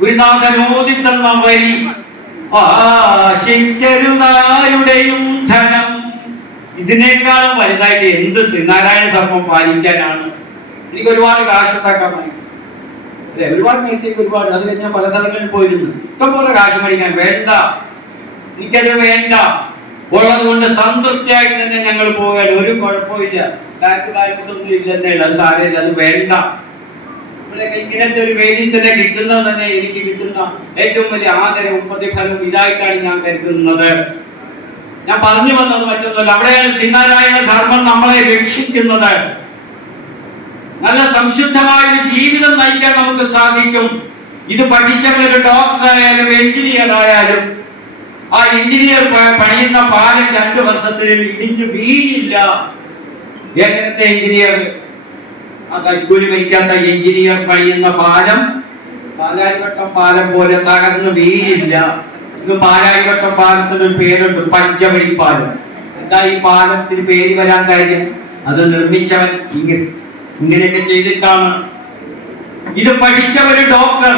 ഗുരുനാഥൻ ഓതി തന്ന വരി, ആശിക്കരുതാരുടെയും ധനം. ഇതിനേക്കാളും വലുതായിട്ട് എന്ത് ശ്രീനാരായണ ധർമ്മം പാലിക്കാനാണ്? എനിക്ക് ഒരുപാട് കാശ് ഉണ്ടാക്കാൻ മതി അല്ലെ, ഒരുപാട് മേടിച്ചേക്ക് ഒരുപാട്. അത് ഞാൻ പല സ്ഥലങ്ങളിൽ പോയിരുന്നു. ഇഷ്ടംപോലെ കാശ് മേടിക്കാൻ വേണ്ട, എനിക്കത് വേണ്ട. ഉള്ളത് കൊണ്ട് സംതൃപ്തിയായിട്ട് തന്നെ ഞങ്ങൾ പോകാൻ ഒരു കുഴപ്പമില്ല. ബാലൻസ് ഒന്നും ഇല്ലെന്നേ, അത് സാരമില്ല, അത് വേണ്ട. ഇവിടെ ഇങ്ങനത്തെ ഒരു വേദി തന്നെ കിട്ടുന്നത് തന്നെ എനിക്ക് കിട്ടുന്ന ഏറ്റവും വലിയ ആദരവും പ്രതിഫലവും ഇതായിട്ടാണ് ഞാൻ കരുതുന്നത്. ഞാൻ പറഞ്ഞു വന്നത് മറ്റൊന്നുമല്ല, അവിടെയാണ് ശ്രീനാരായണ ധർമ്മം നമ്മളെ രക്ഷിക്കുന്നത്. നല്ല സംശുദ്ധമായ ഒരു ജീവിതം നയിക്കാൻ നമുക്ക് സാധിക്കും. ഇത് പഠിച്ചവരൊരു ഡോക്ടറായാലും എഞ്ചിനീയർ ആയാലും ആ എഞ്ചിനീയർ പണിയുന്ന പാലം 2 വർഷത്തിൽ ഇടിഞ്ഞു വീഴില്ല. എങ്ങനത്തെ എഞ്ചിനീയർ? ആ കൈക്കൂലി വഹിക്കാത്ത എഞ്ചിനീയർ പണിയുന്ന പാലം പാലാരിവട്ടം പാലം പോലെ തകർന്ന് വീഴില്ല. ഇത് പാലാരിവട്ടം പാലത്തിന് പേരുണ്ട്, പഞ്ചവടി പാലം. എന്താ ഈ പാലത്തിന് പേര് വരാൻ കാര്യം? അത് നിർമ്മിച്ചവൻ ഇങ്ങനെയൊക്കെ ചെയ്തിട്ടാണ്. ഇത് പഠിച്ച ഒരു ഡോക്ടർ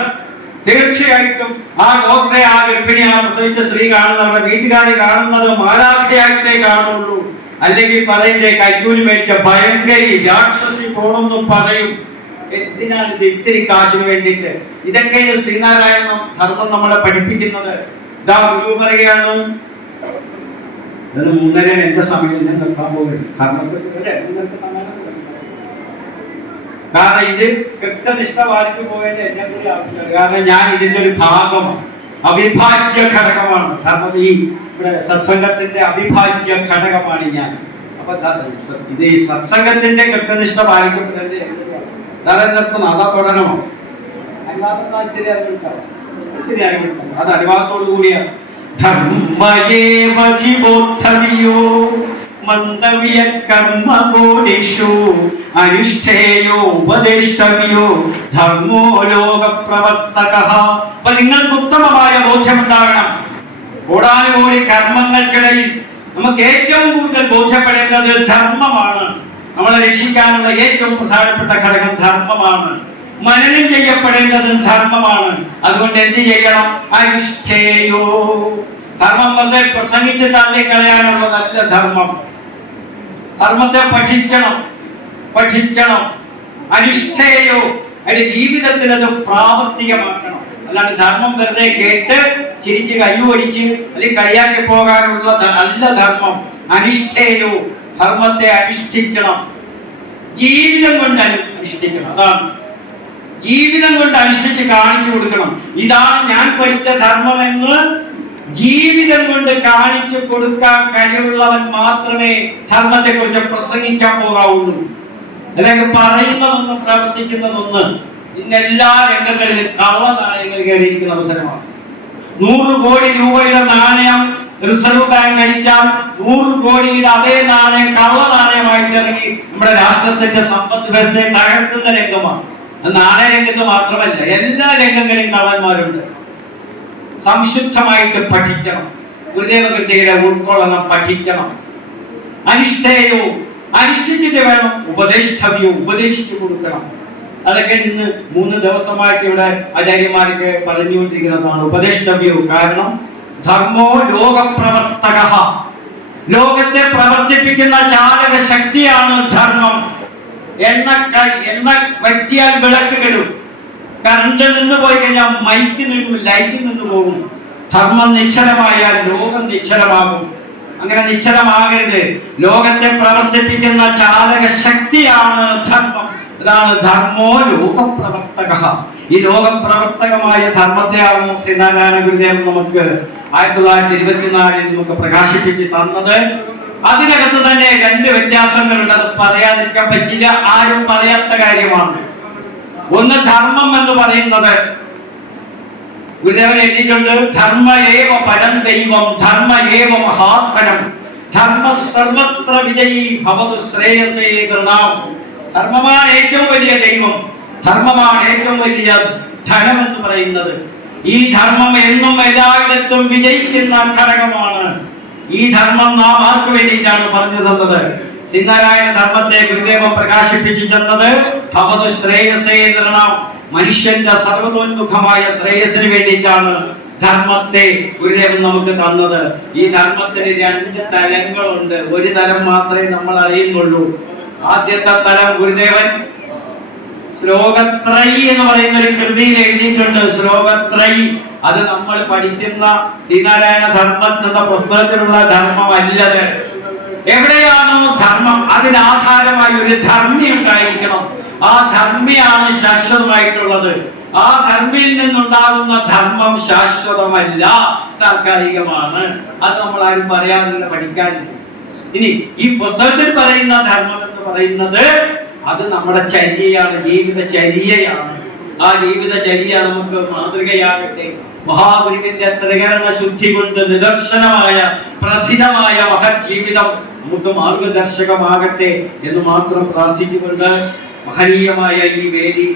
തീർച്ചയായിട്ടും ആ ഡോക്ടറെ ആ ഗർഭിണി, ആ പ്രസവിച്ച സ്ത്രീ കാണുന്നവരുടെ വീട്ടുകാരി കാണുന്നത് മാലാഖയായിട്ടേ കാണുള്ളൂ. അല്ലെങ്കിൽ പറയുന്നേ കൈക്കൂലി മേടിച്ച ഭയങ്കരി രാക്ഷസി പോണെന്നും പറയും. എന്തിനാണ് ഇത് ഇത്തിരി കാശിന് വേണ്ടിയിട്ട്? ഇതൊക്കെയാണ് ശ്രീനാരായണ ധർമ്മം നമ്മളെ പഠിപ്പിക്കുന്നത്. ഇതാ ഗുരു പറയുകയാണ്, 3:30 എന്റെ സമയം ഞാൻ നിർത്താൻ പോകുന്നു. കാരണം ഇത് കൃത്യനിഷ്ഠ പാലിച്ചു പോയത് എന്നെ കൂടി ആവശ്യമാണ്. കാരണം ഞാൻ ഇതിന്റെ ഒരു ഭാഗമാണ്, അവിഭാജ്യ ഘടകമാണ്. കാരണം ഈ ഇവിടെ സത്സംഗത്തിന്റെ അവിഭാജ്യ ഘടകമാണ് ഞാൻ. അപ്പൊ ഇത് ഈ സത്സംഗത്തിന്റെ കൃത്യനിഷ്ഠ പാലിക്കപ്പെടേണ്ടത് നിർത്തുന്നു. അതാ തുടരണമോ? അനുവാദം ഇത്തിരി അറിവിട്ടാവും, അത് അനുവാദത്തോടു കൂടിയാണ്. ധർമ്മയേവോദ്ധവിയോ മന്ദവ്യ കർമ്മബോധിഷു അനുഷ്ഠേയോ ഉപദേഷ്ടവ്യോ ധർമ്മോ ലോകപ്രവർത്തകഃ. അപ്പൊ നിങ്ങൾക്ക് ഉത്തമമായ ബോധ്യമുണ്ടാകണം. കോടാനുകോടി കർമ്മങ്ങൾക്കിടയിൽ നമുക്ക് ഏറ്റവും കൂടുതൽ ബോധ്യപ്പെടേണ്ടത് ധർമ്മമാണ്. നമ്മളെ രക്ഷിക്കാനുള്ള ഏറ്റവും പ്രധാനപ്പെട്ട ഘടകം ധർമ്മമാണ്. മനനം ചെയ്യപ്പെടേണ്ടതും ധർമ്മമാണ്. അതുകൊണ്ട് എന്ത് ചെയ്യണം? അനുഷ്ഠേയോ. ധർമ്മം വെറുതെ പ്രസംഗിച്ച് തള്ളി കളയാനുള്ളതല്ല ധർമ്മം. ധർമ്മത്തെ പഠിക്കണം. അനുഷ്ഠേയോ, അതിന്റെ ജീവിതത്തിൽ അത് പ്രാവർത്തികമാക്കണം. അല്ലാണ്ട് ധർമ്മം വെറുതെ കേട്ട് ചിരിച്ച് കയ്യുപടിച്ച് അല്ലെങ്കിൽ കളിയാക്കി പോകാനുള്ള അല്ല ധർമ്മം. അനുഷ്ഠേയോ, ധർമ്മത്തെ അനുഷ്ഠിക്കണം, ജീവിതം കൊണ്ട് അനുഷ്ഠിക്കണം. അതാണ് ജീവിതം കൊണ്ട് അനുഷ്ഠിച്ച് കാണിച്ചു കൊടുക്കണം. ഇതാണ് ഞാൻ പഠിച്ച ധർമ്മമെന്ന് ജീവിതം കൊണ്ട് കാണിച്ചു കൊടുക്കാൻ കഴിവുള്ളവൻ മാത്രമേ ധർമ്മത്തെ കുറിച്ച് പ്രസംഗിക്കാൻ പോകാവുള്ളൂ. അല്ലെങ്കിൽ പറയുന്നതൊന്ന് പ്രവർത്തിക്കുന്നതൊന്ന്. ഇന്നെല്ലാ രംഗങ്ങളിലും കള്ള നാണയങ്ങൾ കയറിയിരിക്കുന്ന അവസരമാണ്. 100 കോടി രൂപയുടെ നാണയം റിസർവ് ബാങ്ക് അടിച്ചാൽ 100 കോടിയുടെ അതേ നാണയം കള്ള നാണയമായിട്ട് ഇറങ്ങി നമ്മുടെ രാഷ്ട്രത്തിന്റെ സമ്പദ് വ്യവസ്ഥയെ തകർക്കുന്ന രംഗമാണ്. നാണയ രംഗത്ത് മാത്രമല്ല, എല്ലാ രംഗങ്ങളിലും കള്ളന്മാരുണ്ട്. സംശുദ്ധമായിട്ട് പഠിക്കണം, ഗുരുദേവകൃതികളെ ഉൾക്കൊള്ളണം, പഠിക്കണം. അനുഷ്ഠേയോ, അനുഷ്ഠിച്ചിട്ട് വേണം. ഉപദേഷ്ടവ്യോ, ഉപദേശിച്ചു കൊടുക്കണം. അതൊക്കെ ഇന്ന് 3 ദിവസമായിട്ട് ഇവിടെ ആചാര്യന്മാർക്ക് പറഞ്ഞുകൊണ്ടിരിക്കുന്നതാണ് ഉപദേഷ്ടവ്യോ. കാരണം ധർമ്മോ ലോകപ്രവർത്തകഃ, ലോകത്തെ പ്രവർത്തിപ്പിക്കുന്ന ചാലക ശക്തിയാണ് ധർമ്മം. എണ്ണ വറ്റിയാൽ വിളക്ക് കെടും. കറണ്ട് നിന്ന് പോയി കഴിഞ്ഞാൽ മൈക്ക് നിന്നും ലൈറ്റ് നിന്ന് പോകും. ധർമ്മം നിശ്ചലമായാൽ ലോകം നിശ്ചലമാകും. അങ്ങനെ നിശ്ചലമാകരുത്. ലോകത്തെ പ്രവർത്തിപ്പിക്കുന്ന ചാലക ശക്തിയാണ് ധർമ്മം. അതാണ് ധർമ്മോ ലോകപ്രവർത്തകഃ. ഈ ലോകപ്രവർത്തകമായ ധർമ്മത്തെയാണ് ശ്രീനാരായണ ഗുരുദേവൻ നമുക്ക് 1924 നമുക്ക് പ്രകാശിപ്പിച്ച് തന്നത്. അതിനകത്ത് തന്നെ 2 വ്യത്യാസങ്ങളുണ്ട്. അത് പറയാതിരിക്കാൻ പറ്റില്ല, ആരും പറയാത്ത കാര്യമാണ്. ഒന്ന്, ധർമ്മം എന്ന് പറയുന്നത് ഗുരുദേവൻ എഴുതിയിട്ടുണ്ട്, ധർമ്മ ഏവ പരം ദൈവം, ധർമ്മ ഏവ മഹാധനം, ധർമ്മ സർവത്ര വിജയീ ഭവതു ശ്രേയസേ ഗൃണാം. ധർമ്മമാണ് ഏറ്റവും വലിയ ദൈവം, ധർമ്മമാണ് ഏറ്റവും വലിയ ധനം എന്ന് പറയുന്നത്. ഈ ധർമ്മം എന്നും എല്ലായിടത്തും വിജയിക്കുന്ന ഘടകമാണ്. ഈ ധർമ്മം നാം ആർക്ക് വേണ്ടിയിട്ടാണ് പറഞ്ഞു തന്നത്? ശ്രീനാരായണ ധർമ്മത്തെ ഗുരുദേവൻ പ്രകാശിപ്പിച്ചു തന്നത് ഭവതു ശ്രേയസേ നിർണം, മനുഷ്യന്റെ സർവതോന്മുഖമായ ശ്രേയസിന് വേണ്ടിയിട്ടാണ് ധർമ്മത്തെ ഗുരുദേവൻ നമുക്ക് തന്നത്. ഈ ധർമ്മത്തിന് 2 തലങ്ങളുണ്ട്. ഒരു തലം മാത്രമേ നമ്മൾ അറിയുന്നുള്ളൂ. ആദ്യത്തെ തലം ഗുരുദേവൻ ശ്ലോകത്രയി എന്ന് പറയുന്ന ഒരു കൃതിയിൽ എഴുതിയിട്ടുണ്ട്. ശ്ലോകത്രയി അത് നമ്മൾ പഠിക്കുന്ന ശ്രീനാരായണ ധർമ്മം എന്ന പുസ്തകത്തിലുള്ള ധർമ്മമല്ലത്. എവിടെയാണോ ധർമ്മം, അതിനാധാരമായി ഒരു ധർമ്മി ഉണ്ടായിരിക്കണം. ആ ധർമ്മിയാണ് ശാശ്വതമായിട്ടുള്ളത്. ആ ധർമ്മിയിൽ നിന്നുണ്ടാകുന്ന ധർമ്മം ശാശ്വതമല്ല, താൽക്കാലികമാണ്. അത് നമ്മൾ ആരും പറയാറില്ല, പഠിക്കാനില്ല. ഇനി ഈ പുസ്തകത്തിൽ പറയുന്ന ധർമ്മം എന്ന് പറയുന്നത് അത് നമ്മുടെ ചര്യയാണ്, ജീവിതചര്യയാണ്. ആ ജീവിതചര്യ നമുക്ക് മാതൃകയാകട്ടെ. മഹാഗുരുവിന്റെ ത്രികരണ ശുദ്ധി കൊണ്ട് നിദർശനമായ പ്രഥിതമായ മഹത് ജീവിതം നമുക്ക് മാർഗദർശകമാകട്ടെ എന്ന് മാത്രം പ്രാർത്ഥിച്ചുകൊണ്ട് മഹനീയമായ ഈ വേദി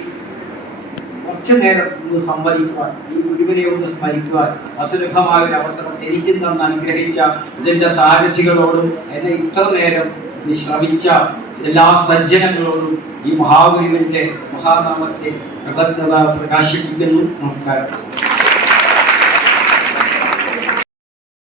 കുറച്ചു നേരം ഒന്ന് സംവദിക്കുവാൻ, ഈ ഗുരുവിനെ ഒന്ന് സ്മരിക്കുവാൻ അസുലഭമായ ഒരു അവസരം എനിക്ക് തന്ന് അനുഗ്രഹിച്ച ഇതിന്റെ സാരഥികളോടും എന്നെ ഇത്ര നേരം ശ്രമിച്ച എല്ലാ സജ്ജനങ്ങളോടും ഈ മഹാഗുരുവിന്റെ മഹാനാമത്തെ കൃതജ്ഞത പ്രകാശിപ്പിക്കുന്നു. നമസ്കാരം.